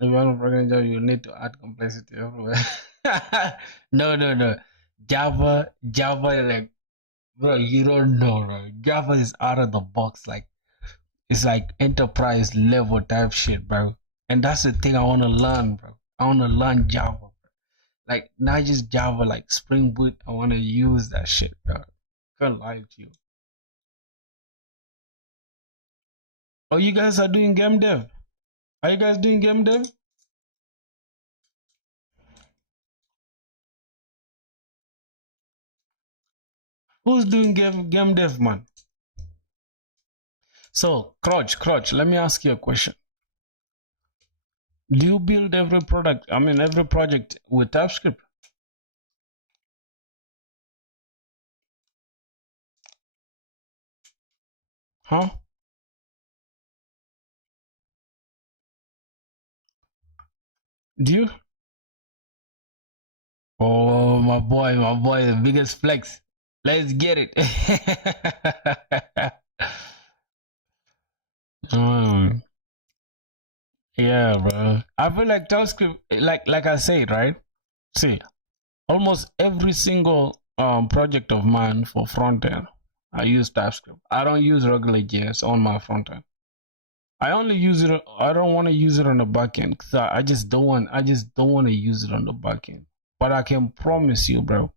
If you want to program Java, you need to add complexity everywhere. No. Java, like, bro, you don't know, bro. Java is out of the box, like it's like enterprise level type shit, bro. And that's the thing I want to learn, bro. I want to learn Java, bro. Like not just Java, like Spring Boot. I want to use that shit, bro. Can't lie to you. Oh, you guys are doing game dev? Are you guys doing game dev? Who's doing game dev, man? So, Crotch, let me ask you a question. Do you build every project with TypeScript? Huh? Do you? Oh, my boy, the biggest flex. Let's get it. Yeah, bro. I feel like TypeScript, like I said, right? See, almost every single project of mine for front end, I use TypeScript. I don't use regular JS on my front end. I only use it. I don't want to use it on the back end because I just don't want. I just don't want to use it on the back end. But I can promise you, bro,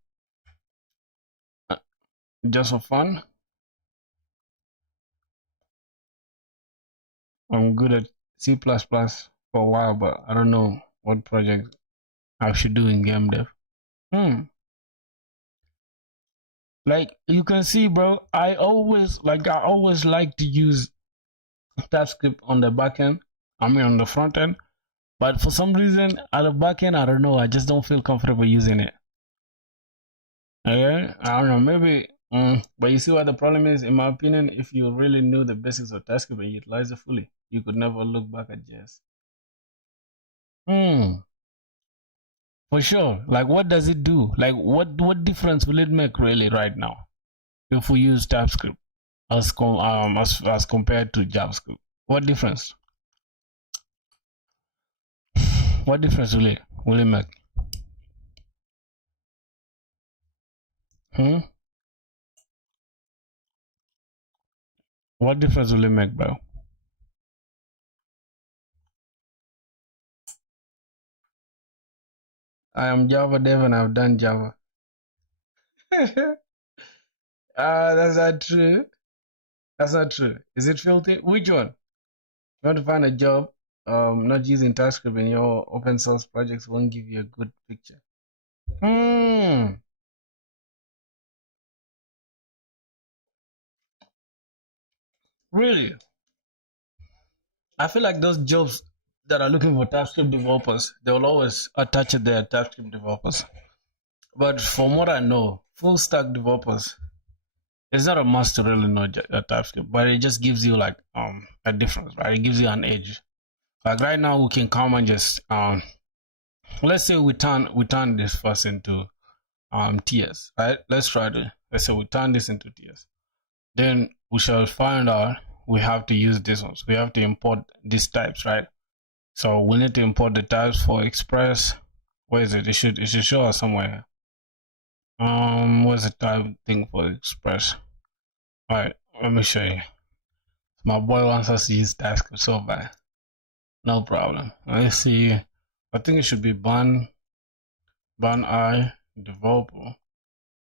just for fun, I'm good at C++ for a while, but I don't know what project I should do in game dev. Like you can see, bro, I always like to use TypeScript on the back end. I mean on the front end. But for some reason at the back end, I don't know, I just don't feel comfortable using it. Okay? I don't know, maybe but you see what the problem is, in my opinion, if you really knew the basics of TypeScript and utilize it fully, you could never look back at JS. For sure. Like what does it do? Like what difference will it make really right now if we use TypeScript as compared to JavaScript? What difference? What difference will it make? What difference will it make, bro? I am Java dev and I've done Java. That's not true. That's not true. Is it filthy? Which one? You want to find a job, not using TypeScript in your open source projects won't give you a good picture. Really? I feel like those jobs that are looking for TypeScript developers, they will always attach their TypeScript developers. But from what I know, full stack developers, it's not a must to really know TypeScript, but it just gives you like a difference, right? It gives you an edge. Like right now, we can come and just let's say we turn this first into tiers, right? Let's say we turn this into tiers. Then we shall find out we have to use these ones. We have to import these types, right? So we need to import the types for Express. Where is it? It should show us somewhere. What's the type thing for Express? All right, let me show you. My boy wants us to use TypeScript so bad. No problem. Let's see. I think it should be ban I developer.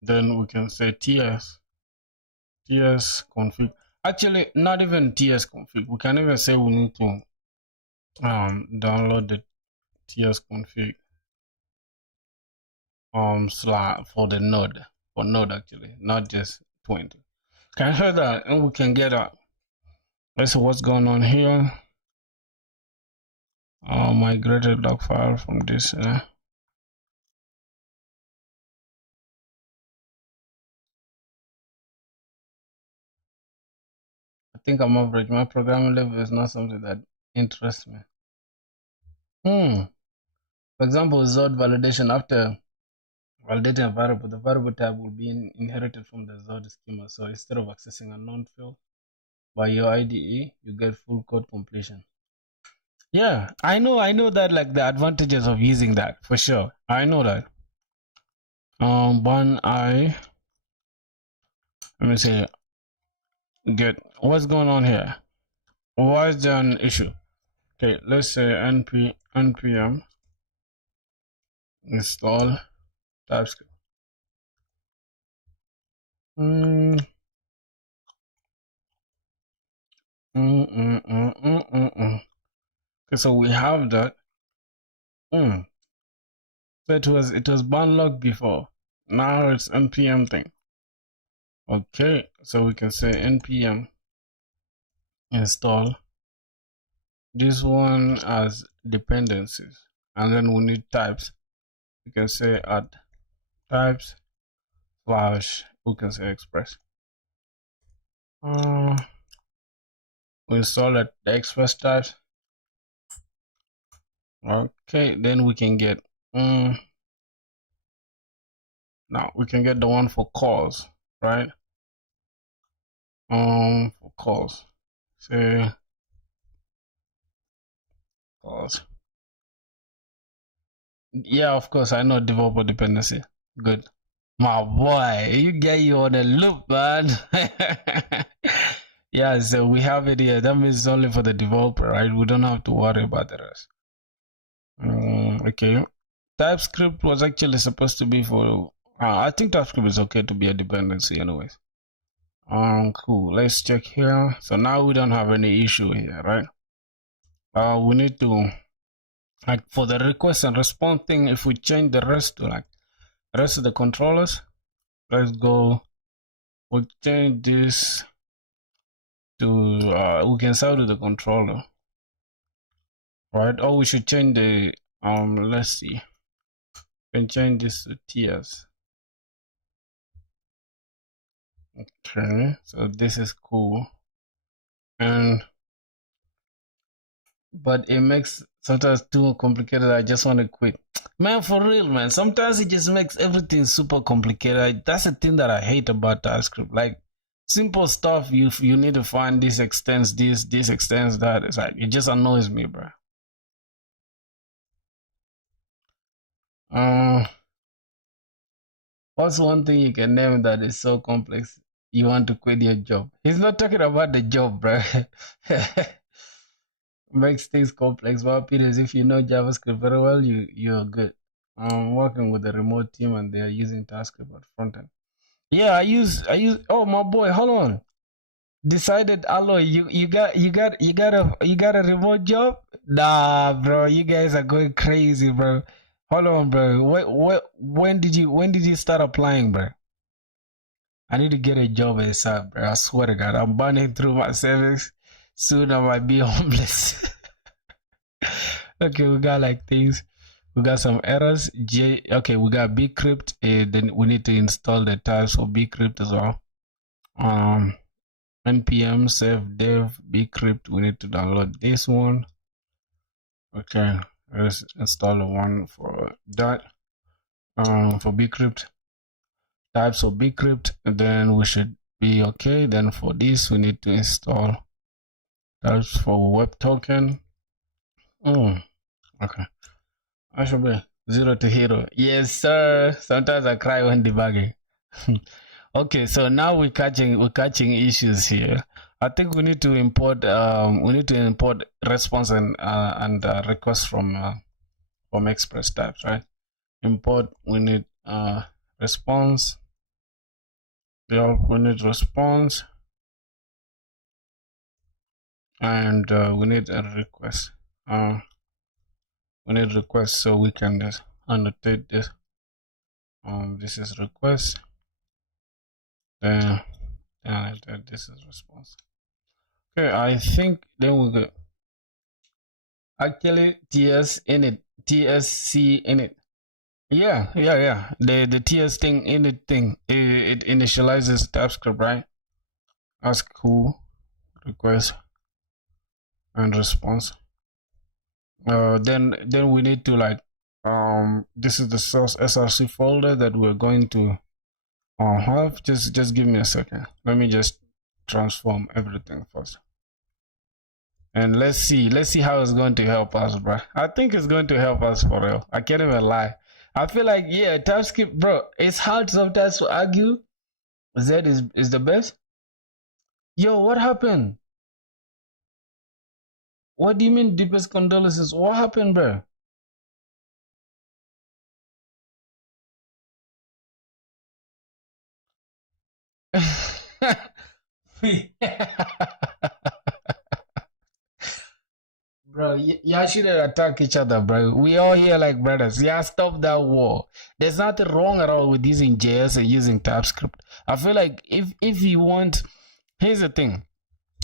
Then we can say ts config. Actually, not even TS config. We can even say we need to download the TS config for the node, for node actually, not just 20. Can hear that, and we can get a. Let's see what's going on here. Migrated log file from this. I think I'm average. My programming level is not something that interests me. For example, Zod validation. After validating a variable, the variable type will be inherited from the Zod schema. So instead of accessing a non field by your IDE, you get full code completion. Yeah, I know that, like, the advantages of using that for sure. I know that. One I let me see. Get what's going on here. Why is there an issue? Okay, let's say npm install TypeScript. Okay, so we have that. So it was banlock before. Now it's npm thing. Okay, so we can say npm install this one as dependencies, and then we need types. We can say add types slash, we can say express. We install it, the express types. Okay, then we can get now we can get the one for calls, right? For calls, say calls. Yeah, of course, I know developer dependency. Good, my boy, you get you on a loop, man. Yeah, so we have it here. That means it's only for the developer, right? We don't have to worry about the rest. Okay, TypeScript was actually supposed to be for. I think TypeScript is okay to be a dependency, anyways. Cool. Let's check here. So now we don't have any issue here, right? We need to, like, for the request and response thing, if we change the rest to, like, the rest of the controllers, let's go. We'll change this to we can start with the controller, right? Or we should change the let's see. We can change this to TS. Okay, so this is cool, and but it makes sometimes too complicated. I just want to quit, man, for real, man. Sometimes it just makes everything super complicated. That's the thing that I hate about TypeScript. Like, simple stuff, you need to find this extends this extends that. It's like, it just annoys me, bro. What's one thing you can name that is so complex you want to quit your job? He's not talking about the job, bro. Makes things complex. But Peters, if you know JavaScript very well, you're good. I'm working with a remote team and they are using TypeScript at front end. Yeah, I use. Oh, my boy, hold on. Decided, Alloy, you got a remote job? Nah, bro, you guys are going crazy, bro. Hold on, bro. When did you start applying, bro? I need to get a job ASAP, bro. I swear to God, I'm burning through my savings. Soon I might be homeless. Okay, we got like things. We got some errors. Okay, we got bcrypt. Then we need to install the types for bcrypt as well. npm save dev bcrypt. We need to download this one. Okay, let's install the one for that. For bcrypt. Types of bcrypt, and then we should be okay. Then for this, we need to install types for web token. Okay. I should be 0 to hero. Yes, sir. Sometimes I cry when debugging. Okay, so now we're catching issues here. I think we need to import response and request from express types, right? Import, we need response. Yeah, we need response. and we need a request. We need request so we can just annotate this. This is request. Then this is response. Okay, I think then we go. Actually, TS init, TSC init. Yeah. The TS thing init thing, it initializes TypeScript, right? Ask who, request, and response. Then we need to like this is the source src folder that we're going to have. Just give me a second. Let me just transform everything first. And let's see how it's going to help us, bro. I think it's going to help us for real. I can't even lie. I feel like, yeah, TypeScript, bro, it's hard sometimes to argue Z is the best. Yo, what happened? What do you mean deepest condolences? What happened, bro? Bro, y'all shouldn't attack each other, bro. We all here like brothers. Yeah, stop that war. There's nothing wrong at all with using JS and using TypeScript. I feel like if you want, here's the thing: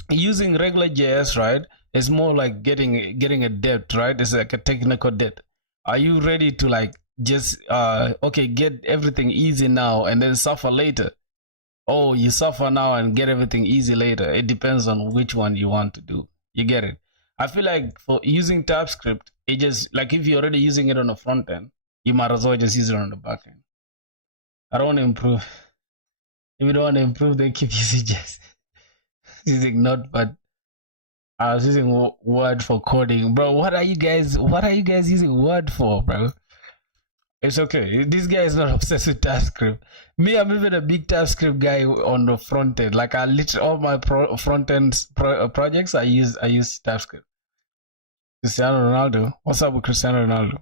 using regular JS, right, is more like getting a debt, right? It's like a technical debt. Are you ready to like just okay, get everything easy now and then suffer later? Oh, you suffer now and get everything easy later. It depends on which one you want to do. You get it? I feel like for using TypeScript, it just like if you're already using it on the front end, you might as well just use it on the back end. I don't want to improve. If you don't want to improve, then keep using just using Notepad. I was using Word for coding, bro. What are you guys using Word for, bro? It's okay. This guy is not obsessed with TypeScript. Me, I'm even a big TypeScript guy on the front end. Like I literally all my front end projects, I use TypeScript. Cristiano Ronaldo. What's up with Cristiano Ronaldo?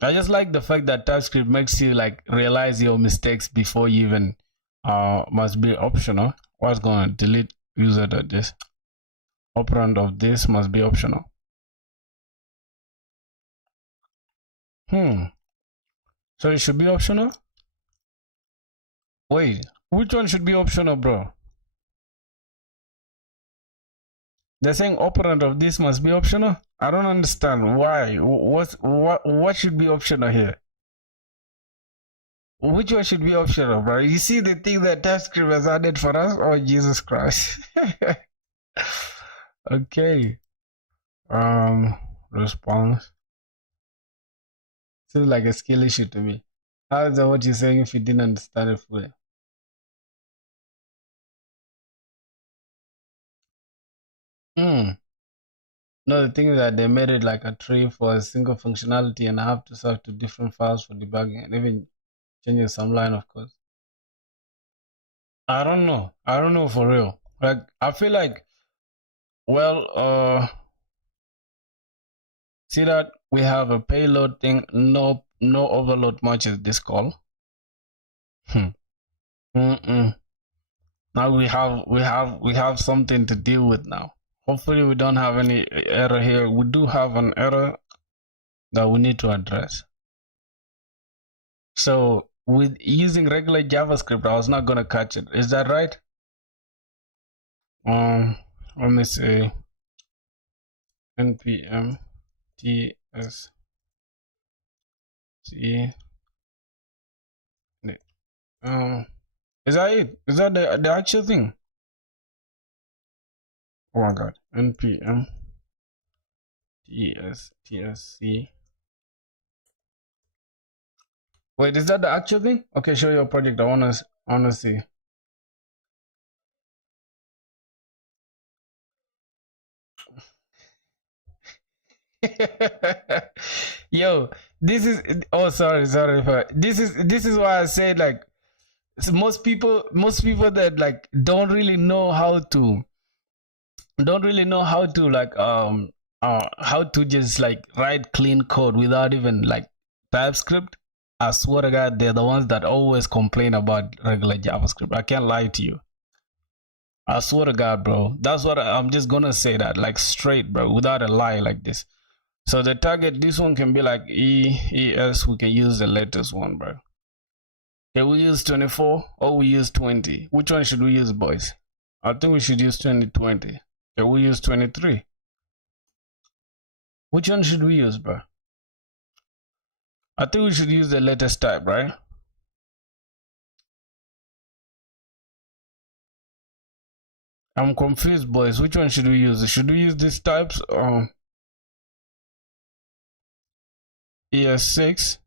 I just like the fact that TypeScript makes you like realize your mistakes before you even must be optional. What's going on? Delete user.this. Operand of this must be optional. So it should be optional? Wait, which one should be optional, bro? They're saying operand of this must be optional? I don't understand why. What should be optional here? Which one should be optional, bro? You see the thing that TypeScript has added for us? Oh, Jesus Christ. Okay. Response. Seems like a skill issue to me. How is that what you're saying if you didn't understand it fully? No, the thing is that they made it like a tree for a single functionality, and I have to serve to different files for debugging and even changing some line, of course. I don't know. I don't know for real. Like I feel like, well, see that we have a payload thing. No overload matches this call. Now we have something to deal with now. Hopefully we don't have any error here. We do have an error that we need to address. So with using regular JavaScript, I was not gonna catch it. Is that right? Let me say npm tsc. Is that it? Is that the actual thing? Oh my god. npm tsc. Wait, is that the actual thing? Okay, show your project. I wanna see. Yo, this is sorry this is why I say like most people that like don't really know how to like how to just like write clean code without even like TypeScript. I swear to God, they're the ones that always complain about regular JavaScript. I can't lie to you. I swear to God, bro. That's what I'm just gonna say that, like straight, bro, without a lie like this. So the target, this one can be like ES. We can use the latest one, bro. Can we use 24 or we use 20? Which one should we use, boys? I think we should use 2020. Can we use 23? Which one should we use, bro? I think we should use the latest type, right? I'm confused, boys. Which one should we use? Should we use these types or ES6?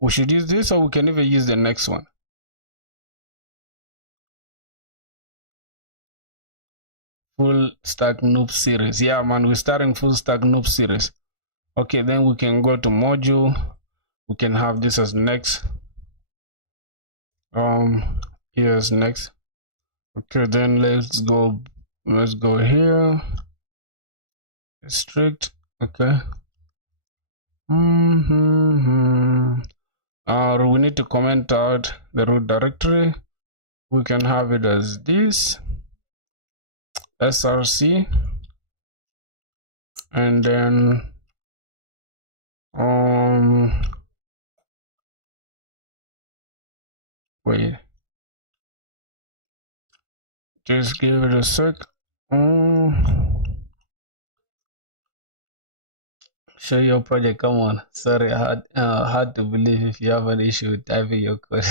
We should use this, or we can even use the next one. Full stack NOOB series. Yeah, man, we're starting full stack NOOB series. Okay, then we can go to module. We can have this as next. Here's next. Okay, then let's go here. Strict. Okay. We need to comment out the root directory. We can have it as this src, and then wait, just give it a sec. Show your project. Come on. Sorry, I had to believe if you have an issue with typing your code.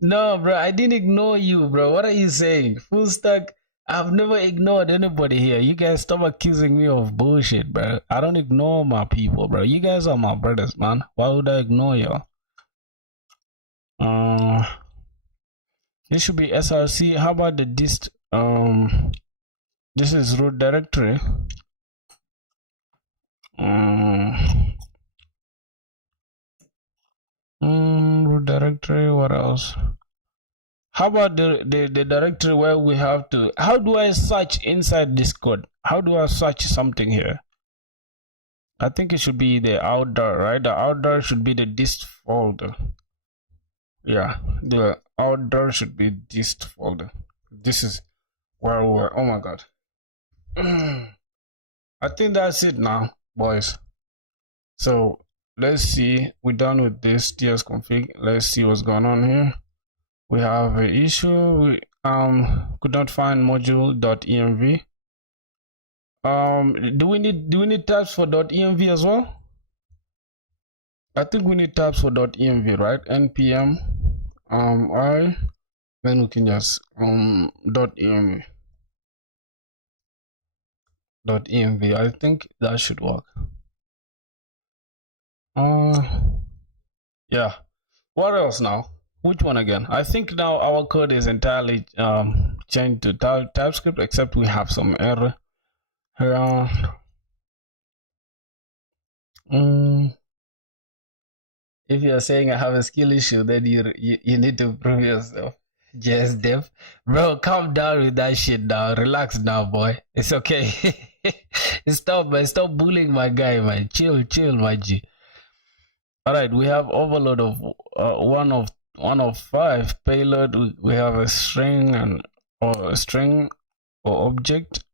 No, bro, I didn't ignore you, bro. What are you saying? Full stack. I've never ignored anybody here. You guys stop accusing me of bullshit, bro. I don't ignore my people, bro. You guys are my brothers, man. Why would I ignore you? This should be src. How about the dist? This is root directory. Root directory. What else? How about the directory where we have to? How do I search inside this code? How do I search something here? I think it should be the outdoor, right? The outdoor should be the dist folder. Yeah, the outdoor should be dist folder. This is where we're. Oh my god. I think that's it now, boys. So let's see. We're done with this ts config. Let's see what's going on here. We have an issue. We could not find module.env. Do we need tabs for .env as well? I think we need tabs for .env, right? npm I, then we can just .env. .env. I think that should work. Yeah. What else now? Which one again? I think now our code is entirely changed to TypeScript, except we have some error. If you're saying I have a skill issue, then you need to prove yourself. Yes, Dev. Bro, calm down with that shit now. Relax now, boy. It's okay. Stop, man. Stop bullying my guy, man. Chill, my G. Alright, we have overload of one of 5 payload. We have a string or a string or object.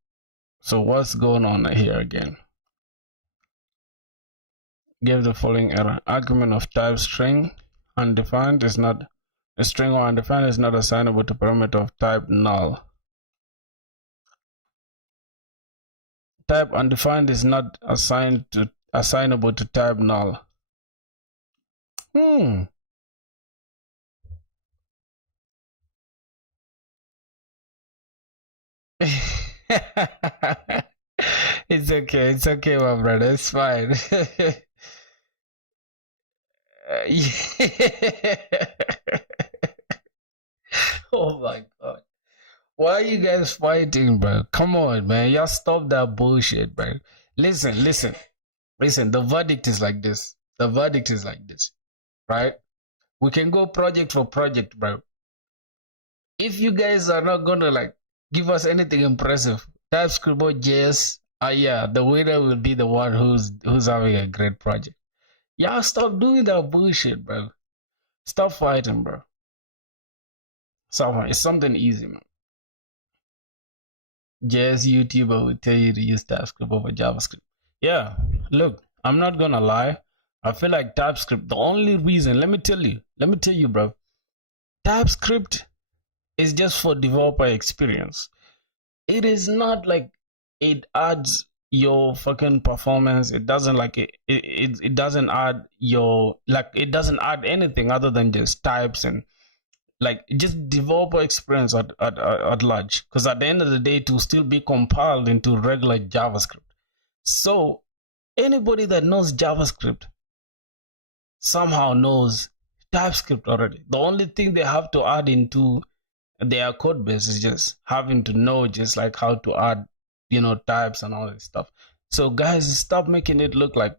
So what's going on here again? Give the following error. Argument of type string undefined is not a string, or undefined is not assignable to parameter of type null. Type undefined is not assignable to type null. It's okay, my brother. It's fine. Oh my god. Why are you guys fighting, bro? Come on, man. Y'all stop that bullshit, bro. Listen. The verdict is like this. Right? We can go project for project, bro. If you guys are not gonna like give us anything impressive, TypeScript or JS, yeah, the winner will be the one who's having a great project. Y'all stop doing that bullshit, bro. Stop fighting, bro. Somehow, it's something easy, man. JS YouTuber will tell you to use TypeScript over JavaScript. Yeah, look, I'm not gonna lie. I feel like TypeScript, the only reason, let me tell you, bro. TypeScript is just for developer experience. It is not like it adds your fucking performance. It doesn't like it doesn't add your like it doesn't add anything other than just types and like just developer experience at large, because at the end of the day it will still be compiled into regular JavaScript. So anybody that knows JavaScript somehow knows TypeScript already. The only thing they have to add into their code base is just having to know just like how to add, types and all this stuff. So guys, stop making it look like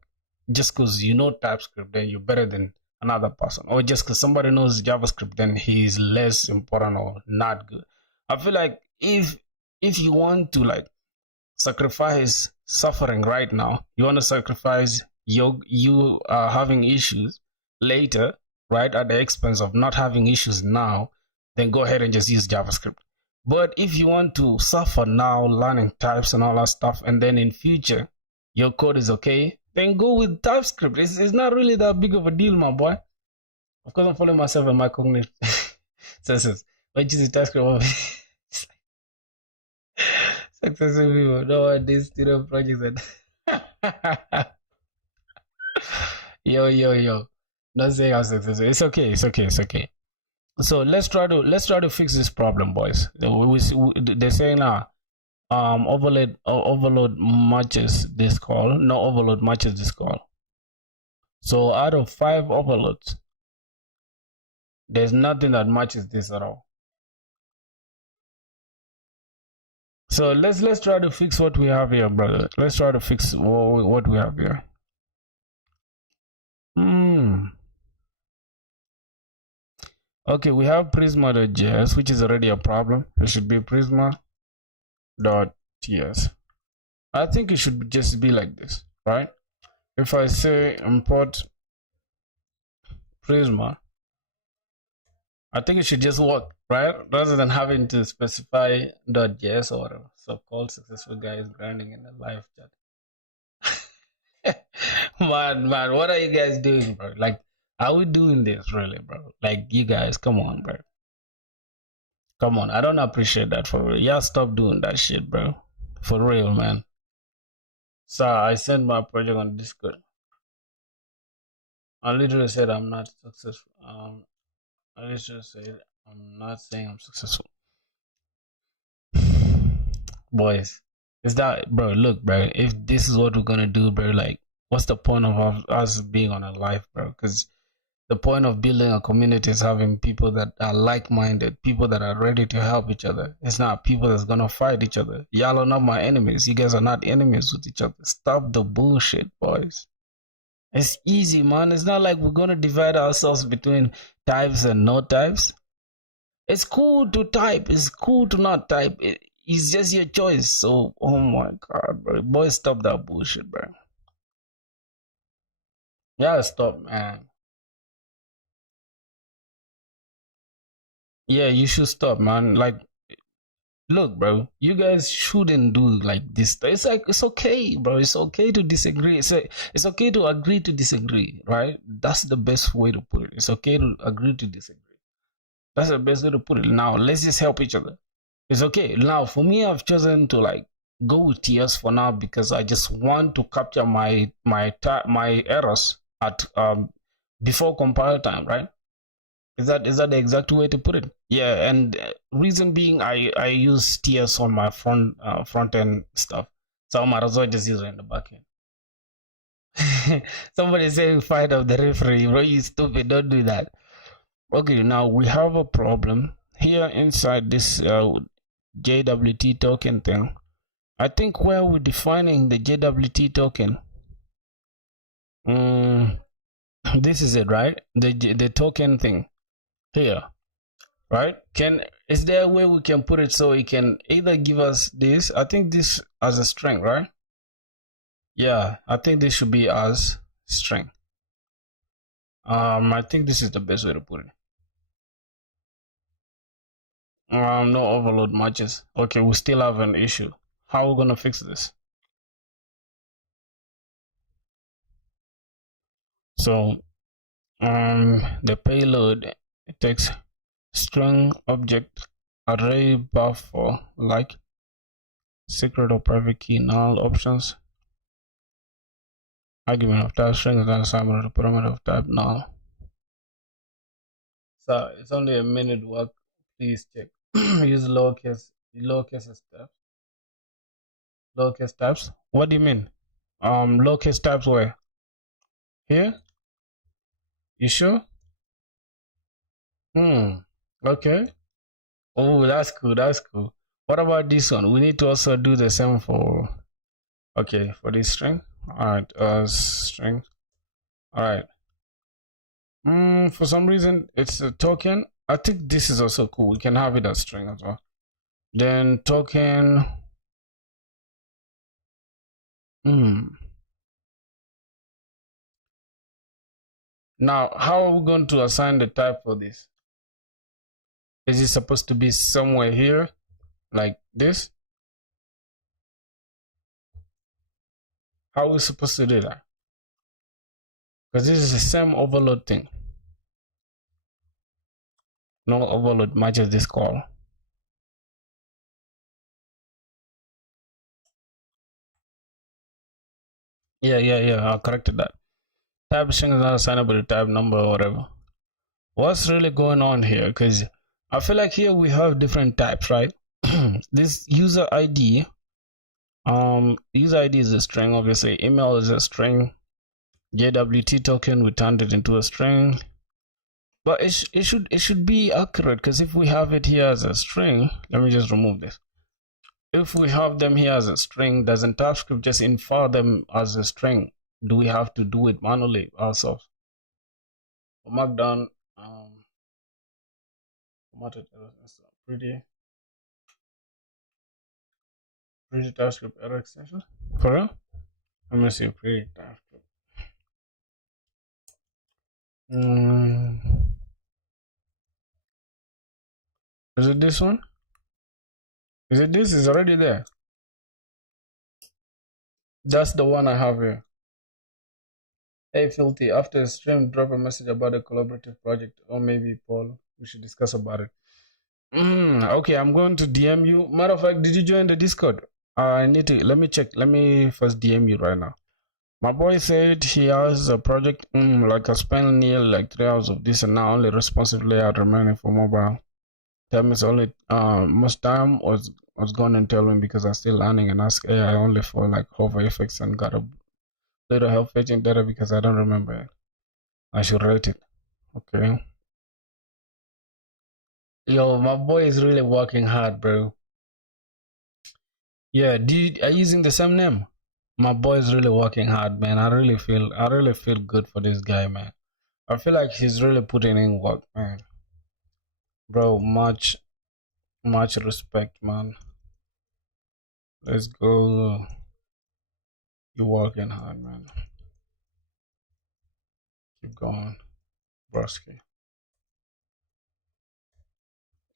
just because you know TypeScript then you're better than another person, or just because somebody knows JavaScript then he's less important or not good. I feel like if you want to like sacrifice suffering right now, you want to sacrifice you having issues later, right, at the expense of not having issues now, then go ahead and just use JavaScript. But if you want to suffer now learning types and all that stuff, and then in future your code is okay, then go with TypeScript. It's not really that big of a deal, my boy. Of course, I'm following myself and my cognitive senses. But use TypeScript. Successful people know what these student projects and yo. Not saying I'm successful. It's okay. So let's try to fix this problem, boys. They're saying now, overload matches this call. No overload matches this call. So out of 5 overloads, there's nothing that matches this at all. So let's try to fix what we have here, brother. Let's try to fix what we have here. Okay, we have prisma.js, which is already a problem. It should be prisma.ts. I think it should just be like this, right? If I say import prisma, I think it should just work, right? Rather than having to specify .js or whatever. So called successful guys grinding in the live chat. man, what are you guys doing, bro? Like, are we doing this really, bro? Like, you guys, come on, bro. Come on, I don't appreciate that for real. Y'all stop doing that shit, bro. For real, man. So I sent my project on Discord. I literally said I'm not successful. I literally said I'm not saying I'm successful. Boys, is that, bro? Look, bro. If this is what we're gonna do, bro, like, what's the point of us being on a live, bro? Because the point of building a community is having people that are like-minded, people that are ready to help each other. It's not people that's gonna fight each other. Y'all are not my enemies. You guys are not enemies with each other. Stop the bullshit, boys. It's easy, man. It's not like we're gonna divide ourselves between types and no types. It's cool to type. It's cool to not type. It's just your choice. So, oh my god, bro. Boys, stop that bullshit, bro. Yeah, stop, man. Yeah, you should stop, man. Like, look, bro, you guys shouldn't do like this. It's like, it's okay, bro. It's okay to disagree. It's okay to agree to disagree, right? That's the best way to put it. It's okay to agree to disagree. That's the best way to put it. Now, let's just help each other. It's okay. Now, for me, I've chosen to like go with TS for now because I just want to capture my errors at before compile time, right? Is that the exact way to put it? Yeah, and reason being, I use TS on my front end stuff, so I might as well just use it in the back end. Somebody saying fight of the referee, bro. You stupid! Don't do that. Okay, now we have a problem here inside this JWT token thing. I think where we're defining the JWT token, this is it, right? The token thing here, right? Is there a way we can put it so it can either give us this? I think this as a string, right? Yeah, I think this should be as string. I think this is the best way to put it. No overload matches. Okay, we still have an issue. How are we gonna fix this? So the payload, it takes string object array buffer like secret or private key null options argument of type string and assignment of parameter of type null. So it's only a minute work. Please check. Use lowercase steps. Lowercase types. What do you mean? Lowercase types where? Here? You sure? Okay. Oh, that's cool. That's cool. What about this one? We need to also do the same for, okay, for this string. All right, string. All right. For some reason it's a token. I think this is also cool. We can have it as string as well. Then token. Now, how are we going to assign the type for this? Is it supposed to be somewhere here, like this? How are we supposed to do that? Because this is the same overload thing. No overload matches this call. Yeah, I corrected that. Type string is not assignable to type number or whatever. What's really going on here? Because I feel like here we have different types, right? This user ID, user ID is a string, obviously. Email is a string. JWT token, we turned it into a string. But it should be accurate, because if we have it here as a string, let me just remove this. If we have them here as a string, doesn't TypeScript just infer them as a string? Do we have to do it manually ourselves? Markdown, formatted errors, pretty TypeScript error extension. For real? Let me see, pretty TypeScript. Is it this one? Is it this? It's already there. That's the one I have here. Hey Filthy, after the stream, drop a message about a collaborative project, or maybe Paul, we should discuss about it. Okay, I'm going to DM you. Matter of fact, did you join the Discord? I need to, let me check. Let me first DM you right now. My boy said he has a project, like I spent nearly like 3 hours of this and now only responsive layout remaining for mobile. Tell me it's only, most time was gone and tell him because I'm still learning and ask AI only for like hover effects and got a little help fetching data because I don't remember it. I should rate it. Okay. Yo, my boy is really working hard, bro. Yeah, are you using the same name? My boy is really working hard, man. I really feel good for this guy, man. I feel like he's really putting in work, man. Bro, much respect, man. Let's go. You're working hard, man. Keep going, Brosky.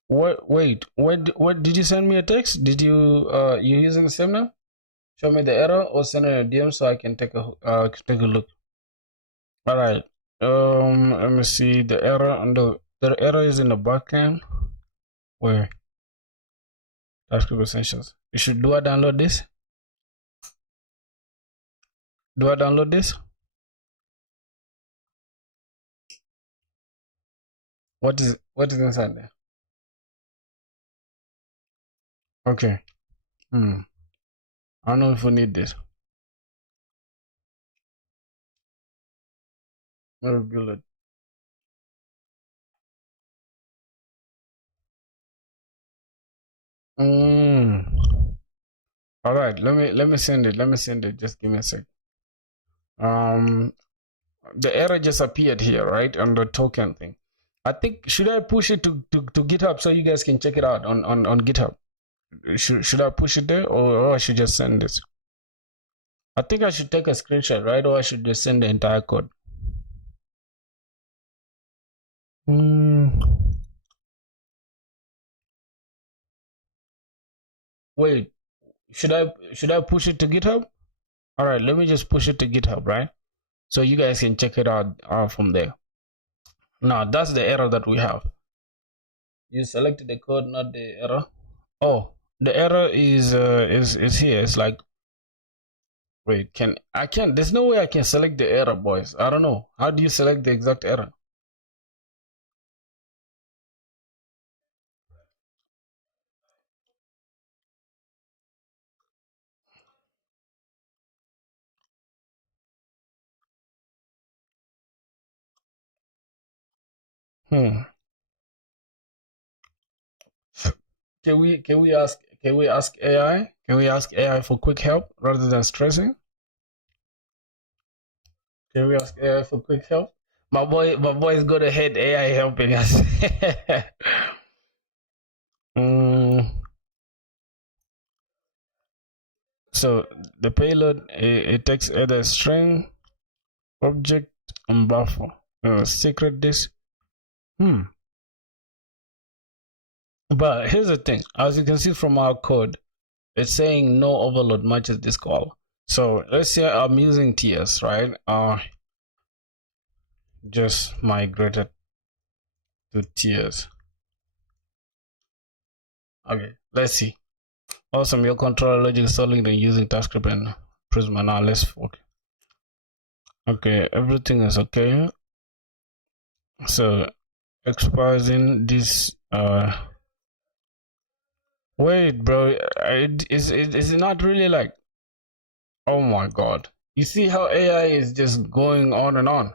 What did you send me a text? Did you you using the same name? Show me the error or send it a DM so I can take a look. All right. Let me see the error on the error is in the backend. Where? TypeScript Essentials. Do I download this? Do I download this? What is inside there? Okay. I don't know if we need this. Let me build it. All right. Let me send it. Let me send it. Just give me a sec. The error just appeared here, right, on the token thing. I think, should I push it to GitHub so you guys can check it out on GitHub? Should I push it there, or I should just send this? I think I should take a screenshot, right, or I should just send the entire code. Wait, should I push it to GitHub? All right, let me just push it to GitHub, right? So you guys can check it out from there. Now that's the error that we have. You selected the code, not the error. Oh, the error is here. It's like, wait, I can't. There's no way I can select the error, boys. I don't know. How do you select the exact error? Hmm. Can we ask AI? Can we ask AI for quick help rather than stressing? Can we ask AI for quick help? My boy's got ahead AI helping us. mm, so the payload it takes either string, object, and buffer. Secret disk. But here's the thing. As you can see from our code, it's saying no overload matches this call. So let's say I'm using TS, right? Just migrated to TS. Okay, let's see. Awesome, your controller logic is solid and using TypeScript and Prisma. Now let's okay. Okay, everything is okay. So exposing this wait bro, is it not really like, oh my god. You see how AI is just going on and on.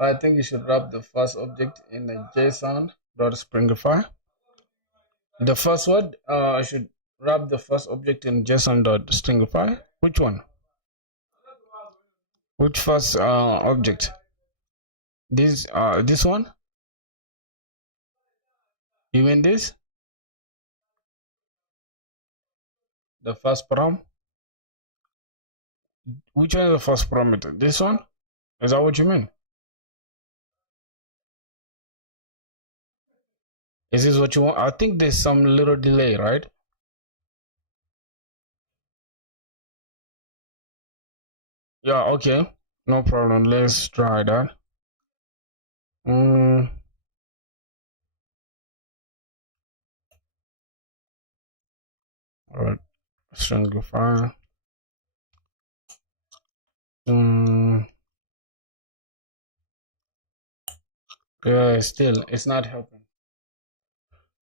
I think you should wrap the first object in a JSON.Springify. The first word, I should wrap the first object in JSON.Stringify. Which one? Which first object? This one? You mean this? The first param? Which one is the first parameter? This one? Is that what you mean? Is this what you want? I think there's some little delay, right? Yeah, okay. No problem. Let's try that. Alright. Stringify. Yeah, still, it's not helping.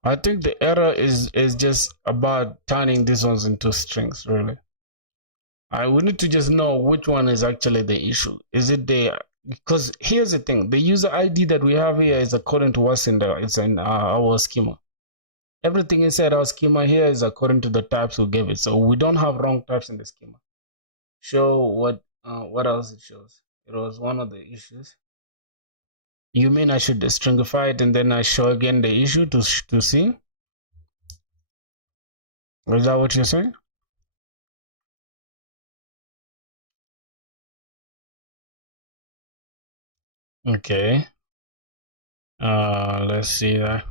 I think the error is just about turning these ones into strings, really. I would need to just know which one is actually the issue. Is it the, because here's the thing, the user ID that we have here is according to what's in our schema. Everything inside our schema here is according to the types we gave it. So we don't have wrong types in the schema. Show what else it shows. It was one of the issues. You mean I should stringify it and then I show again the issue to see? Is that what you're saying? Okay. Let's see that.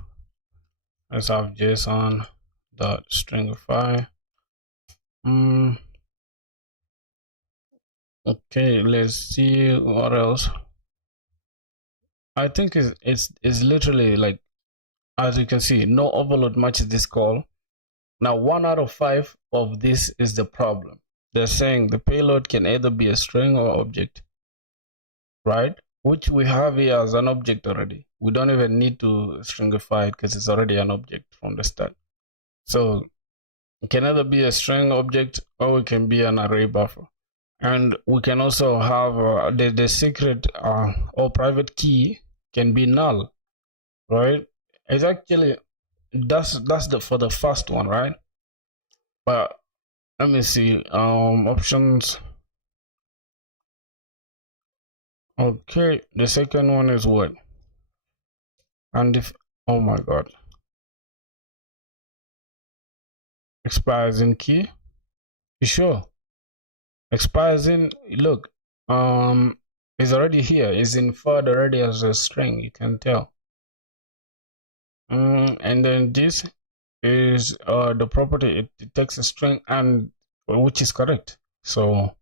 Let's have JSON dot stringify. Okay, let's see what else. I think it's literally like, as you can see, no overload matches this call. Now 1 out of 5 of this is the problem. They're saying the payload can either be a string or object, right? Which we have here as an object already. We don't even need to stringify it because it's already an object from the start. So it can either be a string object or it can be an array buffer. And we can also have the secret or private key can be null, right? It's actually, that's for the first one, right? But let me see, options. Okay, the second one is what? And if, oh my god, expires in key. You sure? Expires in, look, is already here, is inferred already as a string, you can tell. And then this is the property. It takes a string and which is correct. So,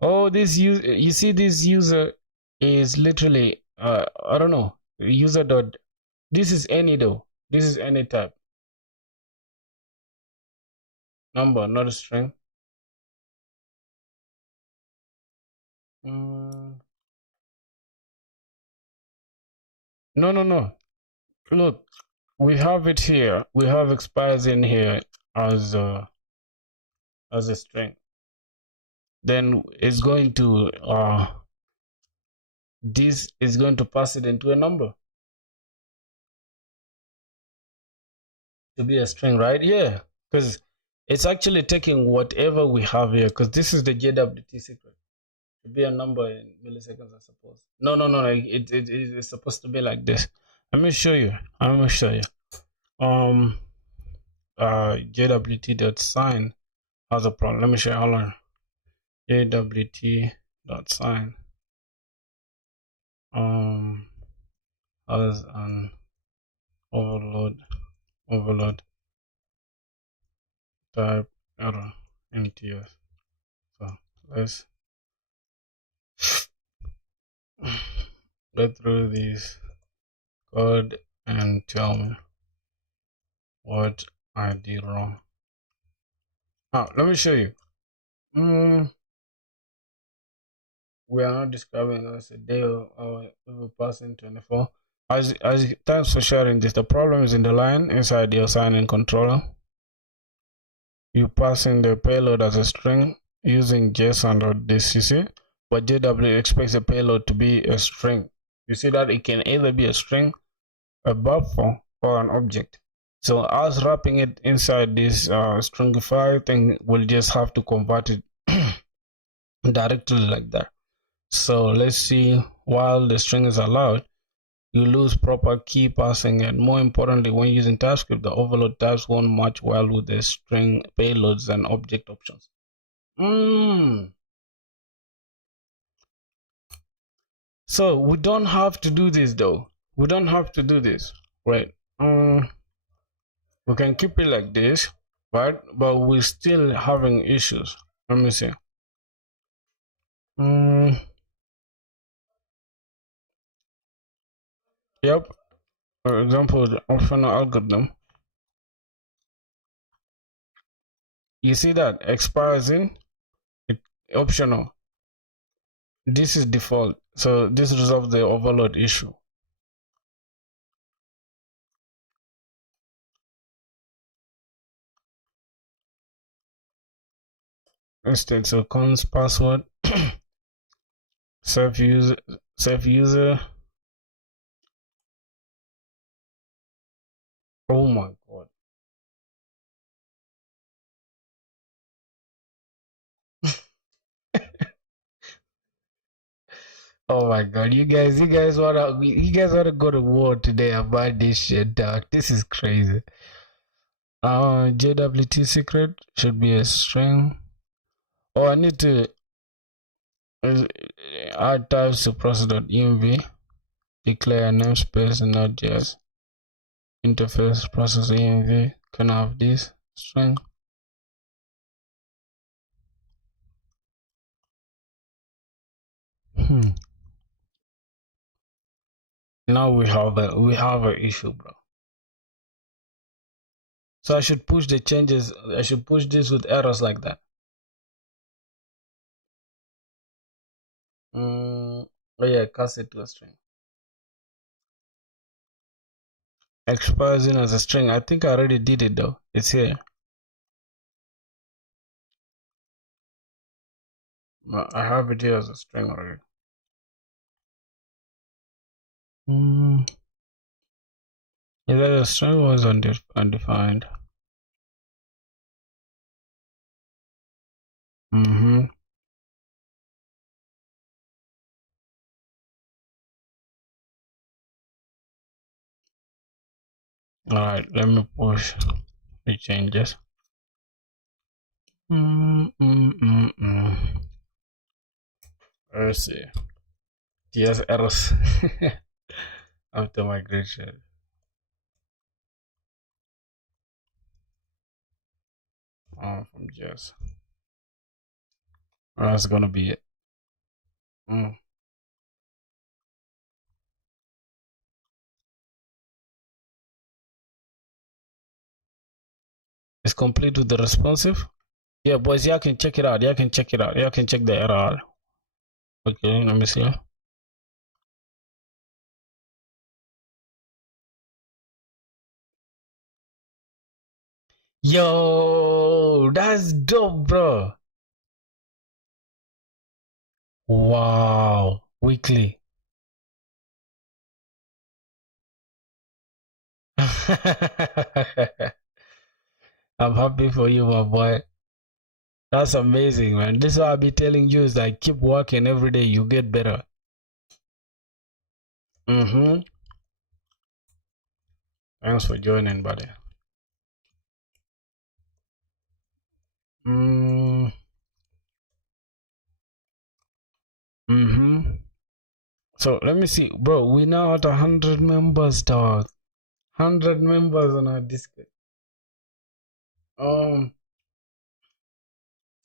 oh, this you see this user is literally I don't know, user dot. This is any though. This is any type number, not a string. No, no. Look, we have it here. We have expires in here as a string. Then it's going to this is going to pass it into a number to be a string, right? Yeah, because it's actually taking whatever we have here, because this is the JWT secret to be a number in milliseconds, I suppose. No. It is supposed to be like this. Let me show you. JWT dot sign has a problem. Let me show you. Hold on. JWT dot sign has an overload type error in TF. So let's go through this code and tell me what I did wrong. Let me show you. We are not describing as a day or passing 24. As thanks for sharing this. The problem is in the line inside your sign-in controller. You pass in the payload as a string using JSON or this, you see, but JW expects the payload to be a string. You see that it can either be a string, a buffer, or an object. So us wrapping it inside this stringify thing, we'll just have to convert it directly like that. So let's see. While the string is allowed, you lose proper key passing, and more importantly, when using TypeScript, the overload types won't match well with the string payloads and object options. So we don't have to do this though. We don't have to do this, right? We can keep it like this, right? But we're still having issues. Let me see. Yep. For example, the optional algorithm. You see that expires in optional. This is default. So this resolves the overload issue. Instead, so const password self user. Oh my god. Oh my god, you guys wanna go to war today about this shit, dog. This is crazy. JWT secret should be a string. Oh, I need to add types to process.env, declare a namespace and not just interface process env can have this string. Now we have an issue, bro. So I should push the changes. I should push this with errors like that. Oh yeah, cast it to a string. Expires in as a string. I think I already did it though. It's here. I have it here as a string already. Is that a string or is undefined? Alright, let me push the changes. Let's see. Yes, errors. after migration. From JS. That's gonna be it. Mm. It's complete with the responsive. Yeah, boys, y'all can check it out. Y'all can check it out. Y'all can check the error out. Okay, let me see. Yo, that's dope, bro. Wow. Weekly. I'm happy for you, my boy. That's amazing, man. This is what I'll be telling you is like keep working every day, you get better. Mm-hmm. Thanks for joining, buddy. Mm. Mm-hmm. So let me see, bro. We now at 100 members, dog. 100 members on our Discord. Um.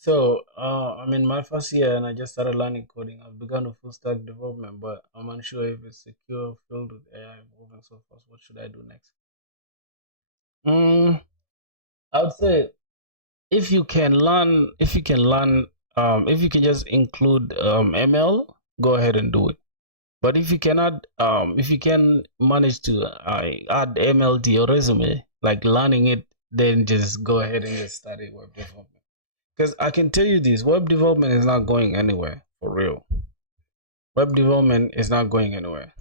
So, I'm in my first year and I just started learning coding. I've begun a full stack development, but I'm unsure if it's secure, filled with AI, moving so fast. What should I do next? I would say if you can just include ML, go ahead and do it. But if you cannot, if you can manage to add ML to your resume, like learning it, then just go ahead and just study web development. Because I can tell you this, web development is not going anywhere for real. Web development is not going anywhere.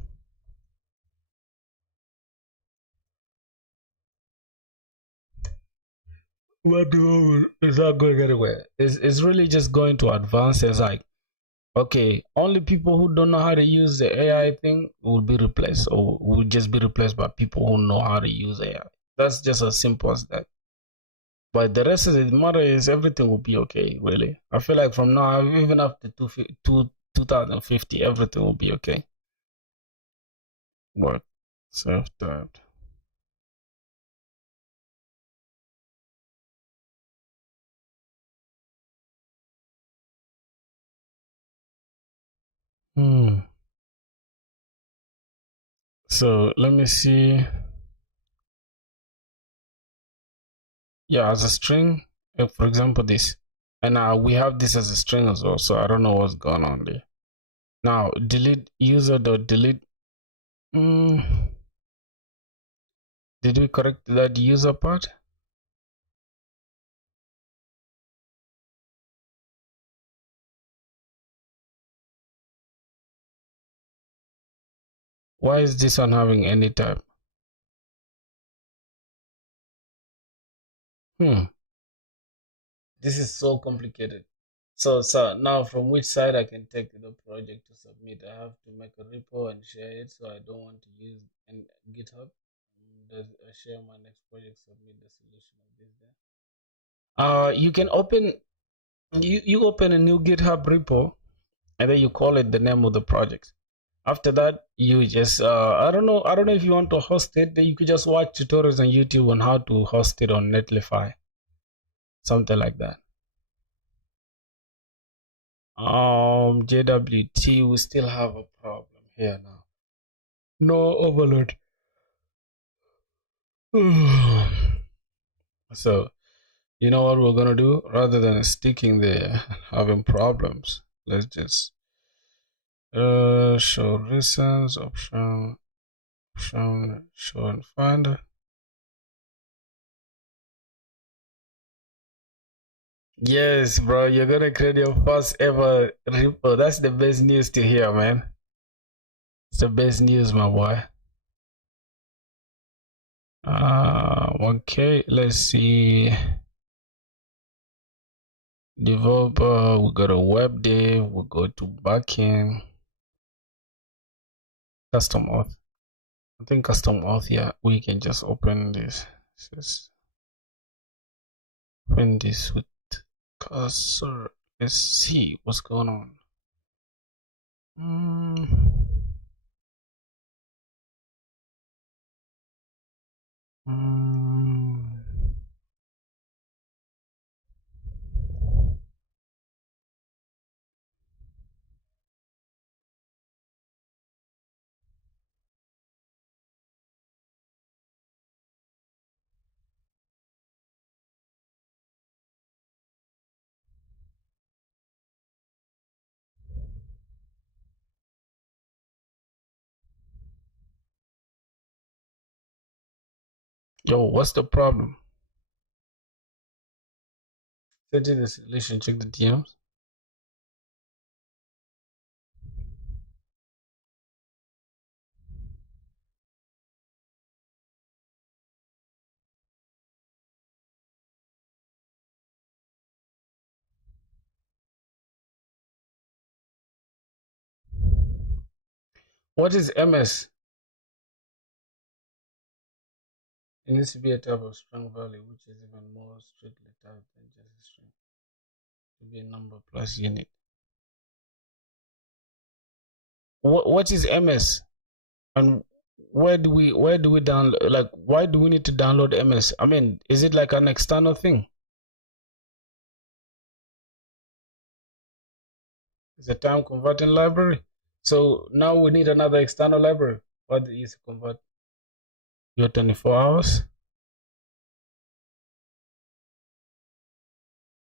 Web development is not going anywhere. It's really just going to advance. It's like, okay, only people who don't know how to use the AI thing will be replaced, or will just be replaced by people who know how to use AI. That's just as simple as that. But the rest of the matter is everything will be okay, really. I feel like from now, even after 2050, everything will be okay. What? Self-doubt. So let me see. Yeah, as a string, for example, this. And we have this as a string as well, so I don't know what's going on there. Now, delete user.delete. Did we correct that user part? Why is this one having any type? This is so complicated. So now from which side I can take the project to submit? I have to make a repo and share it, so I don't want to use GitHub. I share my next project, submit the solution of this there. You can open you open a new GitHub repo and then you call it the name of the project. After that, you just I don't know if you want to host it. You could just watch tutorials on YouTube on how to host it on Netlify, something like that. JWT, we still have a problem here now. No overload. So, you know what we're gonna do? Rather than sticking there having problems, let's just show reasons, option, show and find. Yes, bro, you're gonna create your first ever repo. That's the best news to hear, man. It's the best news, my boy. Okay, let's see. Developer, we got a web dev, we go to backend. Custom auth. I think custom auth, yeah, we can just open this. Just open this with cursor. Let's see what's going on. Yo, what's the problem? Send in the solution, check the DMs. What is MS? It needs to be a type of strong value, which is even more strictly typed than just a string. To be a number plus unit. What is MS? And where do we download? Like, why do we need to download MS? I mean, is it like an external thing? It's a time converting library. So now we need another external library. What is convert your 24 hours?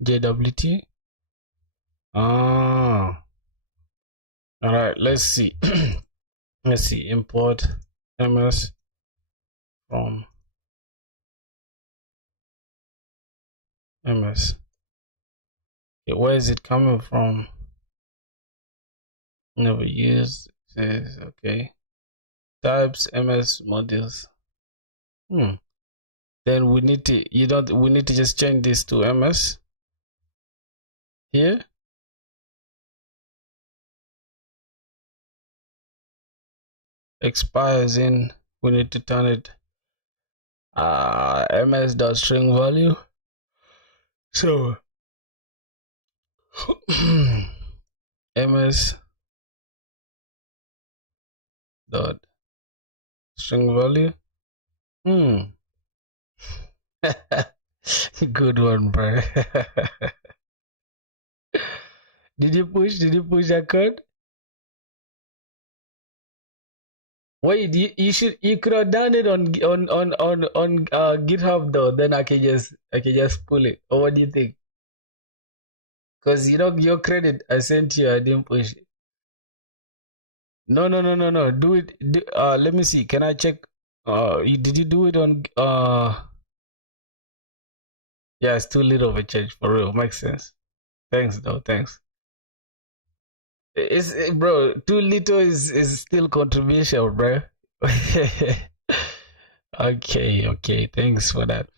JWT. Ah, all right. Let's see. Let's see. Import MS from MS. Okay, where is it coming from? Never used. Says okay. Types MS modules. Then we need to we need to just change this to MS here. Expires in, we need to turn it ms.string value. So ms dot string value. Good one, bro. Did you push that code? Wait, you could have done it on GitHub though. Then I can just pull it. Or what do you think? Because your credit I sent you, I didn't push it. No. Do it. Let me see. Can I check? Did you do it on? Yeah, it's too little of a change for real. Makes sense. Thanks though. Thanks. Bro. Too little is still controversial, bro. Okay. Thanks for that.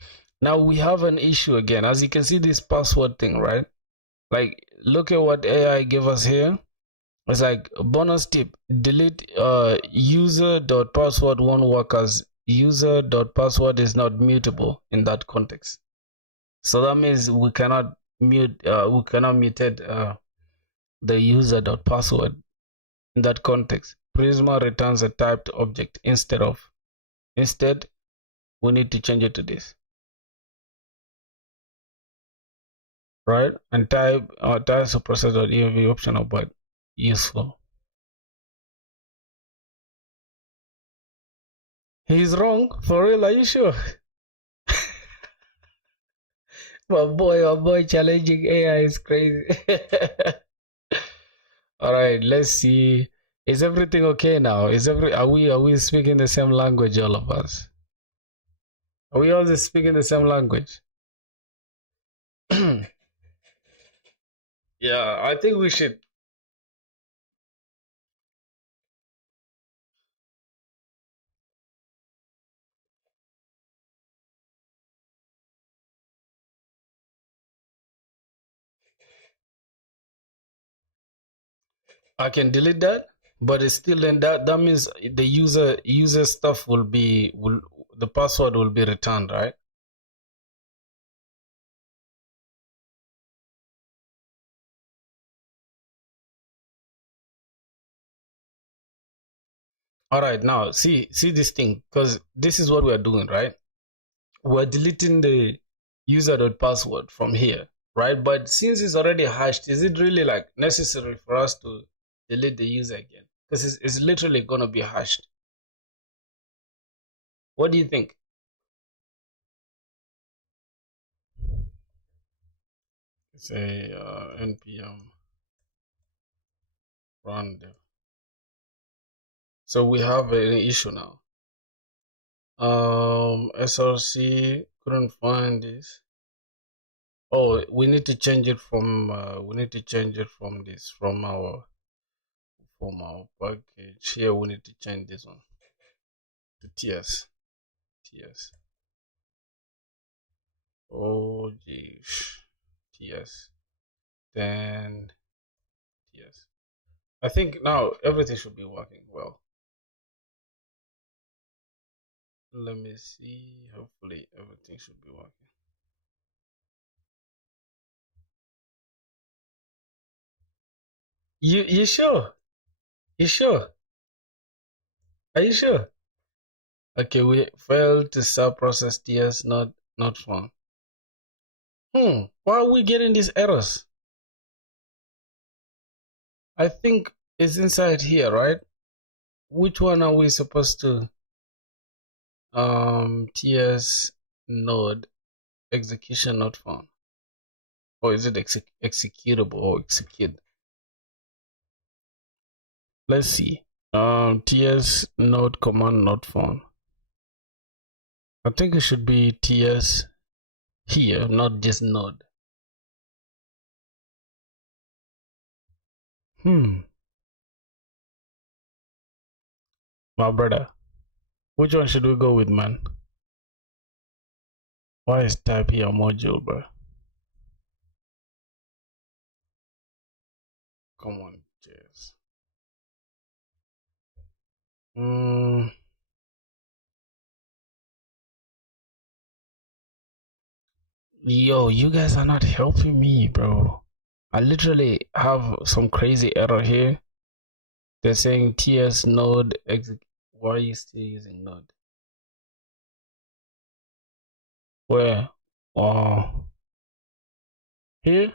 Now we have an issue again. As you can see, this password thing, right? Like, look at what AI gave us here. It's like a bonus tip: delete user.password won't work as user.password is not mutable in that context. So that means we cannot mutate the user.password in that context. Prisma returns a typed object instead, we need to change it to this. Right? And type suppressor.env optional but useful. He's wrong. For real, are you sure? my boy challenging AI is crazy. All right, let's see. Is everything okay now? Are we speaking the same language, all of us? Are we all speaking the same language? Yeah, I think we should. I can delete that, but it's still then that means the user stuff will the password will be returned, right? All right, now see this thing, because this is what we are doing, right? We're deleting the user.password from here, right? But since it's already hashed, is it really like necessary for us to delete the user again? Because it's literally gonna be hashed. What do you think? Say npm run dev. So we have an issue now. SRC couldn't find this. Oh, we need to change it from this from our package here. We need to change this one to TS. Oh geez, TS. Then TS. I think now everything should be working well. Let me see. Hopefully everything should be working. You sure? You sure? Are you sure? Okay, we failed to start process TS not found. Why are we getting these errors? I think it's inside here, right? Which one are we supposed to TS node execution not found? Or is it executable or execute? Let's see. TS node command not found. I think it should be TS here, not just node. My brother, which one should we go with, man? Why is type here module, bro? Come on, cheers. Yo, you guys are not helping me, bro. I literally have some crazy error here. They're saying TS node execute. Why are you still using node? Where? Oh, here.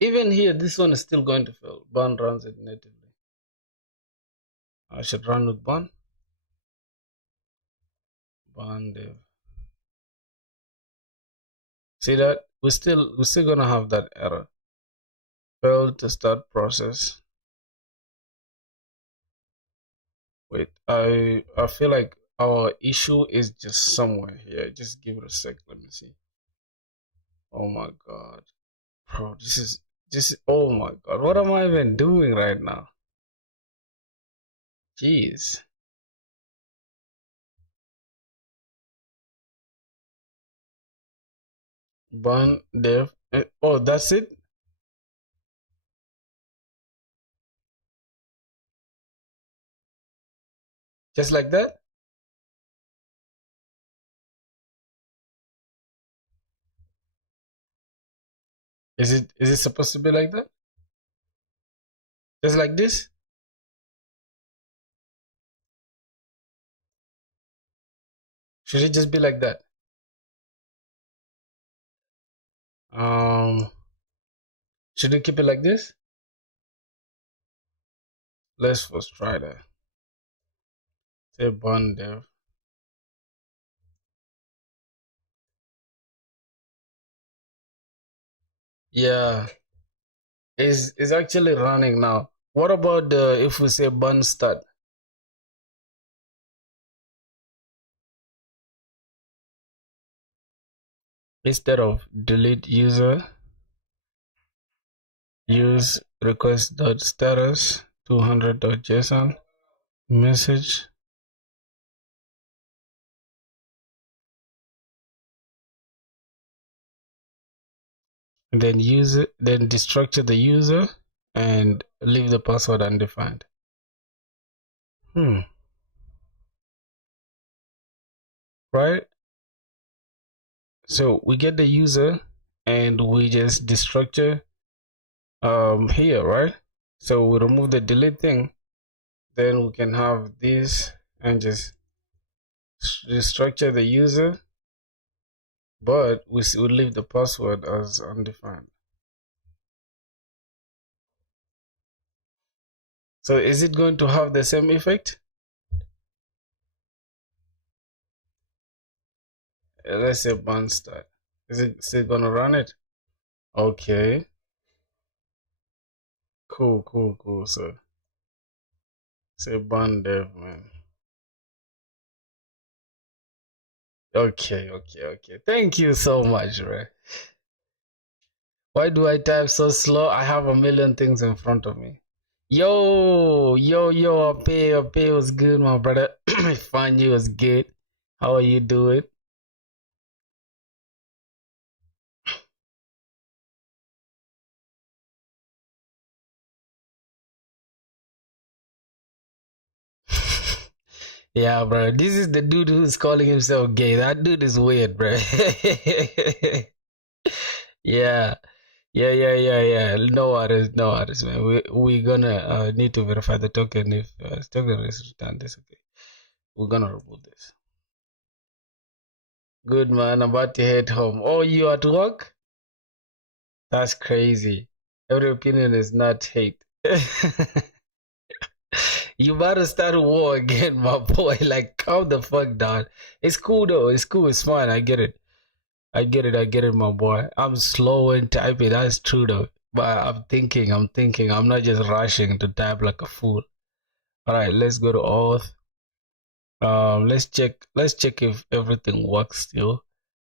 Even here, this one is still going to fail. Burn runs it natively. I should run with burn. Burn dev. See that? We're still gonna have that error. Failed to start process. Wait, I feel like our issue is just somewhere here. Just give it a sec. Let me see. Oh my god, bro, this is. Oh my god, what am I even doing right now? Jeez. Burn dev. Oh, that's it. Just like that. Is it supposed to be like that? Just like this? Should it just be like that? Should we keep it like this? Let's first try that. Say burn dev. Yeah, it's actually running now. What about if we say burn start? Instead of delete user, use request.status 200.json message. And then then destructure the user and leave the password undefined. Right? So we get the user and we just destructure here, right? So we remove the delete thing, then we can have this and just destructure the user, but we leave the password as undefined. So is it going to have the same effect? Let's say burn start. Is it still gonna run it? Okay. Cool. Say ban dev, man. Okay. Thank you so much, right? Why do I type so slow? I have a million things in front of me. Yo, Ape was good, my brother. Fanny was good. How are you doing? Yeah, bro. This is the dude who's calling himself gay. That dude is weird, bro. Yeah. Yeah. No worries, man. We gonna need to verify the token. If token is returned, this okay. We're gonna remove this. Good, man. I'm about to head home. Oh, you at work? That's crazy. Every opinion is not hate. You better start a war again, my boy. Like, calm the fuck down. It's cool though. It's cool. It's fine. I get it. I get it, my boy. I'm slow in typing. That's true though. But I'm thinking. I'm not just rushing to type like a fool. All right, let's go to auth. Let's check if everything works still.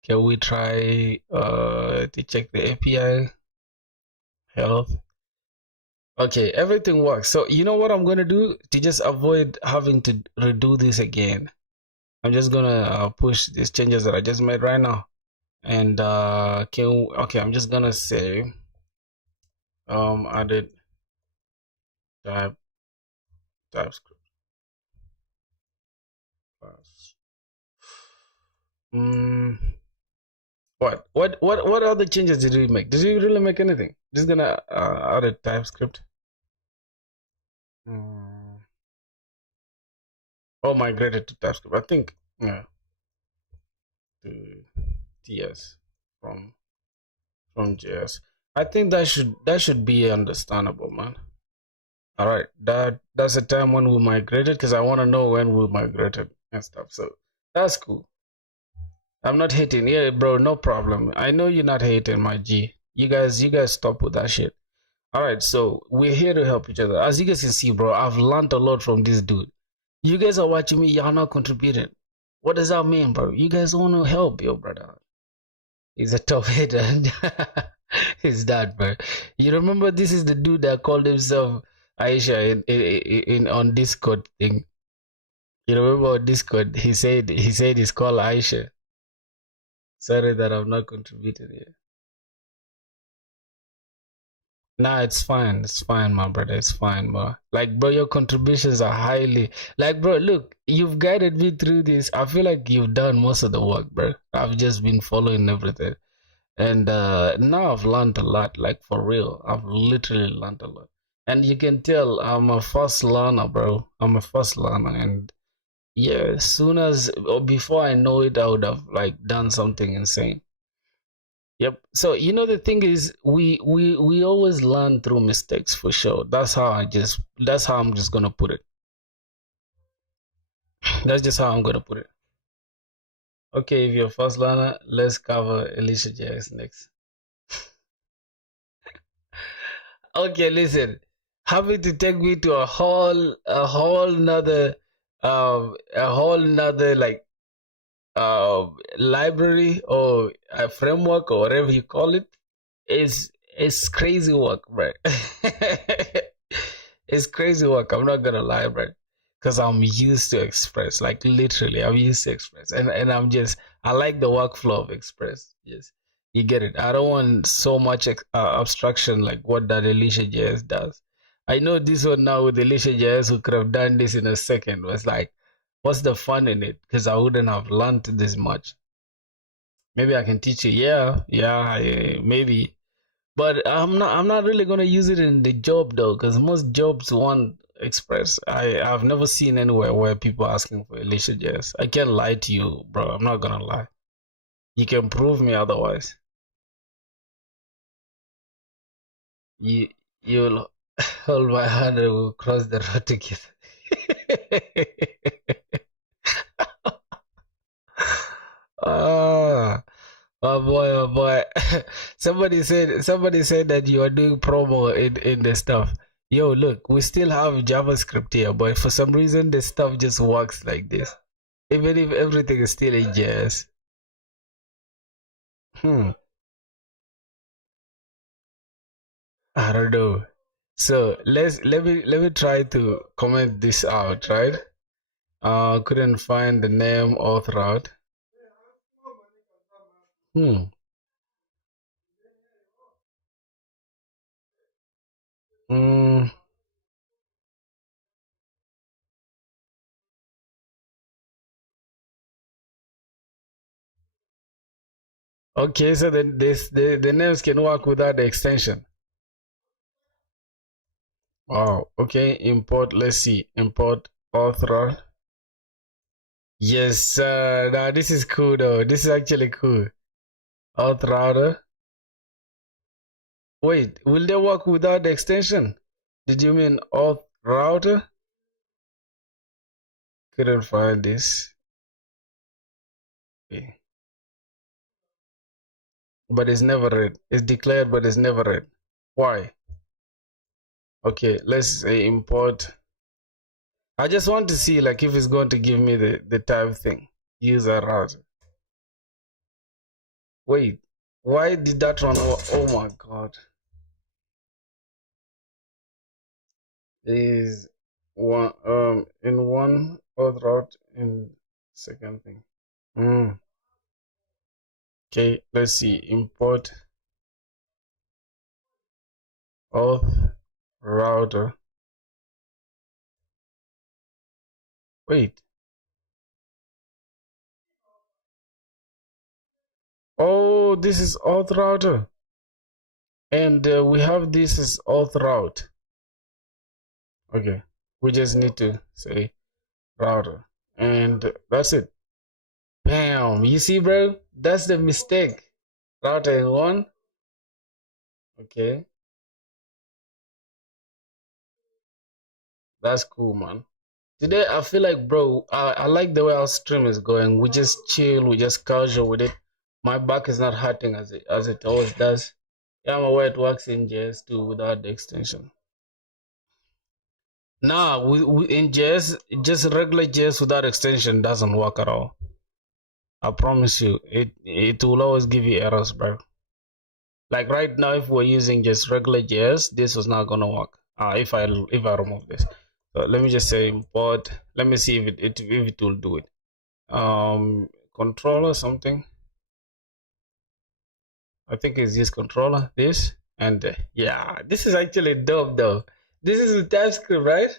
Can we try to check the API health? Okay, everything works. So you know what I'm gonna do to just avoid having to redo this again. I'm just gonna push these changes that I just made right now. And okay, I'm just gonna say added TypeScript class. What other changes did we make? Did we really make anything? Just gonna add a TypeScript. Oh, migrated to TypeScript. I think yeah. To TS from JS. I think that should be understandable, man. All right, that's the time when we migrated because I want to know when we migrated and stuff. So that's cool. I'm not hating. Yeah, bro, no problem. I know you're not hating, my G. You guys stop with that shit. All right, so we're here to help each other. As you guys can see, bro, I've learned a lot from this dude. You guys are watching me. Y'all not contributing. What does that mean, bro? You guys want to help your brother. He's a tough hitter. He's that, bro. You remember this is the dude that called himself Aisha in on Discord thing. You remember on Discord? He said he's called Aisha. Sorry that I've not contributed here. Nah, it's fine. It's fine, my brother. It's fine, bro. Like, bro, your contributions are highly like, bro. Look, you've guided me through this. I feel like you've done most of the work, bro. I've just been following everything. And now I've learned a lot, like for real. I've literally learned a lot. And you can tell I'm a fast learner, bro. I'm a fast learner. And yeah, as soon as or before I know it, I would have like done something insane. Yep. So you know the thing is we always learn through mistakes for sure. That's how I'm just gonna put it. That's just how I'm gonna put it. Okay, if you're a fast learner, let's cover Alicia JS next. Okay, listen. Happy to take me to a whole nother like library or a framework or whatever you call it. It's crazy work, right? It's crazy work. I'm not gonna lie, bro. Because I'm used to Express, like literally, I'm used to Express, and I like the workflow of Express. Yes, you get it. I don't want so much abstraction like what that Alicia JS does. I know this one now with Alicia JS who could have done this in a second. Was like, what's the fun in it? Because I wouldn't have learned this much. Maybe I can teach you. Yeah, maybe. But I'm not really gonna use it in the job though, because most jobs want Express. I've never seen anywhere where people are asking for Alicia JS. I can't lie to you, bro. I'm not gonna lie. You can prove me otherwise. You'll hold my hand and we'll cross the road together. Ah. Oh boy. Somebody said that you are doing promo in the stuff. Yo, look, we still have JavaScript here, but for some reason the stuff just works like this. Even if everything is still in JS. I don't know. So let me try to comment this out, right? Couldn't find the name auth route. Hmm. Mm. Okay, so then the names can work without the extension. Wow. Okay, import. Let's see. Import auth route. Yes, now this is cool though. This is actually cool. Auth router. Wait, will they work without the extension? Did you mean auth router? Couldn't find this. Okay. But it's never read. It's declared, but it's never read. Why? Okay, let's say import. I just want to see like if it's going to give me the type thing. User router. Wait, why did that run? Oh my god. Is one in one auth route in second thing. Okay, let's see. Import auth router. Wait. Oh, this is auth router. And we have this as auth route. Okay. We just need to say router. And that's it. Bam. You see, bro? That's the mistake. Router in one. Okay. That's cool, man. Today I feel like, bro, I like the way our stream is going. We just chill, we just casual with it. My back is not hurting as it always does. Yeah, I'm aware it works in JS2 without the extension. Nah, we in JS, just regular JS without extension doesn't work at all. I promise you, it will always give you errors, bro. Like right now, if we're using just regular JS, this was not gonna work. If I remove this, so let me just say import. Let me see if it will do it. Controller something. I think it's this controller. This and yeah, this is actually dope though. This is the TypeScript, right?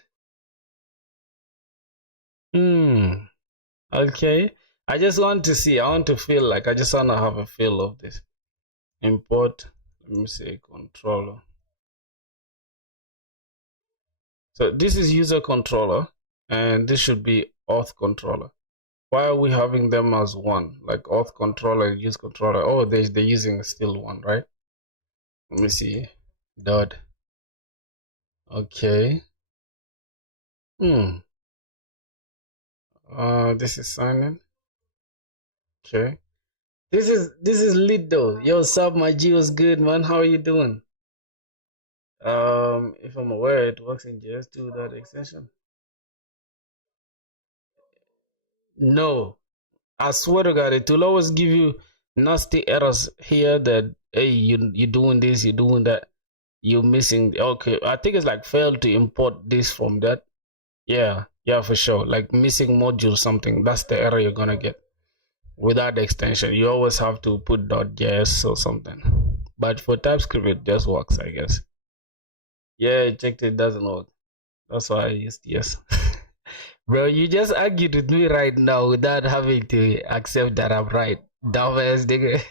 Okay. I just want to see. I want to feel like I just want to have a feel of this. Import. Let me say controller. So this is user controller, and this should be auth controller. Why are we having them as one? Like auth controller and use controller. Oh, they're using still one, right? Let me see. Dot. Okay. This is signing. Okay. This is lit though. Yo, sup, my G was good, man. How are you doing? If I'm aware, it works in JS2 without extension. No, I swear to God, it will always give you nasty errors here that hey, you doing this, you doing that, you missing. Okay, I think it's like failed to import this from that. Yeah, for sure. Like missing module something. That's the error you're gonna get without the extension. You always have to put .js or something. But for TypeScript, it just works, I guess. Yeah, I checked it doesn't work. That's why I used yes. Bro, you just argued with me right now without having to accept that I'm right. Dumbass nigga.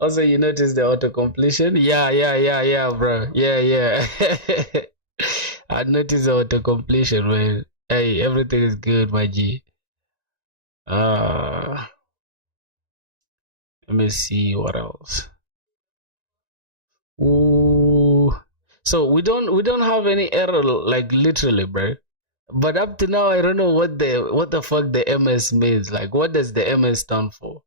Also, you notice the auto completion? Yeah, bro. Yeah. I noticed the auto completion, man. Hey, everything is good, my G. Let me see what else. Ooh. So we don't have any error like literally, bro. But up to now, I don't know what the fuck the MS means. Like, what does the MS stand for?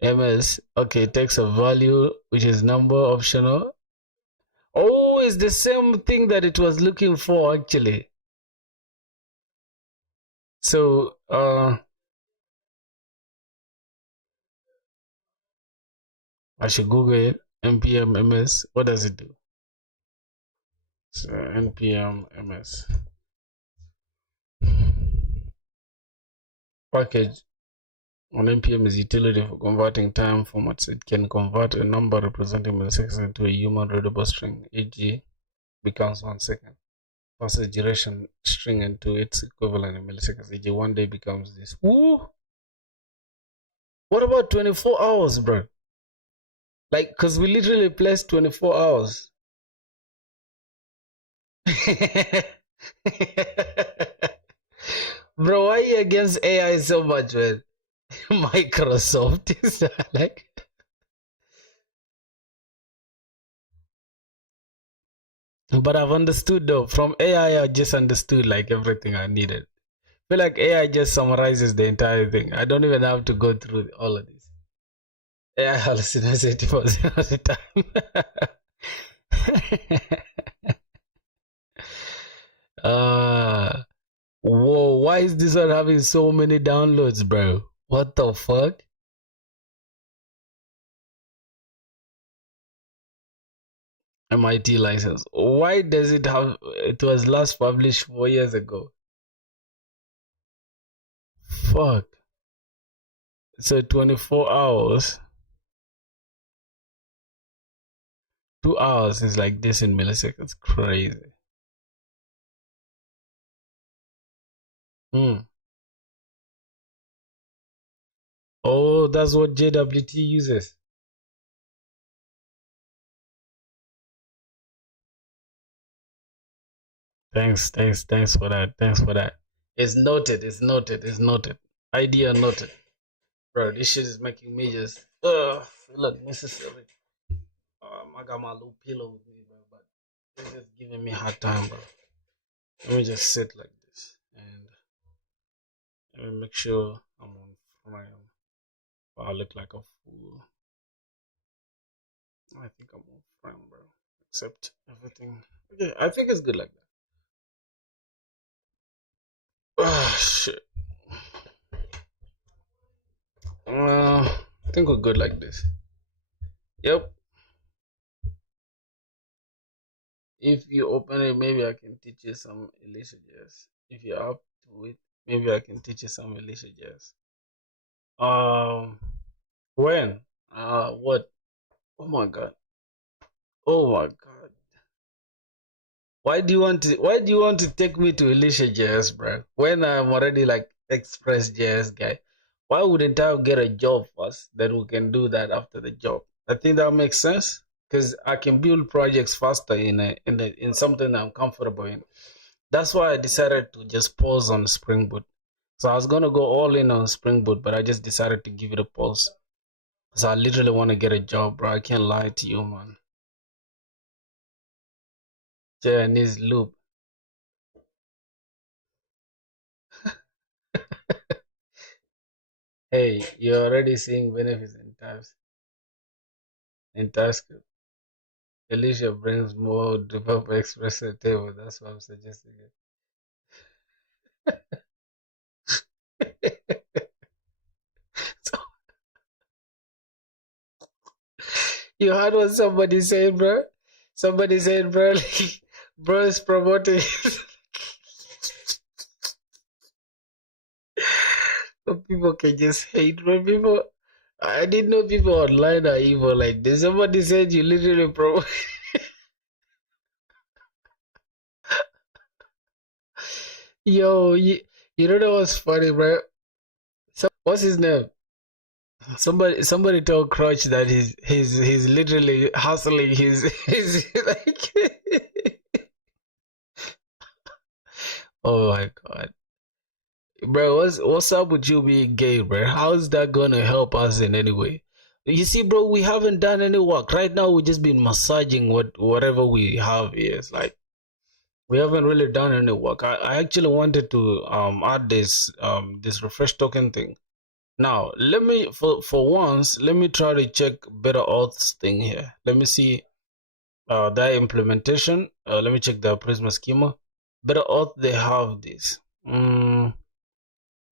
MS, okay, takes a value which is number optional. Oh, it's the same thing that it was looking for actually. So I should Google it. npm ms. What does it do? So npm ms package on npm is utility for converting time formats. It can convert a number representing milliseconds into a human readable string, e.g. becomes 1 second. Passes duration string into its equivalent in milliseconds, e.g. 1 day becomes this. Woo! What about 24 hours, bro? Like, because we literally placed 24 hours. Bro, why are you against AI so much, man? Microsoft is like. But I've understood though. From AI, I just understood like everything I needed. I feel like AI just summarizes the entire thing. I don't even have to go through all of this. AI hallucinates 80% of the time. Whoa, why is this one having so many downloads, bro? What the fuck? MIT license. Why does it have? It was last published 4 years ago. Fuck. So 24 hours. 2 hours is like this in milliseconds. Crazy. Hmm. Oh, that's what JWT uses. Thanks for that. Thanks for that. It's noted. It's noted. It's noted. Idea noted. Bro, this shit is making me just feel unnecessary. I got my little pillow with me, bro, but it's just giving me a hard time, bro. Let me just sit like this and let me make sure I'm on frame. I look like a fool. I think I'm on frame, bro. Except everything. Okay, I think it's good like that. Oh shit. I think we're good like this. Yep. If you open it, maybe I can teach you some Alicia Jazz. If you're up to it, maybe I can teach you some Alicia Jazz. When? What? Oh my god. Oh my god. Why do you want to take me to Alicia Jazz, bro? When I'm already like Express Jazz guy. Why wouldn't I get a job first? Then we can do that after the job. I think that makes sense because I can build projects faster in something I'm comfortable in. That's why I decided to just pause on Spring Boot. So I was gonna go all in on Spring Boot, but I just decided to give it a pause. So I literally want to get a job, bro. I can't lie to you, man. Chinese loop. Hey, you're already seeing benefits in types. In TypeScript, Alicia brings more developer express to the table. That's why I'm suggesting it. So, you heard what somebody said, bro? Somebody said, bro, like, bro is promoting. People can just hate, bro. People, I didn't know people online are evil like this. Somebody said you literally promote. Yo, you don't know what's funny, bro? What's his name? Somebody told Crutch that he's literally hustling his like. Oh my god, bro, what's up with you being gay, bro? How's that gonna help us in any way? You see, bro, we haven't done any work right now. We just been massaging whatever we have here. It's like we haven't really done any work. I actually wanted to add this refresh token thing. Now let me for once let me try to check better auths thing here. Let me see That implementation. Let me check the Prisma schema. Better auth, they have this.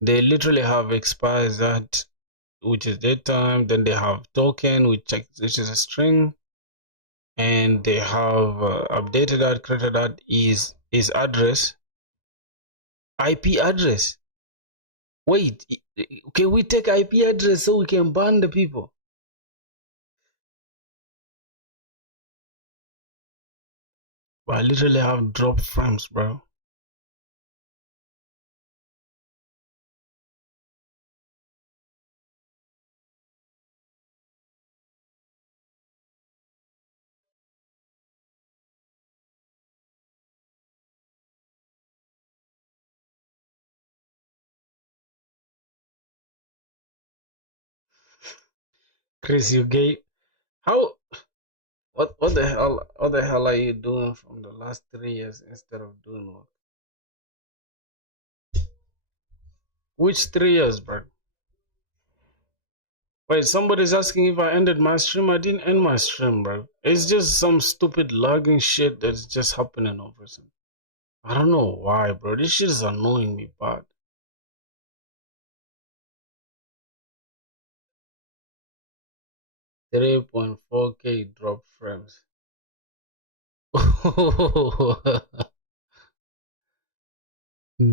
They literally have expires that, which is datetime. Then they have token, which is a string, and they have updated that, created that is address, IP address. Wait, can we take IP address so we can ban the people? Bro, I literally have drop frames, bro. Chris, you gay. How? What the hell are you doing from the last 3 years instead of doing what? Which 3 years, bro? Wait, somebody's asking if I ended my stream. I didn't end my stream, bro. It's just some stupid logging shit that's just happening over some. I don't know why, bro. This shit is annoying me bad. 3.4K drop frames.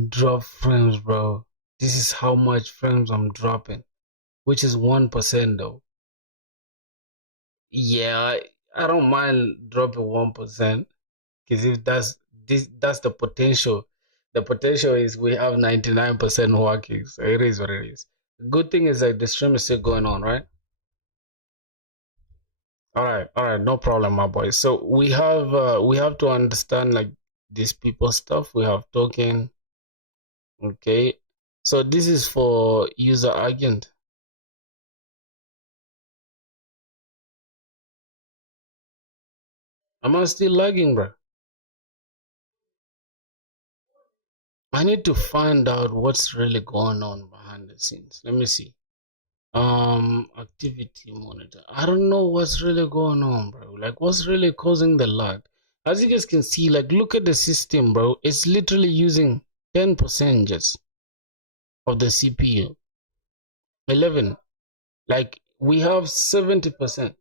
Drop frames, bro. This is how much frames I'm dropping, which is 1% though. Yeah, I don't mind dropping 1%, because if that's the potential. The potential is we have 99% working, so it is what it is. The good thing is that the stream is still going on, right? All right, no problem, my boy. So we have to understand like these people stuff. We have token, okay. So this is for user agent. Am I still lagging, bro? I need to find out what's really going on behind the scenes. Let me see. Activity monitor. I don't know what's really going on, bro. Like, what's really causing the lag? As you guys can see, like, look at the system, bro. It's literally using 10% just of the CPU. 11. Like, we have 70%.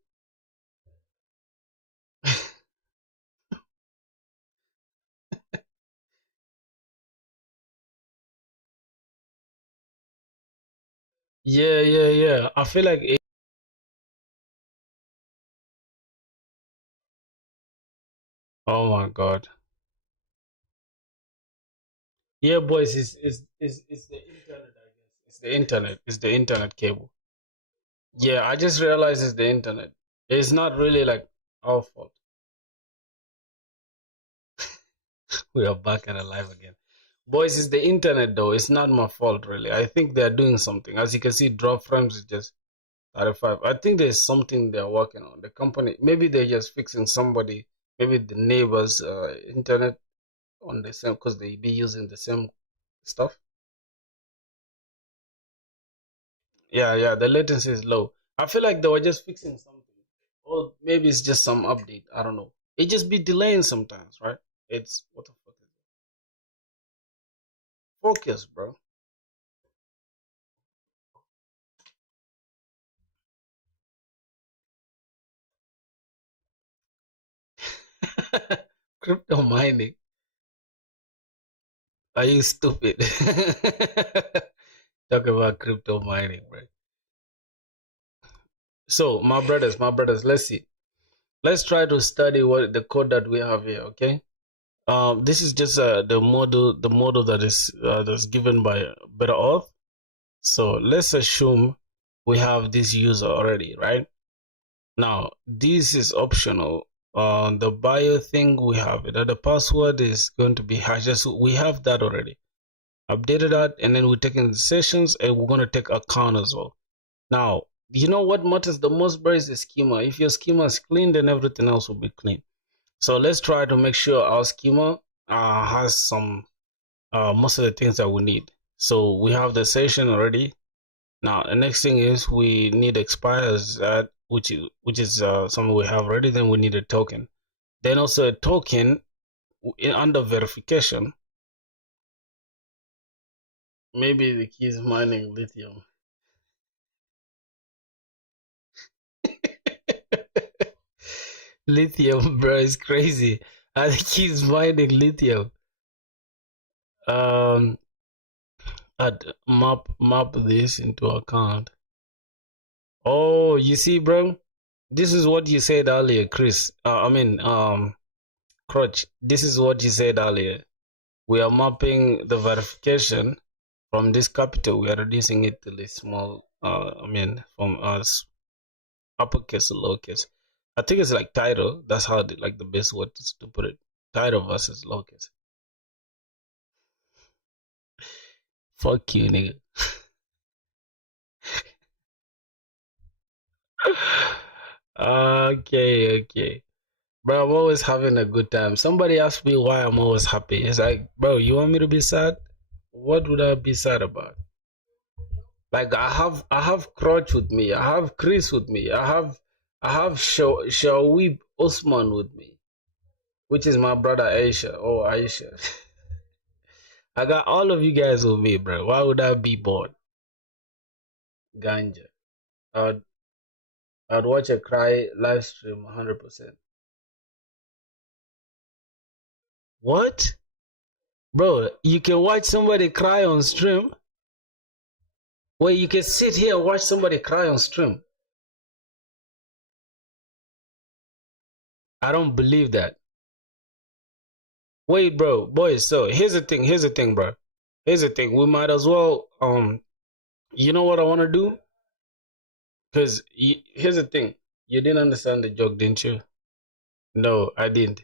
Yeah. I feel like oh my god. Yeah, boys, it's the internet, I guess. It's the internet. It's the internet cable. Yeah, I just realized it's the internet. It's not really like our fault. We are back and alive again. Boys, it's the internet though. It's not my fault really. I think they're doing something. As you can see, drop frames is just 35. I think there's something they're working on. The company, maybe they're just fixing somebody, maybe the neighbor's internet on the same, because they be using the same stuff. Yeah, the latency is low. I feel like they were just fixing something. Or maybe it's just some update. I don't know. It just be delaying sometimes, right? It's what the fuck is it? Focus, bro. Crypto mining. Are you stupid? Talk about crypto mining, right? So, my brothers, let's see. Let's try to study what the code that we have here, okay? This is just the model that's given by Better Auth. So let's assume we have this user already, right? Now, this is optional. The bio thing, we have it. The password is going to be hashes. We have that already. Updated that, and then we're taking the sessions, and we're going to take account as well. Now, you know what matters the most, bro, is the schema. If your schema is clean, then everything else will be clean. So let's try to make sure our schema has some most of the things that we need. So we have the session already. Now the next thing is we need expires, which is something we have already. Then we need a token. Then also a token under verification. Maybe the key is mining lithium. Lithium, bro, is crazy. I think he's mining lithium. Add map this into account. Oh, you see, bro, this is what you said earlier, Chris. Crutch. This is what you said earlier. We are mapping the verification from this capital. We are reducing it to this small. From us uppercase to lowercase. I think it's like title. That's how the best word is to put it. Title versus lowercase. Fuck you, nigga. Okay. Bro, I'm always having a good time. Somebody asked me why I'm always happy. It's like, bro, you want me to be sad? What would I be sad about? Like I have Crutch with me. I have Chris with me. I have Shawib Osman with me, which is my brother Aisha. Oh, Aisha. I got all of you guys with me, bro. Why would I be bored? Ganja. I'd watch a cry live stream 100%. What? Bro, you can watch somebody cry on stream? Wait, you can sit here and watch somebody cry on stream? I don't believe that. Wait, bro, boys, so here's the thing, bro. Here's the thing. We might as well, you know what I want to do? Because here's the thing. You didn't understand the joke, didn't you? No, I didn't.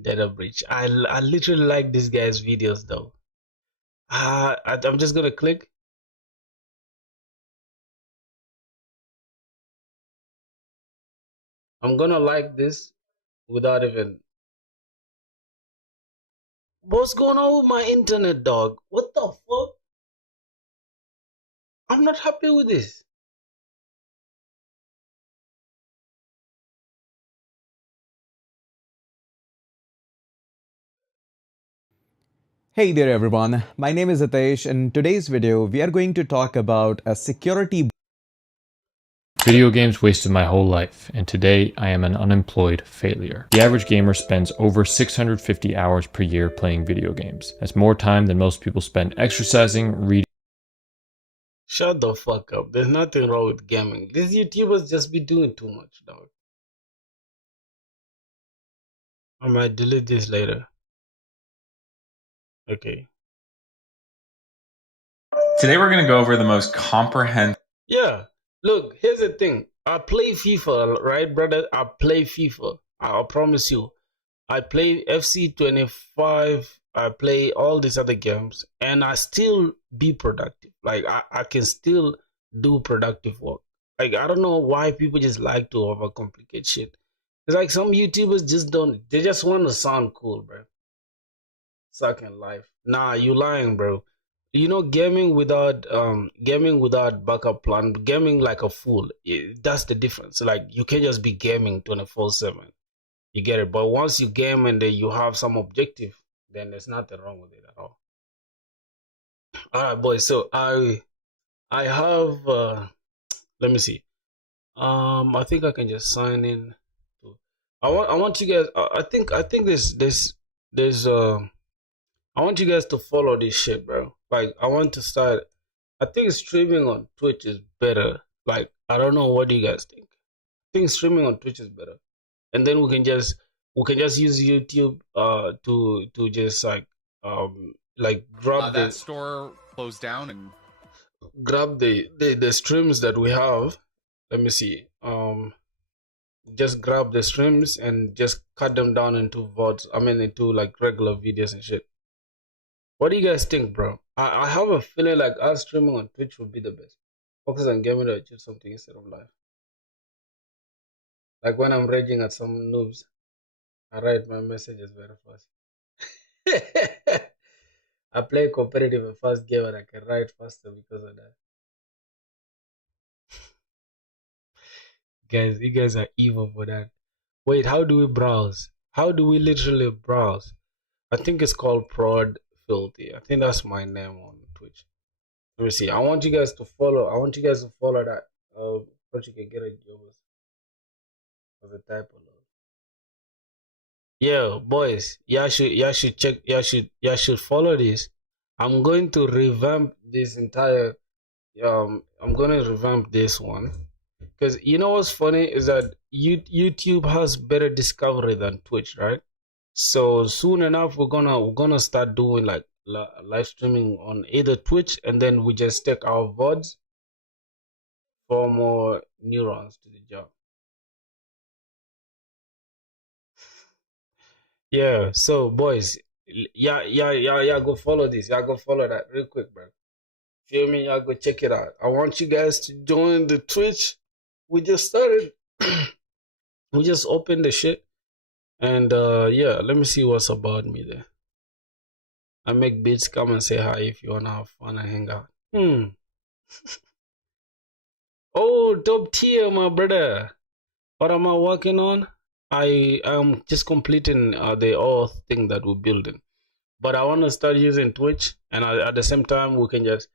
Data breach. I literally like this guy's videos, though. I'm just going to click. I'm going to like this without even... What's going on with my internet, dog? What the fuck? I'm not happy with this. Hey there everyone, my name is Hitesh and in today's video we are going to talk about a security. Video games wasted my whole life, and today I am an unemployed failure. The average gamer spends over 650 hours per year playing video games. That's more time than most people spend exercising, reading. Shut the fuck up. There's nothing wrong with gaming. These YouTubers just be doing too much, dog. I might delete this later. Okay. Today we're going to go over the most comprehensive... Yeah. Look, here's the thing. I play FIFA, right, brother? I play FIFA. I promise you. I play FC 25. I play all these other games. And I still be productive. Like, I can still do productive work. Like, I don't know why people just like to overcomplicate shit. It's like some YouTubers just don't... They just want to sound cool, bro. Second life. Nah, you lying, bro. You know, gaming without backup plan, gaming like a fool. That's the difference. Like, you can't just be gaming 24/7. You get it? But once you game and then you have some objective, then there's nothing wrong with it at all. All right, boys. So I have let me see. I think I can just sign in. I want you guys. I think there's I want you guys to follow this shit, bro. Like, I want to start. I think streaming on Twitch is better. Like, I don't know, what do you guys think? I think streaming on Twitch is better, and then we can just use YouTube to just like grab that store closed down and grab the streams that we have. Let me see. Just grab the streams and just cut them down into VODs. I mean, into like regular videos and shit. What do you guys think, bro? I have a feeling like us streaming on Twitch would be the best. Focus on gaming to achieve something instead of life. Like when I'm raging at some noobs, I write my messages very fast. I play competitive and fast game and I can write faster because of that. Guys, you guys are evil for that. Wait, how do we browse? How do we literally browse? I think it's called Prod Filthy. I think that's my name on Twitch. Let me see. I want you guys to follow. I want you guys to follow that. But you can get it yours as a type of. Yeah, boys. Y'all should check. Y'all should follow this. I'm going to revamp this entire. I'm gonna revamp this one because you know what's funny is that YouTube has better discovery than Twitch, right? So soon enough, we're gonna start doing like live streaming on either Twitch, and then we just take our VODs for more neurons to the job. Yeah. So boys, yeah. Go follow this. Yeah, go follow that real quick, bro. Feel me? Y'all go check it out. I want you guys to join the Twitch. We just started. We just opened the shit, and yeah. Let me see what's about me there. I make beats. Come and say hi if you wanna have fun and hang out. Oh, top tier, my brother. What am I working on? I am just completing the auth thing that we're building, but I want to start using Twitch, and at the same time we can just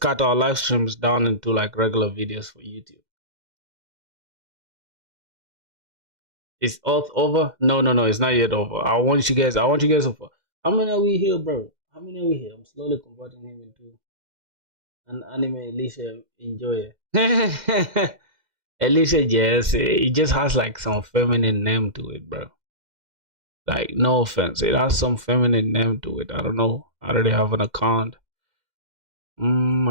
cut our live streams down into like regular videos for YouTube. Is auth over? No, it's not yet over. I want you guys to. How many are we here, bro? How many are we here? I'm slowly converting him into an anime Alicia enjoyer. Alicia just it just has like some feminine name to it, bro. Like no offense, it has some feminine name to it. I don't know. I already have an account. I don't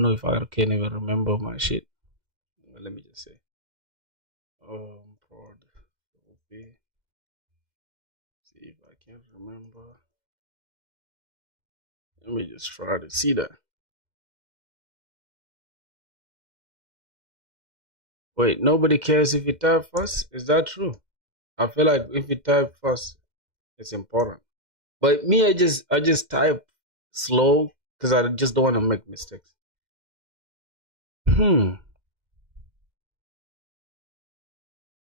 know if I can even remember my shit. Let me just say. Prod. Okay. See if I can remember. Let me just try to see that. Wait, nobody cares if you type first? Is that true? I feel like if you type first, it's important. But me, I just type slow because I just don't want to make mistakes.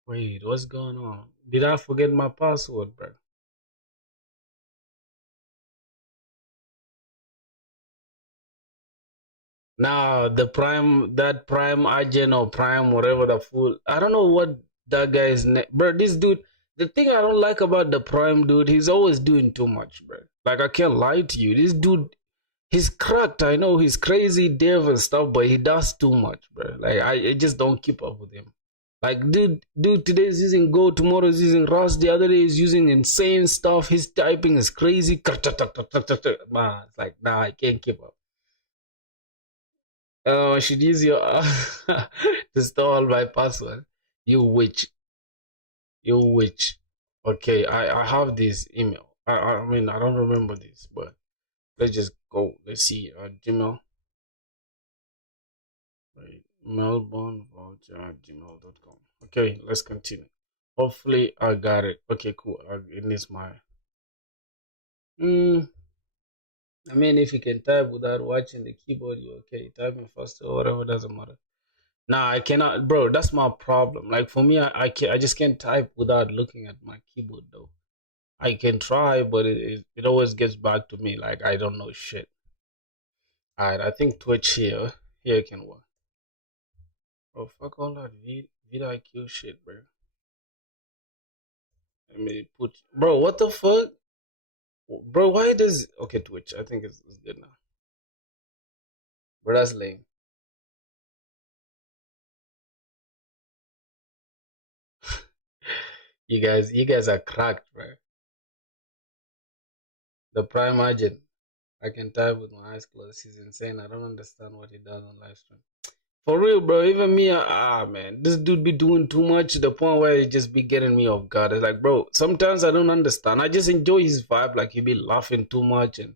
Wait, what's going on? Did I forget my password, bro? Now that prime agent or prime whatever the fool, I don't know what that guy's name, bro. This dude, the thing I don't like about the prime dude, he's always doing too much, bro. Like I can't lie to you, this dude, he's cracked. I know he's crazy, dev and stuff, but he does too much, bro. Like I just don't keep up with him. Like dude, today's using Go, tomorrow's using Rust, the other day is using insane stuff. His typing is crazy. Man, it's like nah, I can't keep up. I should use your to store all my password. You witch. You witch. Okay, I have this email. I mean I don't remember this, but let's just go. Let's see. Gmail. Right. Melbournevoucher@gmail.com. Okay, let's continue. Hopefully I got it. Okay, cool. It needs my I mean if you can type without watching the keyboard, you're okay. Typing faster or whatever doesn't matter. Nah, I cannot, bro. That's my problem. Like for me, I just can't type without looking at my keyboard though. I can try, but it always gets back to me like I don't know shit. Alright, I think Twitch here can work. Oh fuck all that vidIQ shit, bro. Let me put, bro. What the fuck, bro? Why does okay Twitch? I think it's good now, bro. That's lame. You guys are cracked, bro. The prime agent. I can type with my eyes closed. He's insane. I don't understand what he does on live stream. For real, bro. Even me, man, this dude be doing too much to the point where it just be getting me off guard. It's like, bro, sometimes I don't understand. I just enjoy his vibe. Like he be laughing too much, and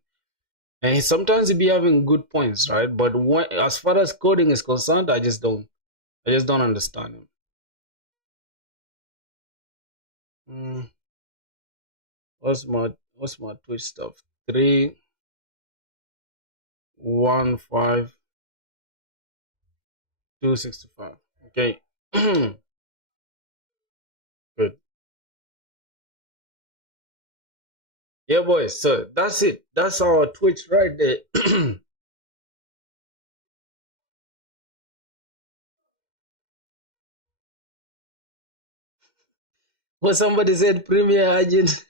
sometimes he be having good points, right? But as far as coding is concerned, I just don't understand him. What's my Twitch stuff? 315 265. Okay. Yeah, boys. So that's it. That's our Twitch right there. What somebody said, Premier Agent,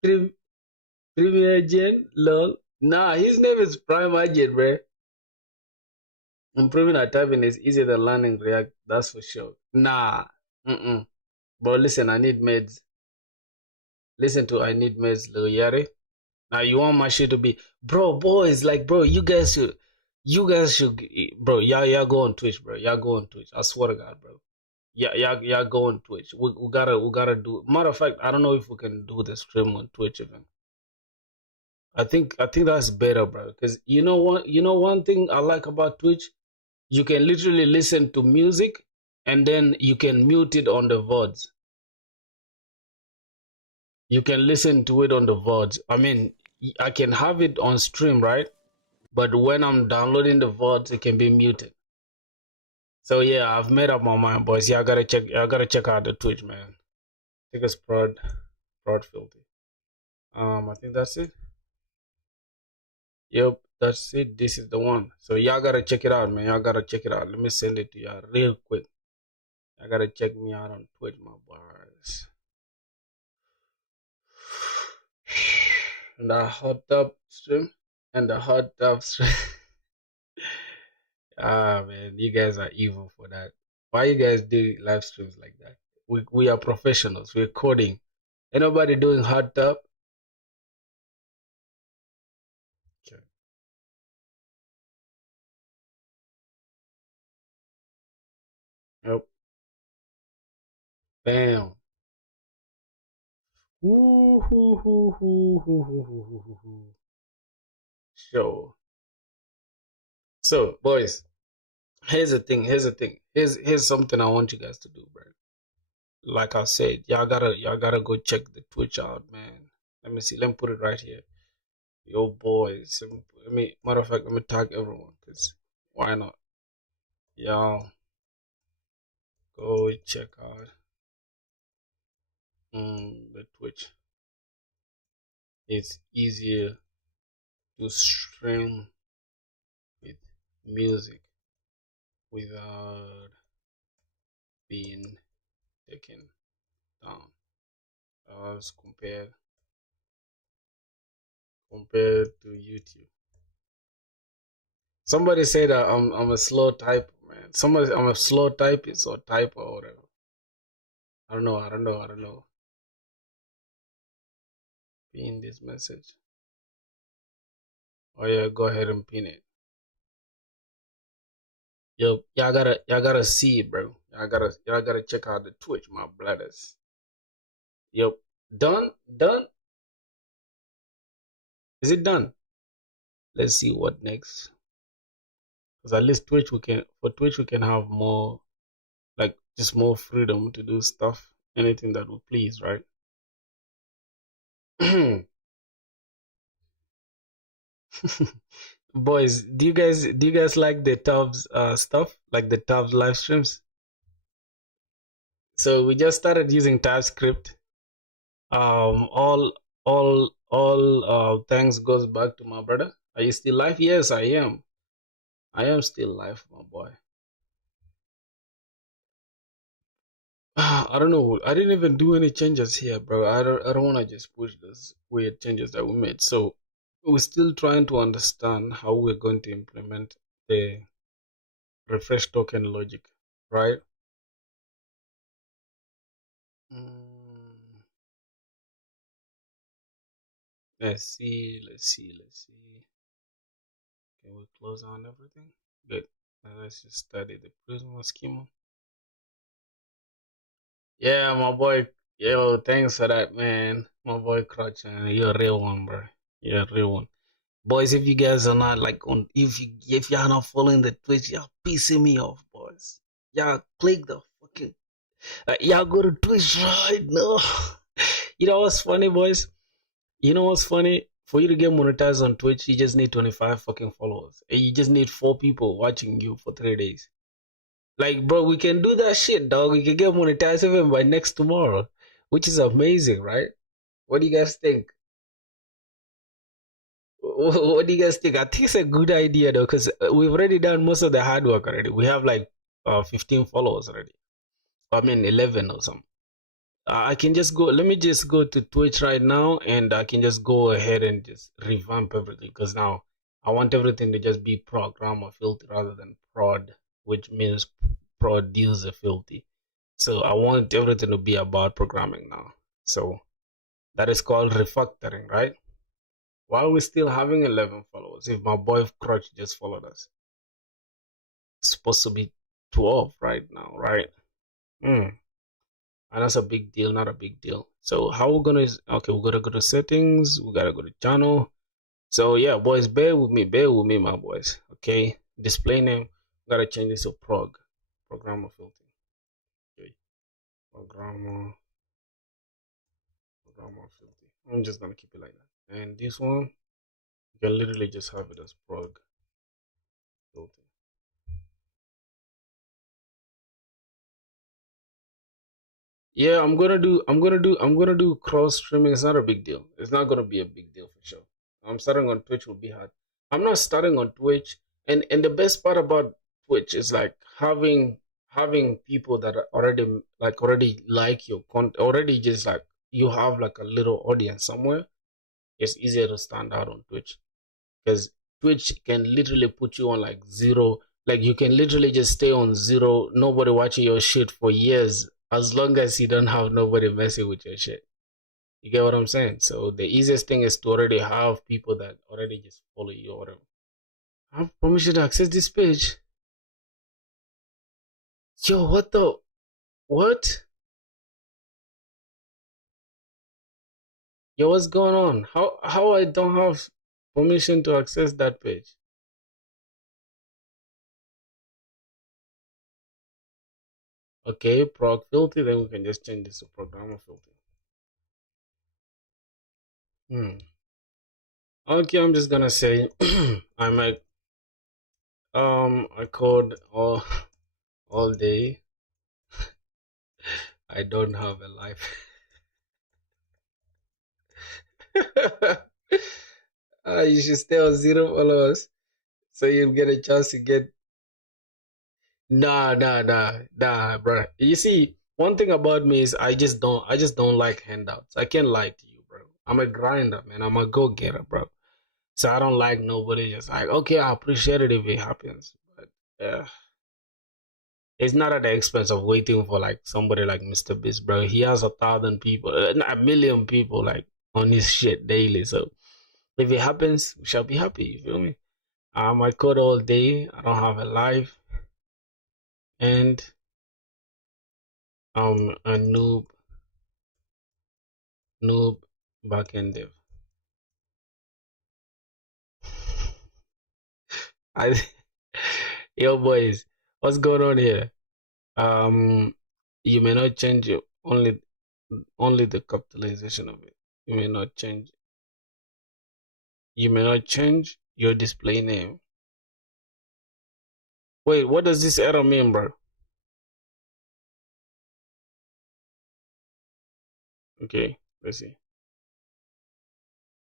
Premier Agent, lol. Nah, his name is Prime Agent, bro. Improving our typing is easier than learning React. That's for sure. Nah, bro. Listen, I need meds. Listen to I need meds, Lil Yari. Now you want my shit to be, bro, boys, like, bro, you guys should, bro, y'all go on Twitch, bro. Y'all go on Twitch. I swear to God, bro. Yeah, y'all go on Twitch. We gotta do. Matter of fact, I don't know if we can do the stream on Twitch even. I think that's better, bro. Because you know one thing I like about Twitch, you can literally listen to music, and then you can mute it on the VODs. You can listen to it on the VODs. I mean, I can have it on stream, right? But when I'm downloading the VODs, it can be muted. So yeah, I've made up my mind, boys. Y'all gotta check out the Twitch, man. I think it's prod filthy. I think that's it. Yep, that's it. This is the one. So y'all gotta check it out, man. Y'all gotta check it out. Let me send it to y'all real quick. I gotta check me out on Twitch, my boys. And the hot tub stream. Ah, man, you guys are evil for that. Why you guys do live streams like that? We are professionals. We're coding. Ain't nobody doing hot tub. Okay. Yep. Bam. Sure. So, boys, here's the thing. Here's something I want you guys to do, bro. Like I said, y'all gotta go check the Twitch out, man. Let me see. Let me put it right here. Yo, boys. Matter of fact, let me tag everyone, cause why not? Y'all go check out the Twitch. It's easier to stream with music without being taken down as compared to YouTube. Somebody said that I'm a slow typer, man. I'm a slow typist or typer or whatever. I don't know. Pin this message. Oh yeah, go ahead and pin it. Yo, y'all gotta see it, bro. Y'all gotta check out the Twitch, my brothers. Yep. Done? Is it done? Let's see what next. Because at least Twitch we can have more, like, just more freedom to do stuff, anything that we please, right? Boys, do you guys like the Tubs stuff, like the Tubs live streams? So we just started using TypeScript. All thanks goes back to my brother. Are you still live? Yes, I am. I am still live, my boy. I don't know. I didn't even do any changes here, bro. I don't want to just push those weird changes that we made. So we're still trying to understand how we're going to implement the refresh token logic, right? Let's see. Can we close on everything? Good. Now let's just study the Prisma schema. Yeah, my boy. Yo, thanks for that, man. My boy Crutch, you're a real one, bro. You're a real one. Boys, if you guys are not like on, if y'all not following the Twitch, y'all pissing me off, boys. Y'all click the fucking, y'all go to Twitch right now. You know what's funny, boys? You know what's funny? For you to get monetized on Twitch, you just need 25 fucking followers. And you just need 4 people watching you for 3 days. Like, bro, we can do that shit, dog. We can get monetized even by next tomorrow, which is amazing, right? What do you guys think? what do you guys think? I think it's a good idea though, because we've already done most of the hard work already. We have like 15 followers already. I mean 11 or something. I can just go. Let me just go to Twitch right now, and I can just go ahead and just revamp everything. Because now I want everything to just be programmer filthy rather than prod, which means producer filthy. So I want everything to be about programming now. So that is called refactoring, right? Why are we still having 11 followers if my boy Crutch just followed us? It's supposed to be 12 right now, right? And that's a big deal, not a big deal. So how we're gonna, okay, we're gonna go to settings, we gotta go to channel. So yeah, boys, bear with me, my boys. Okay, display name, we gotta change this to programmer filter. Okay, programmer filter. I'm just gonna keep it like that. And this one, you can literally just have it as prog filter. Yeah, I'm gonna do cross streaming. It's not a big deal. It's not gonna be a big deal for sure. I'm starting on Twitch will be hard. I'm not starting on Twitch, and the best part about Twitch is like having people that are already like your content, already just like you have like a little audience somewhere. It's easier to stand out on Twitch because Twitch can literally put you on like zero. Like you can literally just stay on zero, nobody watching your shit for years, as long as you don't have nobody messing with your shit. You get what I'm saying? So the easiest thing is to already have people that already just follow you or whatever. I have permission to access this page. Yo, what? Yo, what's going on? How I don't have permission to access that page? Okay, prog filter, then we can just change this to programmer filter. Okay, I'm just gonna say I code all day. I don't have a life. You should stay on 0 followers so you'll get a chance to get. Nah, bro. You see, one thing about me is I just don't like handouts. I can't lie to you, bro. I'm a grinder, man. I'm a go-getter, bro. So I don't like nobody just like, okay, I appreciate it if it happens, but it's not at the expense of waiting for like somebody like Mr. Beast, bro. He has 1,000 people, a million people like on his shit daily. So if it happens, we shall be happy. You feel me? I code all day. I don't have a life, and a noob backend dev. I yo boys, what's going on here? You may not change it, only the capitalization of it. You may not change your display name. Wait, what does this error mean, bro? Okay, let's see.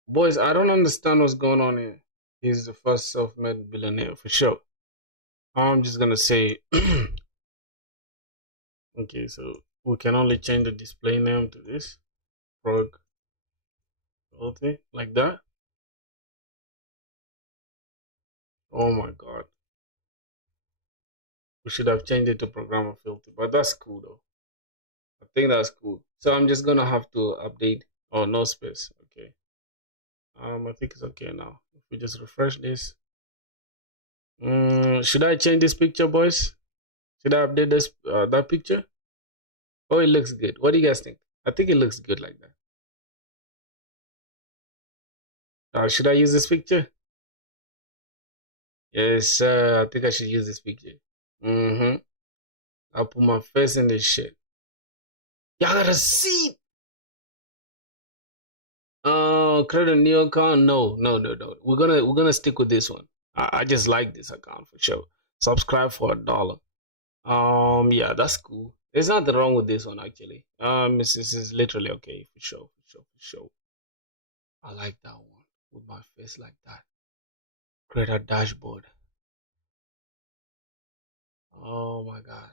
Boys, I don't understand what's going on here. He's the first self-made billionaire for sure. I'm just gonna say okay, so we can only change the display name to this prog okay, like that. Oh my god. We should have changed it to programmer filter, but that's cool though. I think that's cool. So I'm just gonna have to update. Oh, no space. Okay. I think it's okay now. If we just refresh this. Should I change this picture, boys? Should I update this that picture? Oh, it looks good. What do you guys think? I think it looks good like that. Should I use this picture? Yes, I think I should use this picture. I'll put my face in this shit. Y'all gotta see. Create a new account. No. We're gonna stick with this one. I just like this account for sure. Subscribe for $1. Yeah, that's cool. There's nothing wrong with this one actually. This is literally okay for sure. I like that one. with my face like that. Create a dashboard. Oh my god.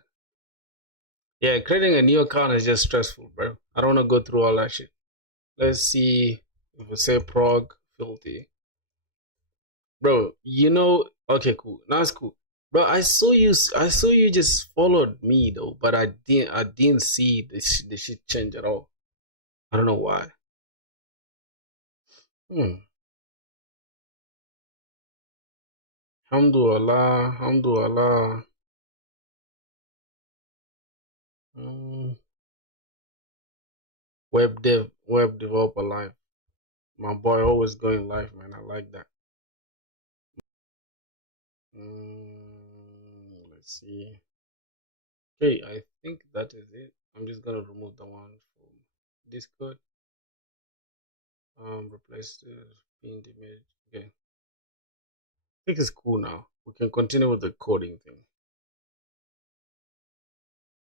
Yeah, creating a new account is just stressful, bro. I don't want to go through all that shit. Let's see if we say prog filthy. Bro, okay, cool. That's cool. Bro, I saw you just followed me though, but I didn't see the shit change at all. I don't know why. Hmm. Alhamdulillah, alhamdulillah. Hmm. Web developer live. My boy always going live, man. I like that. Let's see. Okay, I think that is it. I'm just gonna remove the one from Discord. Replace the pinned image. Okay, I think it's cool now. We can continue with the coding thing.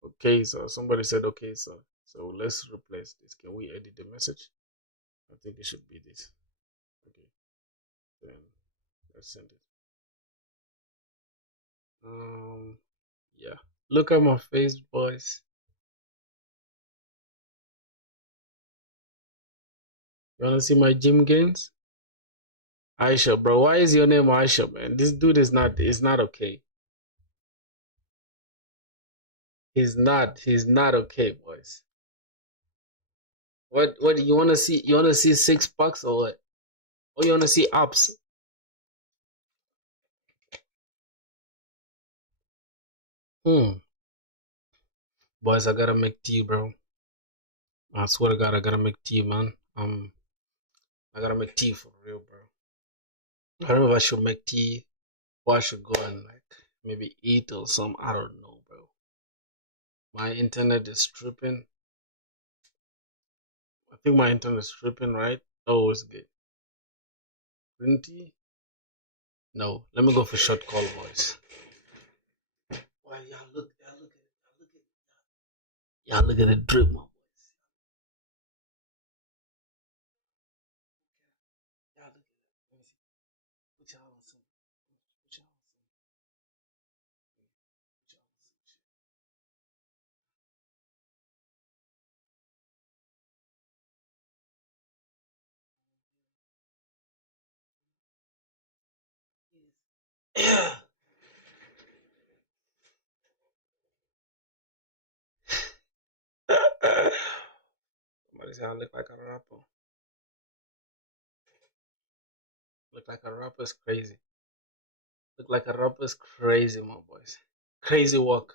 Okay, so somebody said okay, so let's replace this. Can we edit the message? I think it should be this. Okay, then let's send it. Yeah. Look at my face, boys. You wanna see my gym gains? Aisha, bro, why is your name Aisha, man? This dude is not okay. He's not okay, boys. What you wanna see? You wanna see 6 packs or what? Or you wanna see abs? Boys, I gotta make tea, bro. I swear to God, I gotta make tea, man. I gotta make tea for real, bro. I don't know if I should make tea or I should go and like maybe eat or some. I don't know, bro. My internet is tripping. I think my internet is tripping, right? Oh, it's good. Green tea? No. Let me go for short call, boys. Why y'all look at it. Y'all look at the drip, my boys. Y'all look at it. Let me see. Put y'all on some. Put y'all on some. Put y'all on some shit. Yeah. Somebody say I look like a rapper. Look like a rapper is crazy. Look like a rapper is crazy, my boys. Crazy work.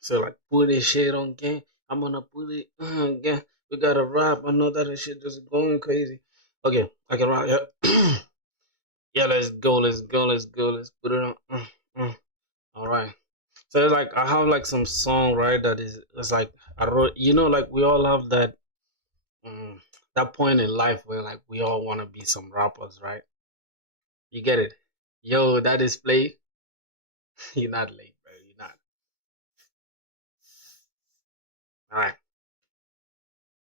So like put this shit on game. I'm gonna put it again. We gotta rap. I know that shit just going crazy. Okay, I can rap. Yeah, yeah. Let's go. Let's go. Let's go. Let's put it on. All right. So it's like I have like some song, right? That is, it's like I wrote. Like we all have that point in life where like we all want to be some rappers, right? You get it? Yo, that is play. You're not late, bro. You're not. All right.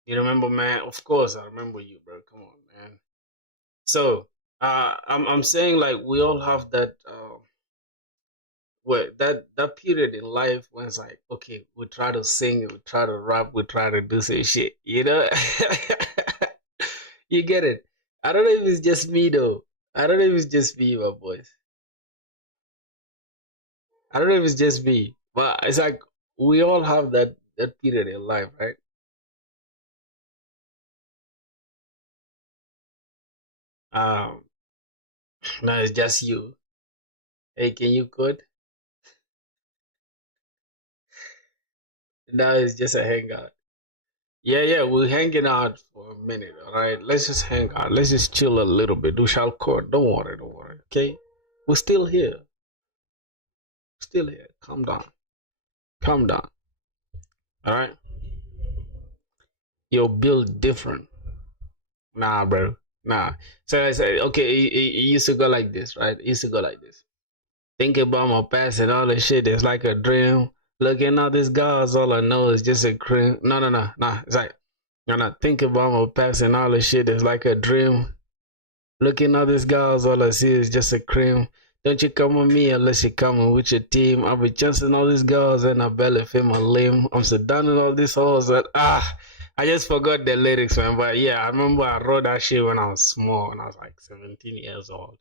You remember, man? Of course, I remember you, bro. Come on, man. So, I'm saying like we all have that that period in life when it's like, okay, we try to sing, we try to rap, we try to do some shit, you know? You get it? I don't know if it's just me though. I don't know if it's just me, my boys. I don't know if it's just me, but it's like we all have that period in life, right? Um, no, it's just you. Hey, can you code? Now it's just a hangout. Yeah, yeah, we're hanging out for a minute, all right? Let's just hang out. Let's just chill a little bit. We shall code. Don't worry, okay? We're still here. Still here. Calm down. Calm down. All right? You're built different. Nah, bro. Nah. So I said, okay, it used to go like this, right? It used to go like this. Think about my past and all this shit. It's like a dream. Looking at these guys, all I know is just a cream. No. It's like, And I think about my past and all the shit, it's like a dream. Looking at these guys, all I see is just a cream. Don't you come with me unless you're coming with your team. I'll be chancing all these girls and I barely feel my limb. I'm so done with all these hoes that I just forgot the lyrics, man. But yeah, I remember I wrote that shit when I was small, when I was like 17 years old.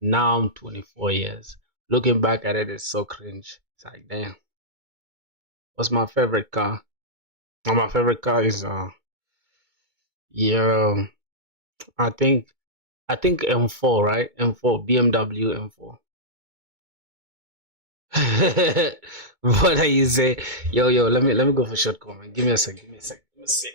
Now I'm 24 years. Looking back at it, it's so cringe. It's like, damn. What's my favorite car? Well, my favorite car is yeah, I think M4, right? M4, BMW M4. What do you say? Yo, let me go for short comment. Give me a sec. Give me a sec. Let me see.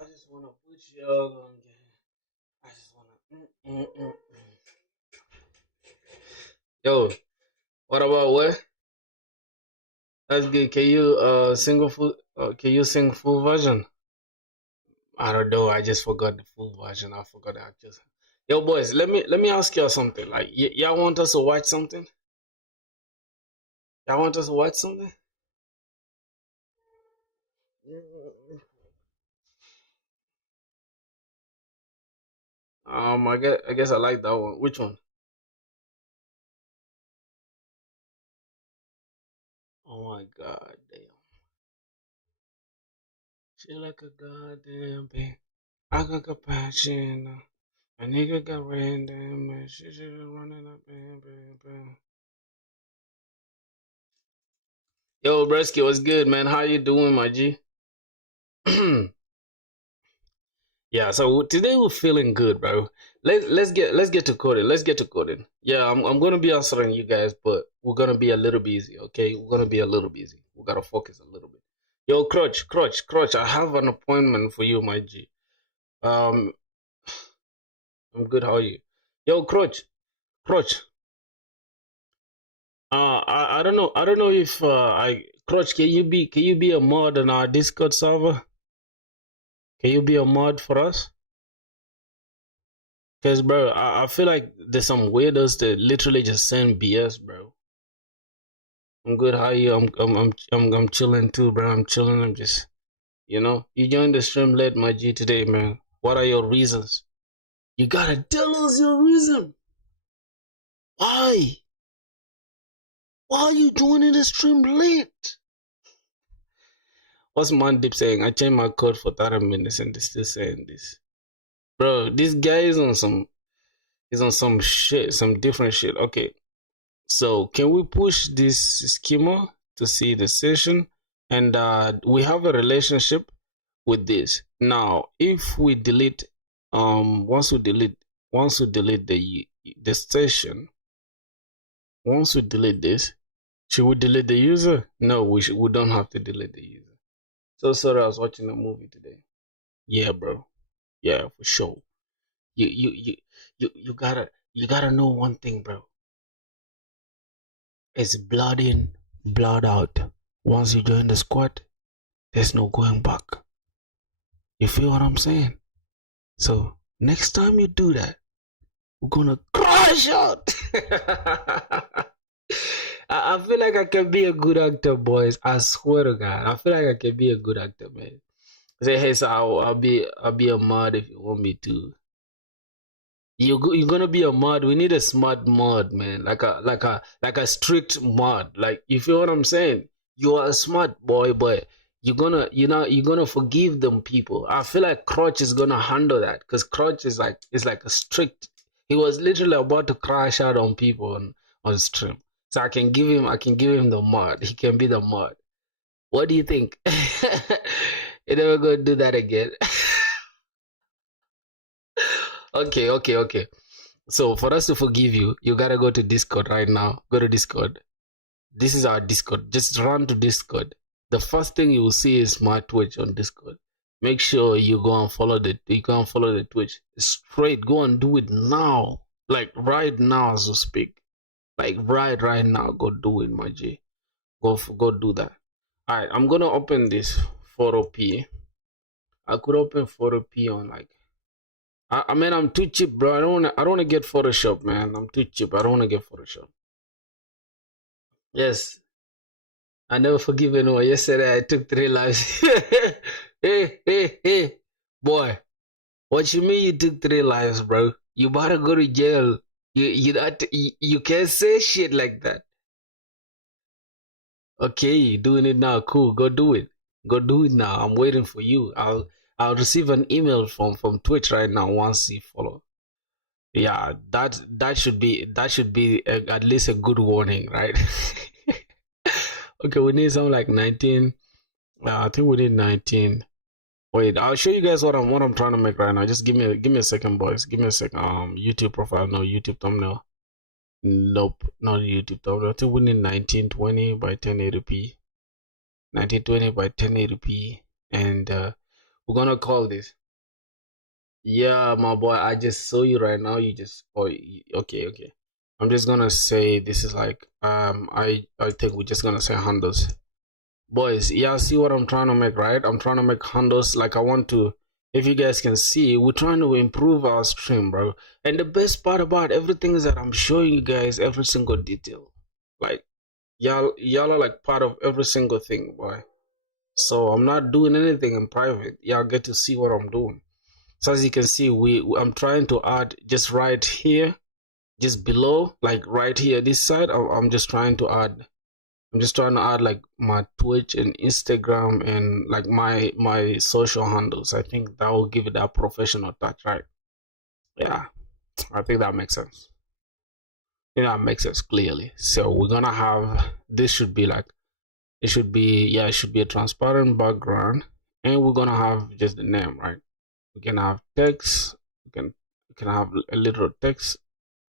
I just wanna put y'all on game. I just wanna. Yo, what about what? That's good. Can you sing full? Can you sing full version? I don't know. I just forgot the full version. I forgot that. Just yo, boys. Let me ask y'all something. Like, y'all want us to watch something? Y'all want us to watch something? I guess I like that one. Which one? Oh my god, damn. She like a goddamn bitch. I got passion. A nigga got random. Man. She just running up, bam, bam, bam. Yo, Bresky, what's good, man? How you doing, my G? Yeah, so today we're feeling good, bro. Let's get to coding. Let's get to coding. Yeah, I'm gonna be answering you guys, but we're gonna be a little busy, okay? We're gonna be a little busy. We gotta focus a little bit. Yo, Crutch, I have an appointment for you, my G. Um, I'm good. How are you? Yo, Crutch. I don't know if Crutch, can you be a mod on our Discord server? Can you be a mod for us? Cause bro, I feel like there's some weirdos that literally just send BS, bro. I'm good. How are you? I'm chilling too, bro. I'm chilling. I'm just, you joined the stream late, my G, today, man. What are your reasons? You gotta tell us your reason. Why? Why are you joining the stream late? What's Mandip saying? I changed my code for 30 minutes and they're still saying this. Bro, this guy is on some shit, some different shit. Okay. So can we push this schema to see the session? And we have a relationship with this. Now, if we delete, once we delete the session, once we delete this, should we delete the user? No, we don't have to delete the user. So sorry, I was watching a movie today. Yeah, bro. Yeah, for sure. You gotta know one thing, bro. It's blood in, blood out. Once you join the squad, there's no going back. You feel what I'm saying? So next time you do that, we're gonna crash out. I feel like I can be a good actor, boys. I swear to God, I feel like I can be a good actor, man. Say, hey, so I'll be a mod if you want me to. You're gonna be a mod. We need a smart mod, man. Like a strict mod. Like, you feel what I'm saying? You are a smart boy, but you're gonna forgive them people. I feel like Crotch is gonna handle that, because Crotch is like a strict. He was literally about to crash out on people on stream. So I can give him the mod. He can be the mod. What do you think? You're never gonna do that again. Okay. So for us to forgive you, you gotta go to Discord right now. Go to Discord. This is our Discord. Just run to Discord. The first thing you will see is my Twitch on Discord. Make sure you go and follow the Twitch. Straight, go and do it now. Like right now as we speak. Like right now. Go do it, my G. Go do that. Alright, I'm gonna open this 4OP. I could open 4OP on like, I mean, I'm too cheap, bro. I don't wanna get Photoshop, man. I'm too cheap. I don't wanna get Photoshop. Yes, I never forgive anyone. Yesterday I took 3 lives. Hey, boy. What you mean you took 3 lives, bro? You better go to jail. You can't say shit like that. Okay, doing it now. Cool. Go do it. Go do it now. I'm waiting for you. I'll receive an email from Twitch right now once you follow. Yeah, that should be at least a good warning, right? Okay, we need something like 19. I think we need 19. Wait, I'll show you guys what I'm trying to make right now. Just give me a second, boys. Give me a second. YouTube profile, no. YouTube thumbnail, nope, not YouTube thumbnail. I think we need 1920 by 1080p. 1920 by 1080p, and we're gonna call this. Yeah, my boy, I just saw you right now. You just okay. I'm just gonna say this is like I think we're just gonna say handles. Boys, yeah, see what I'm trying to make, right? I'm trying to make handles. Like, I want to, if you guys can see, we're trying to improve our stream, bro. And the best part about everything is that I'm showing you guys every single detail. Like, y'all are like part of every single thing, boy. So I'm not doing anything in private. Y'all get to see what I'm doing. So as you can see, I'm trying to add just right here, just below, like right here, this side. I'm just trying to add like my Twitch and Instagram and like my social handles. I think that will give it that professional touch, right? Yeah, I think that makes sense. That makes sense clearly. So we're gonna have, this should be like, it should be a transparent background, and we're gonna have just the name, right? We can have text. We can have a little text.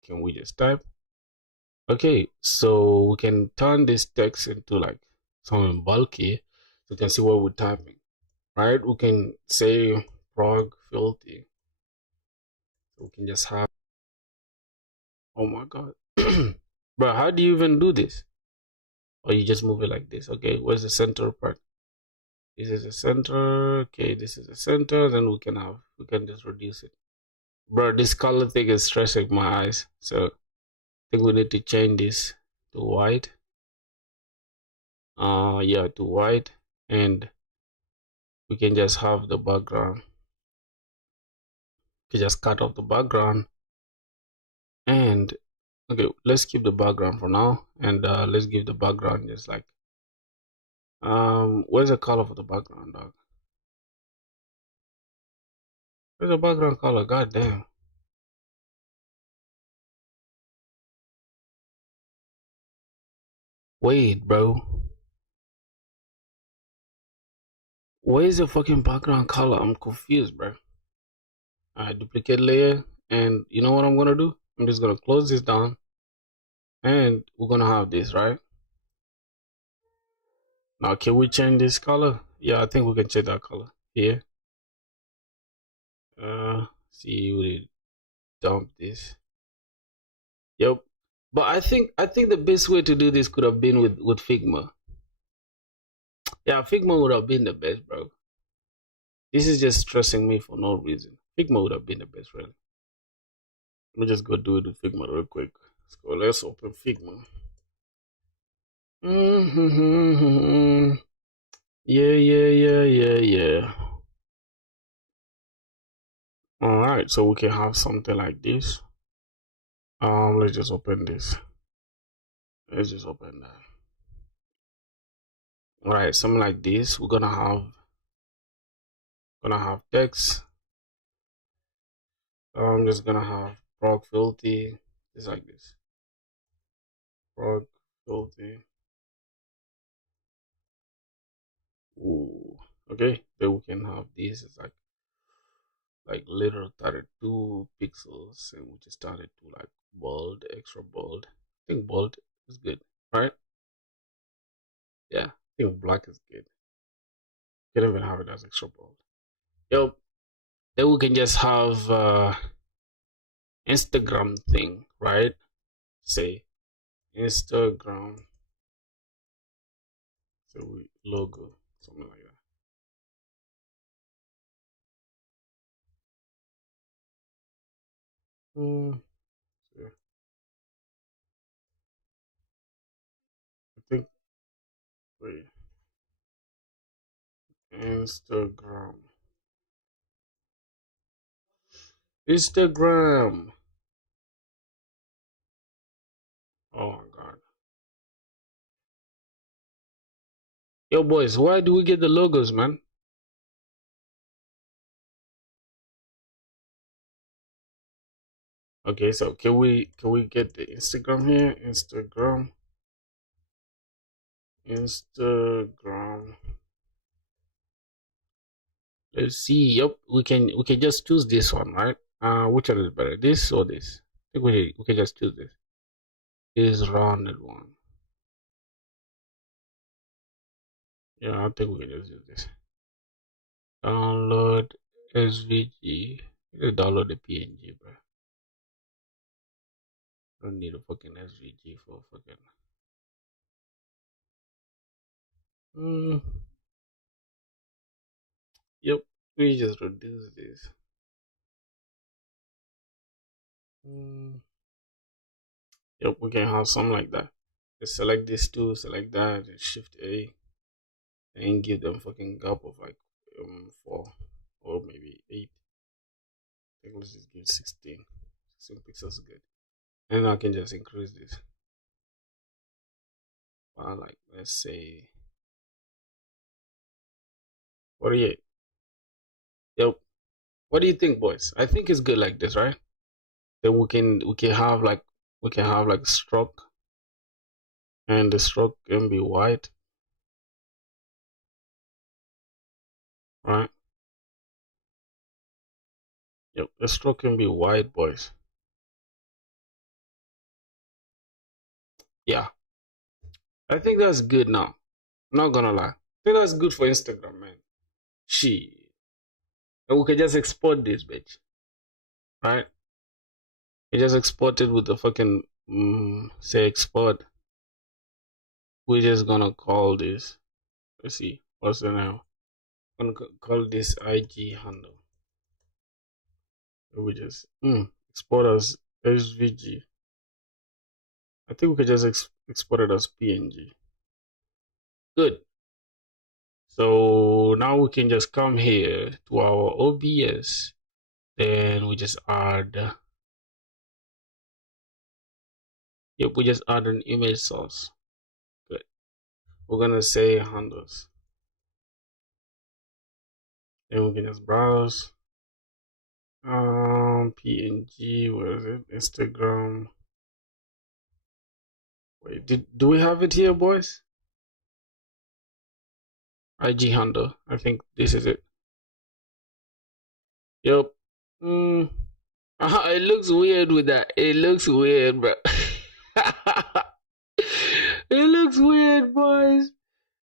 Can we just type? Okay, so we can turn this text into like something bulky, so you can see what we're typing, right? We can say prog filthy. We can just have, oh my god. But how do you even do this? Or you just move it like this? Okay, where's the center part? This is the center. Okay, this is the center. Then we can just reduce it. Bro, this color thing is stressing my eyes, so I think we need to change this to white. Yeah, to white, and we can just have the background. We just cut off the background, and okay, let's keep the background for now, and let's give the background just like where's the color for the background, dog? Where's the background color? God damn. Wait, bro. Where is the fucking background color? I'm confused, bro. Alright, duplicate layer, and you know what I'm gonna do? I'm just gonna close this down, and we're gonna have this, right? Now, can we change this color? Yeah, I think we can change that color here. See, we dump this. Yep. But I think the best way to do this could have been with Figma. Yeah, Figma would have been the best, bro. This is just stressing me for no reason. Figma would have been the best, really. Let me just go do it with Figma real quick. Let's go. Let's open Figma. Yeah. All right, so we can have something like this. Let's just open this. Let's just open that. All right, something like this. We're gonna have text. I'm just gonna have prog filthy, just like this. Prog filthy. Ooh, okay. Then we can have this. It's like little 32 pixels, and we just start it to like bold, extra bold. I think bold is good, right? Yeah, I think black is good. You can even have it as extra bold. Yep. Then we can just have Instagram thing, right? Say Instagram, so we logo, something like that. So I think wait, Instagram. Oh my god. Yo boys, why do we get the logos, man? Okay, so can we get the Instagram here? Instagram. Let's see. Yep, we can just choose this one, right? Which one is better? This or this? I think we can just choose this. This rounded one. Yeah, I think we can just use this. Download SVG. Let's download the PNG, bro. Don't need a fucking SVG for fucking. Yep, we just reduce this. Yep, we can have something like that. Just select this two, select that, and Shift A, and give them fucking gap of like 4 or maybe 8. I think let's just give 16. 16 pixels is good. And I can just increase this. Like let's say 48. Yep. What do you think, boys? I think it's good like this, right? Then we can have like stroke, and the stroke can be white, right? Yep, the stroke can be white, boys. Yeah, I think that's good now. I'm not gonna lie. I think that's good for Instagram, man. Shit. And we can just export this bitch, right? You just export it with the fucking say export. We're just gonna call this. Let's see, what's the name? I'm gonna call this IG handle. We just export as SVG. I think we could just export it as PNG. Good. So now we can just come here to our OBS. Then we just add. Yep, we just add an image source. Good. We're gonna say handles. Then we can just browse. PNG. Where is it? Instagram. Wait, do we have it here, boys? IG handle. I think this is it. Yep. It looks weird with that. It looks weird, bro. It looks weird, boys.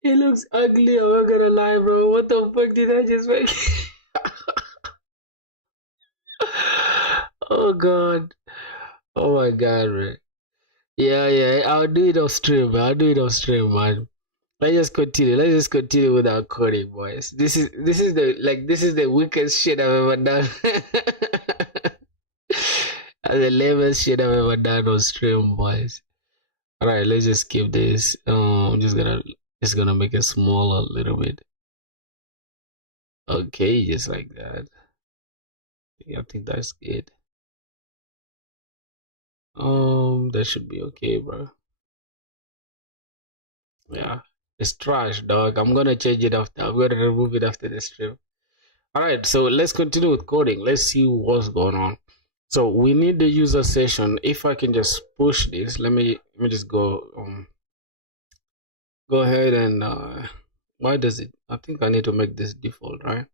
It looks ugly. I'm not gonna lie, bro. What the fuck did I just make? Oh god. Oh my god, man. Yeah, yeah. I'll do it off stream. I'll do it off stream, man. Let's just continue. Let's just continue with our coding, boys. This is the weakest shit I've ever done. And the lamest shit I've ever done on stream, boys. All right, let's just keep this. I'm just gonna make it smaller a little bit. Okay, just like that. I think that's good. That should be okay, bro. Yeah, it's trash, dog. I'm gonna change it after. I'm gonna remove it after the stream. All right, so let's continue with coding. Let's see what's going on. So we need the user session. If I can just push this, let me just go ahead and why does it? I think I need to make this default, right?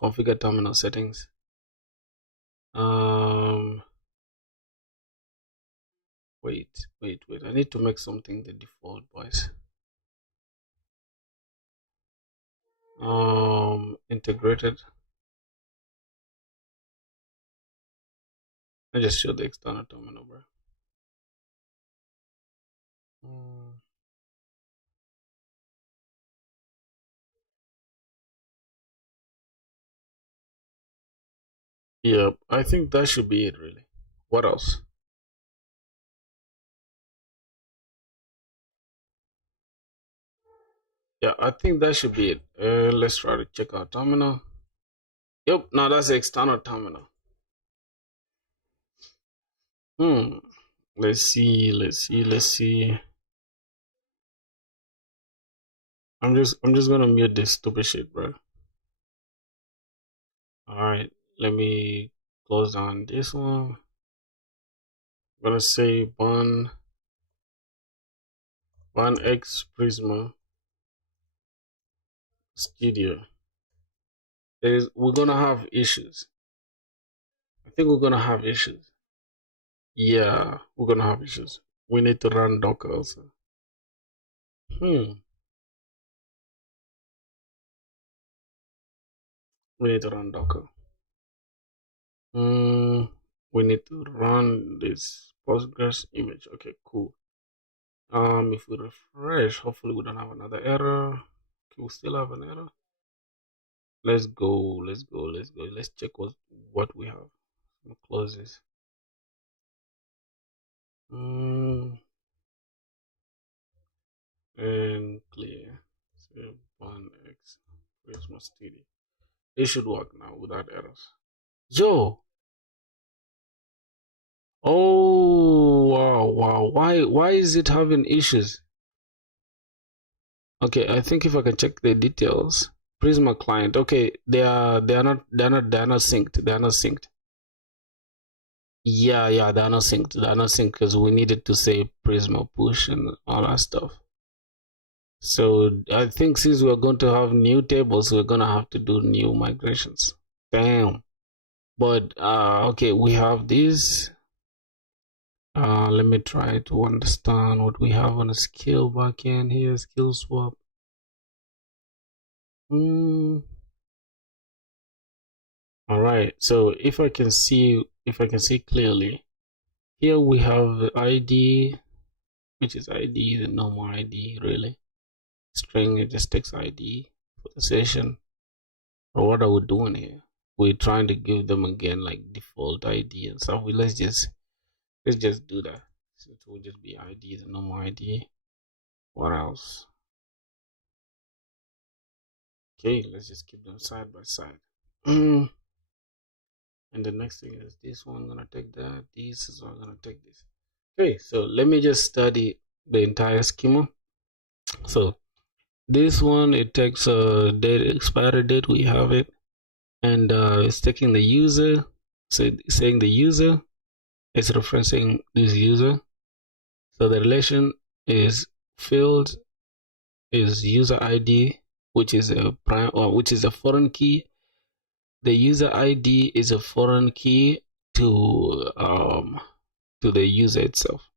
Configure terminal settings. Wait. I need to make something the default, boys. Integrated. I just show the external terminal, bro. Yep, I think that should be it, really. What else? Yeah, I think that should be it. Let's try to check our terminal. Yep, now that's the external terminal. Let's see. I'm just gonna mute this stupid shit, bro. Alright, let me close down this one. I'm gonna say one X Prisma Studio. We're gonna have issues. I think we're gonna have issues. Yeah, we're gonna have issues. We need to run Docker also. We need to run Docker. We need to run this Postgres image. Okay, cool. If we refresh, hopefully we don't have another error. Okay, we still have an error. Let's go. Let's check what we have. I'll close this. And clear. Save 1x Christmas TD. It should work now without errors. Yo. Oh wow. Why is it having issues? Okay, I think if I can check the details. Prisma client. Okay, they are not synced. They are not synced. Yeah, they're not synced. They're not synced because we needed to say Prisma push and all that stuff. So I think since we're going to have new tables, we're gonna have to do new migrations. Damn. But okay, we have this. Let me try to understand what we have on a skill backend here. Skill swap. All right. So if I can see clearly, here we have ID, which is ID, the normal ID, really. String, it just takes ID for the session. Or what are we doing here? We're trying to give them again like default ID and stuff. Let's just do that. So it will just be ID, the normal ID. What else? Okay, let's just keep them side by side. And the next thing is this one. I'm gonna take that. This is what I'm gonna take this. Okay, so let me just study the entire schema. So this one, it takes a date expiry date. We have it, and it's taking the user. So saying the user, it's referencing this user. So the relation is field is user ID, which is a prime or which is a foreign key. The user ID is a foreign key to the user itself,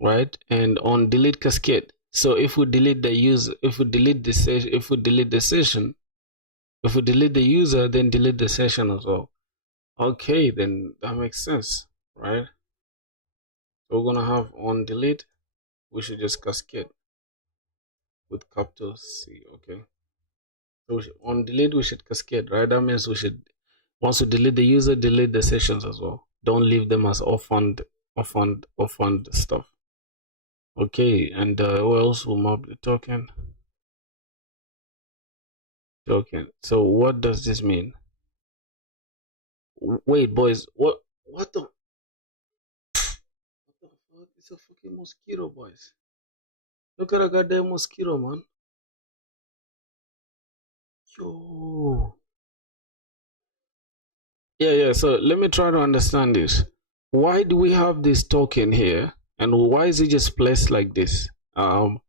right? And on delete cascade. So if we delete the user, if we delete the session, if we delete the user, then delete the session as well. Okay, then that makes sense, right? So we're gonna have on delete. We should just cascade with capital C. Okay. So on delete we should cascade, right? That means we should, once we delete the user, delete the sessions as well. Don't leave them as orphaned stuff. Okay, and who else will map the token? So what does this mean? Wait, boys, what the fuck? It's a fucking mosquito, boys. Look at that goddamn mosquito, man. Yo. Yeah, so let me try to understand this. Why do we have this token here, and why is it just placed like this? Do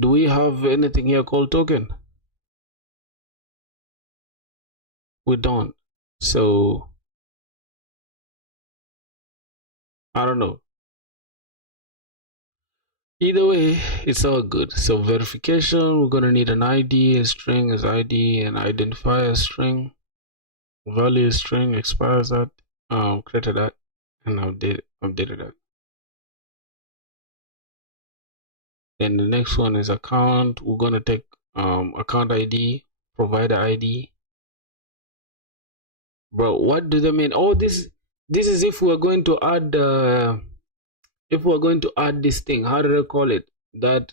we have anything here called token? We don't. So I don't know. Either way, it's all good. So verification, we're gonna need an ID, a string as ID, an identifier string, value string, expires that, created that, and updated that. Then the next one is account. We're gonna take account ID, provider ID. Bro, what do they mean? Oh, this is if we're going to add this thing. How do they call it? That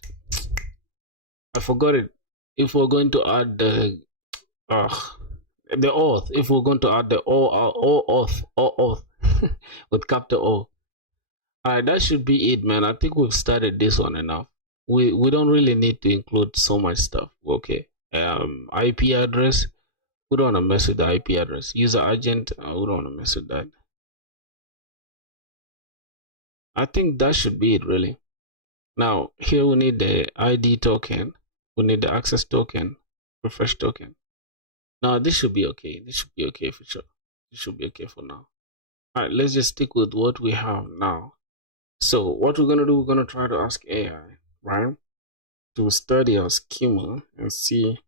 I forgot it. If we're going to add the auth, if we're going to add the auth with capital O. Alright, that should be it, man. I think we've started this one enough. We don't really need to include so much stuff. Okay. IP address. We don't want to mess with the IP address. User agent. We don't want to mess with that. I think that should be it, really. Now here we need the ID token. We need the access token, refresh token. Now this should be okay. This should be okay for sure. This should be okay for now. All right, let's just stick with what we have now. So what we're gonna do, we're gonna try to ask AI, right, to study our schema and see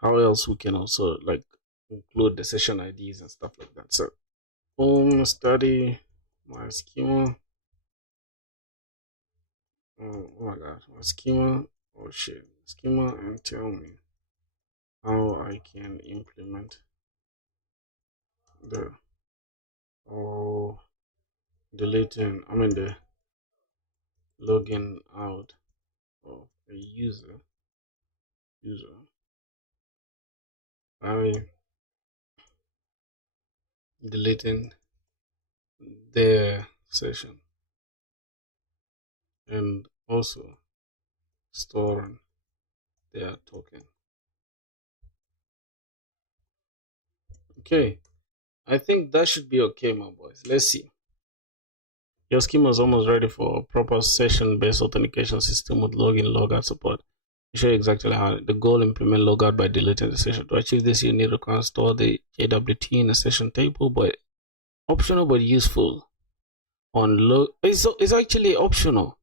how else we can also like include the session IDs and stuff like that. So study my schema. Oh my god, my schema. Oh shit, schema, and tell me how I can implement the deleting, the login out of a user by deleting their session and also storing their token. Okay, I think that should be okay, my boys. Let's see. Your schema is almost ready for a proper session-based authentication system with login logout support. I'll show you exactly how. The goal: implement logout by deleting the session. To achieve this, you need to store the JWT in a session table, but optional but useful. It's actually optional.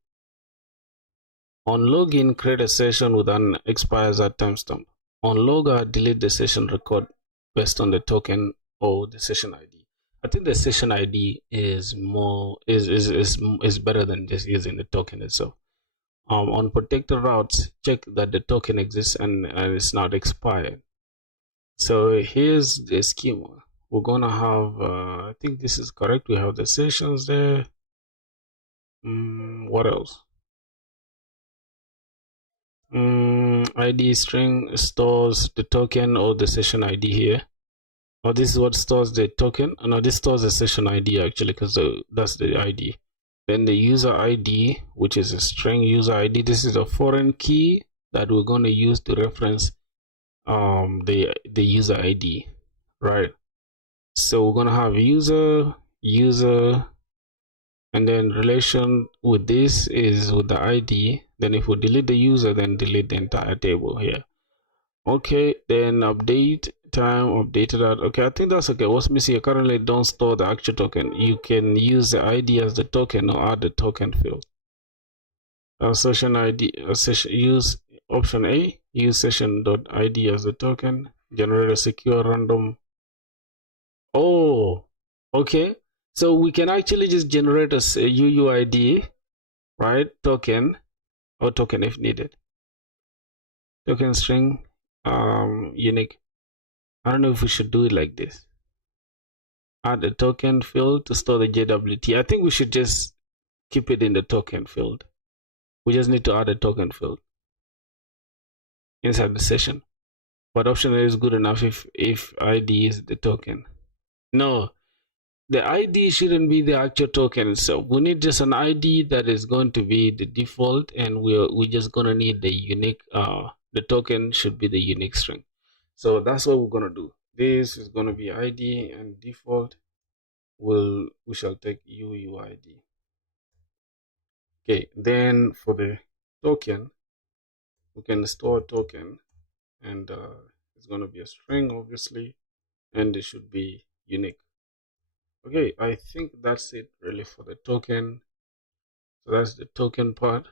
On login, create a session with an expires at timestamp. On logout, delete the session record based on the token or the session ID. I think the session ID is better than just using the token itself. On protected routes, check that the token exists and it's not expired. So here's the schema. We're gonna have I think this is correct. We have the sessions there. What else? ID string stores the token or the session ID here. Oh, this is what stores the token. No, this stores the session ID actually, because that's the ID. Then the user ID, which is a string user ID. This is a foreign key that we're going to use to reference the user ID, right? So we're going to have user, and then relation with this is with the ID. Then if we delete the user, then delete the entire table here. Okay, then update time, updated that. Okay, I think that's okay. What's missing? Currently don't store the actual token. You can use the ID as the token or add the token field. Session ID, use option A, use session.id as the token, generate a secure random. Oh, okay. So we can actually just generate a UUID, right? Token or token if needed. Token string, unique. I don't know if we should do it like this. Add a token field to store the JWT. I think we should just keep it in the token field. We just need to add a token field inside the session. But optional is good enough if ID is the token. No, the ID shouldn't be the actual token. So we need just an ID that is going to be the default, and we're just gonna need the unique. The token should be the unique string. So that's what we're gonna do. This is gonna be ID and default. We shall take UUID. Okay, then for the token, we can store a token, and it's gonna be a string, obviously, and it should be unique. Okay, I think that's it really for the token. So that's the token part.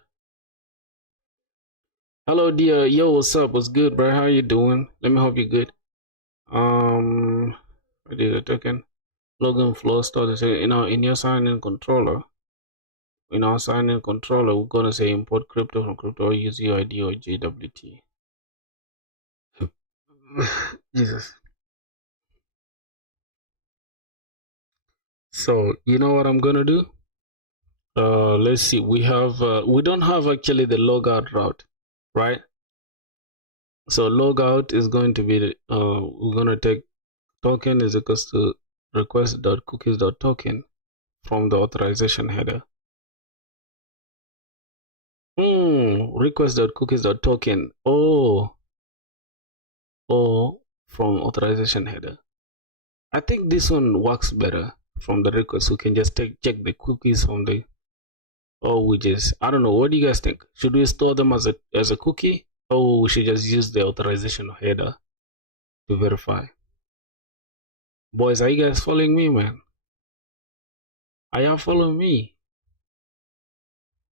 Hello dear, yo, what's up? What's good, bro? How you doing? Let me hope you're good. I did a token login flow start. In your sign-in controller, in our sign-in controller, we're gonna say import crypto from crypto or use UID or JWT. Jesus. So you know what I'm gonna do? Let's see. We don't have actually the logout route, right? So logout is going to be we're gonna take token is equals to request.cookies.token from the authorization header. Request.cookies.token. Oh, from authorization header. I think this one works better from the request. We can just check the cookies from the. Or we just, I don't know. What do you guys think? Should we store them as a cookie, or we should just use the authorization header to verify? Boys, are you guys following me, man? Are y'all following me?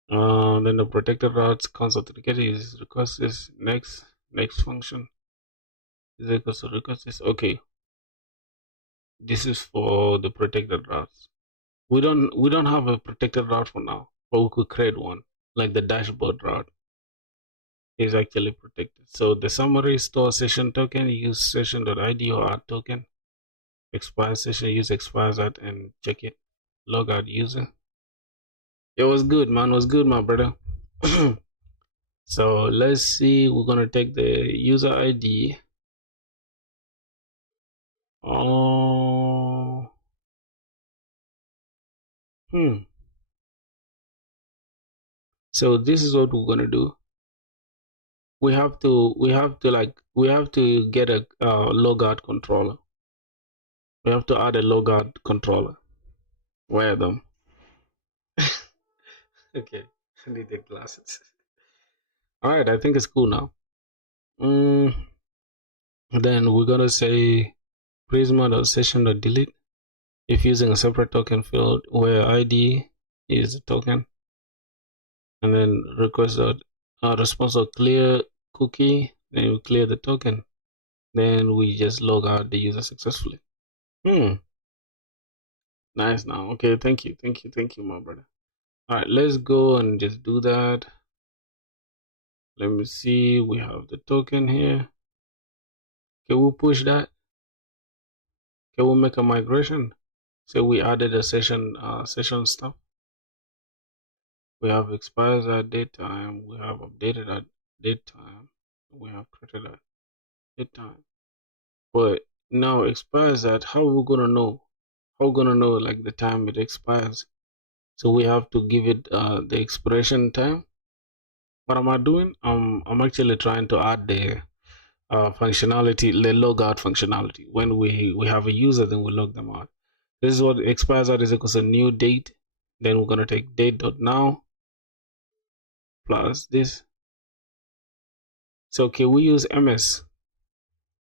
Then the protected routes counts authenticated is request is next function is equals to request is okay. This is for the protected routes. We don't have a protected route for now, but we could create one, like the dashboard route is actually protected. So the summary store session token, use session.id or add token. Expire session, use expires at and check it. Log out user. It was good, man. It was good, my brother. So let's see. We're gonna take the user ID. Oh. So this is what we're gonna do. We have to get a logout controller. We have to add a logout controller. Where are them? Okay, I need the glasses. All right, I think it's cool now. Then we're gonna say prisma.session.delete if using a separate token field where ID is the token, and then request response or clear cookie. Then we clear the token. Then we just log out the user successfully. Nice now. Okay, thank you, my brother. All right, let's go and just do that. Let me see. We have the token here. Can we push that? Can we make a migration? So we added a session stuff. We have expires at date time. We have updated at date time. We have created at date time. But now expires at, how are we gonna know? How are we gonna know like the time it expires? So we have to give it the expiration time. What am I doing? I'm actually trying to add the functionality, the logout functionality. When we have a user, then we log them out. This is what expires at is equals a new date. Then we're gonna take date.now plus this. So can we use MS?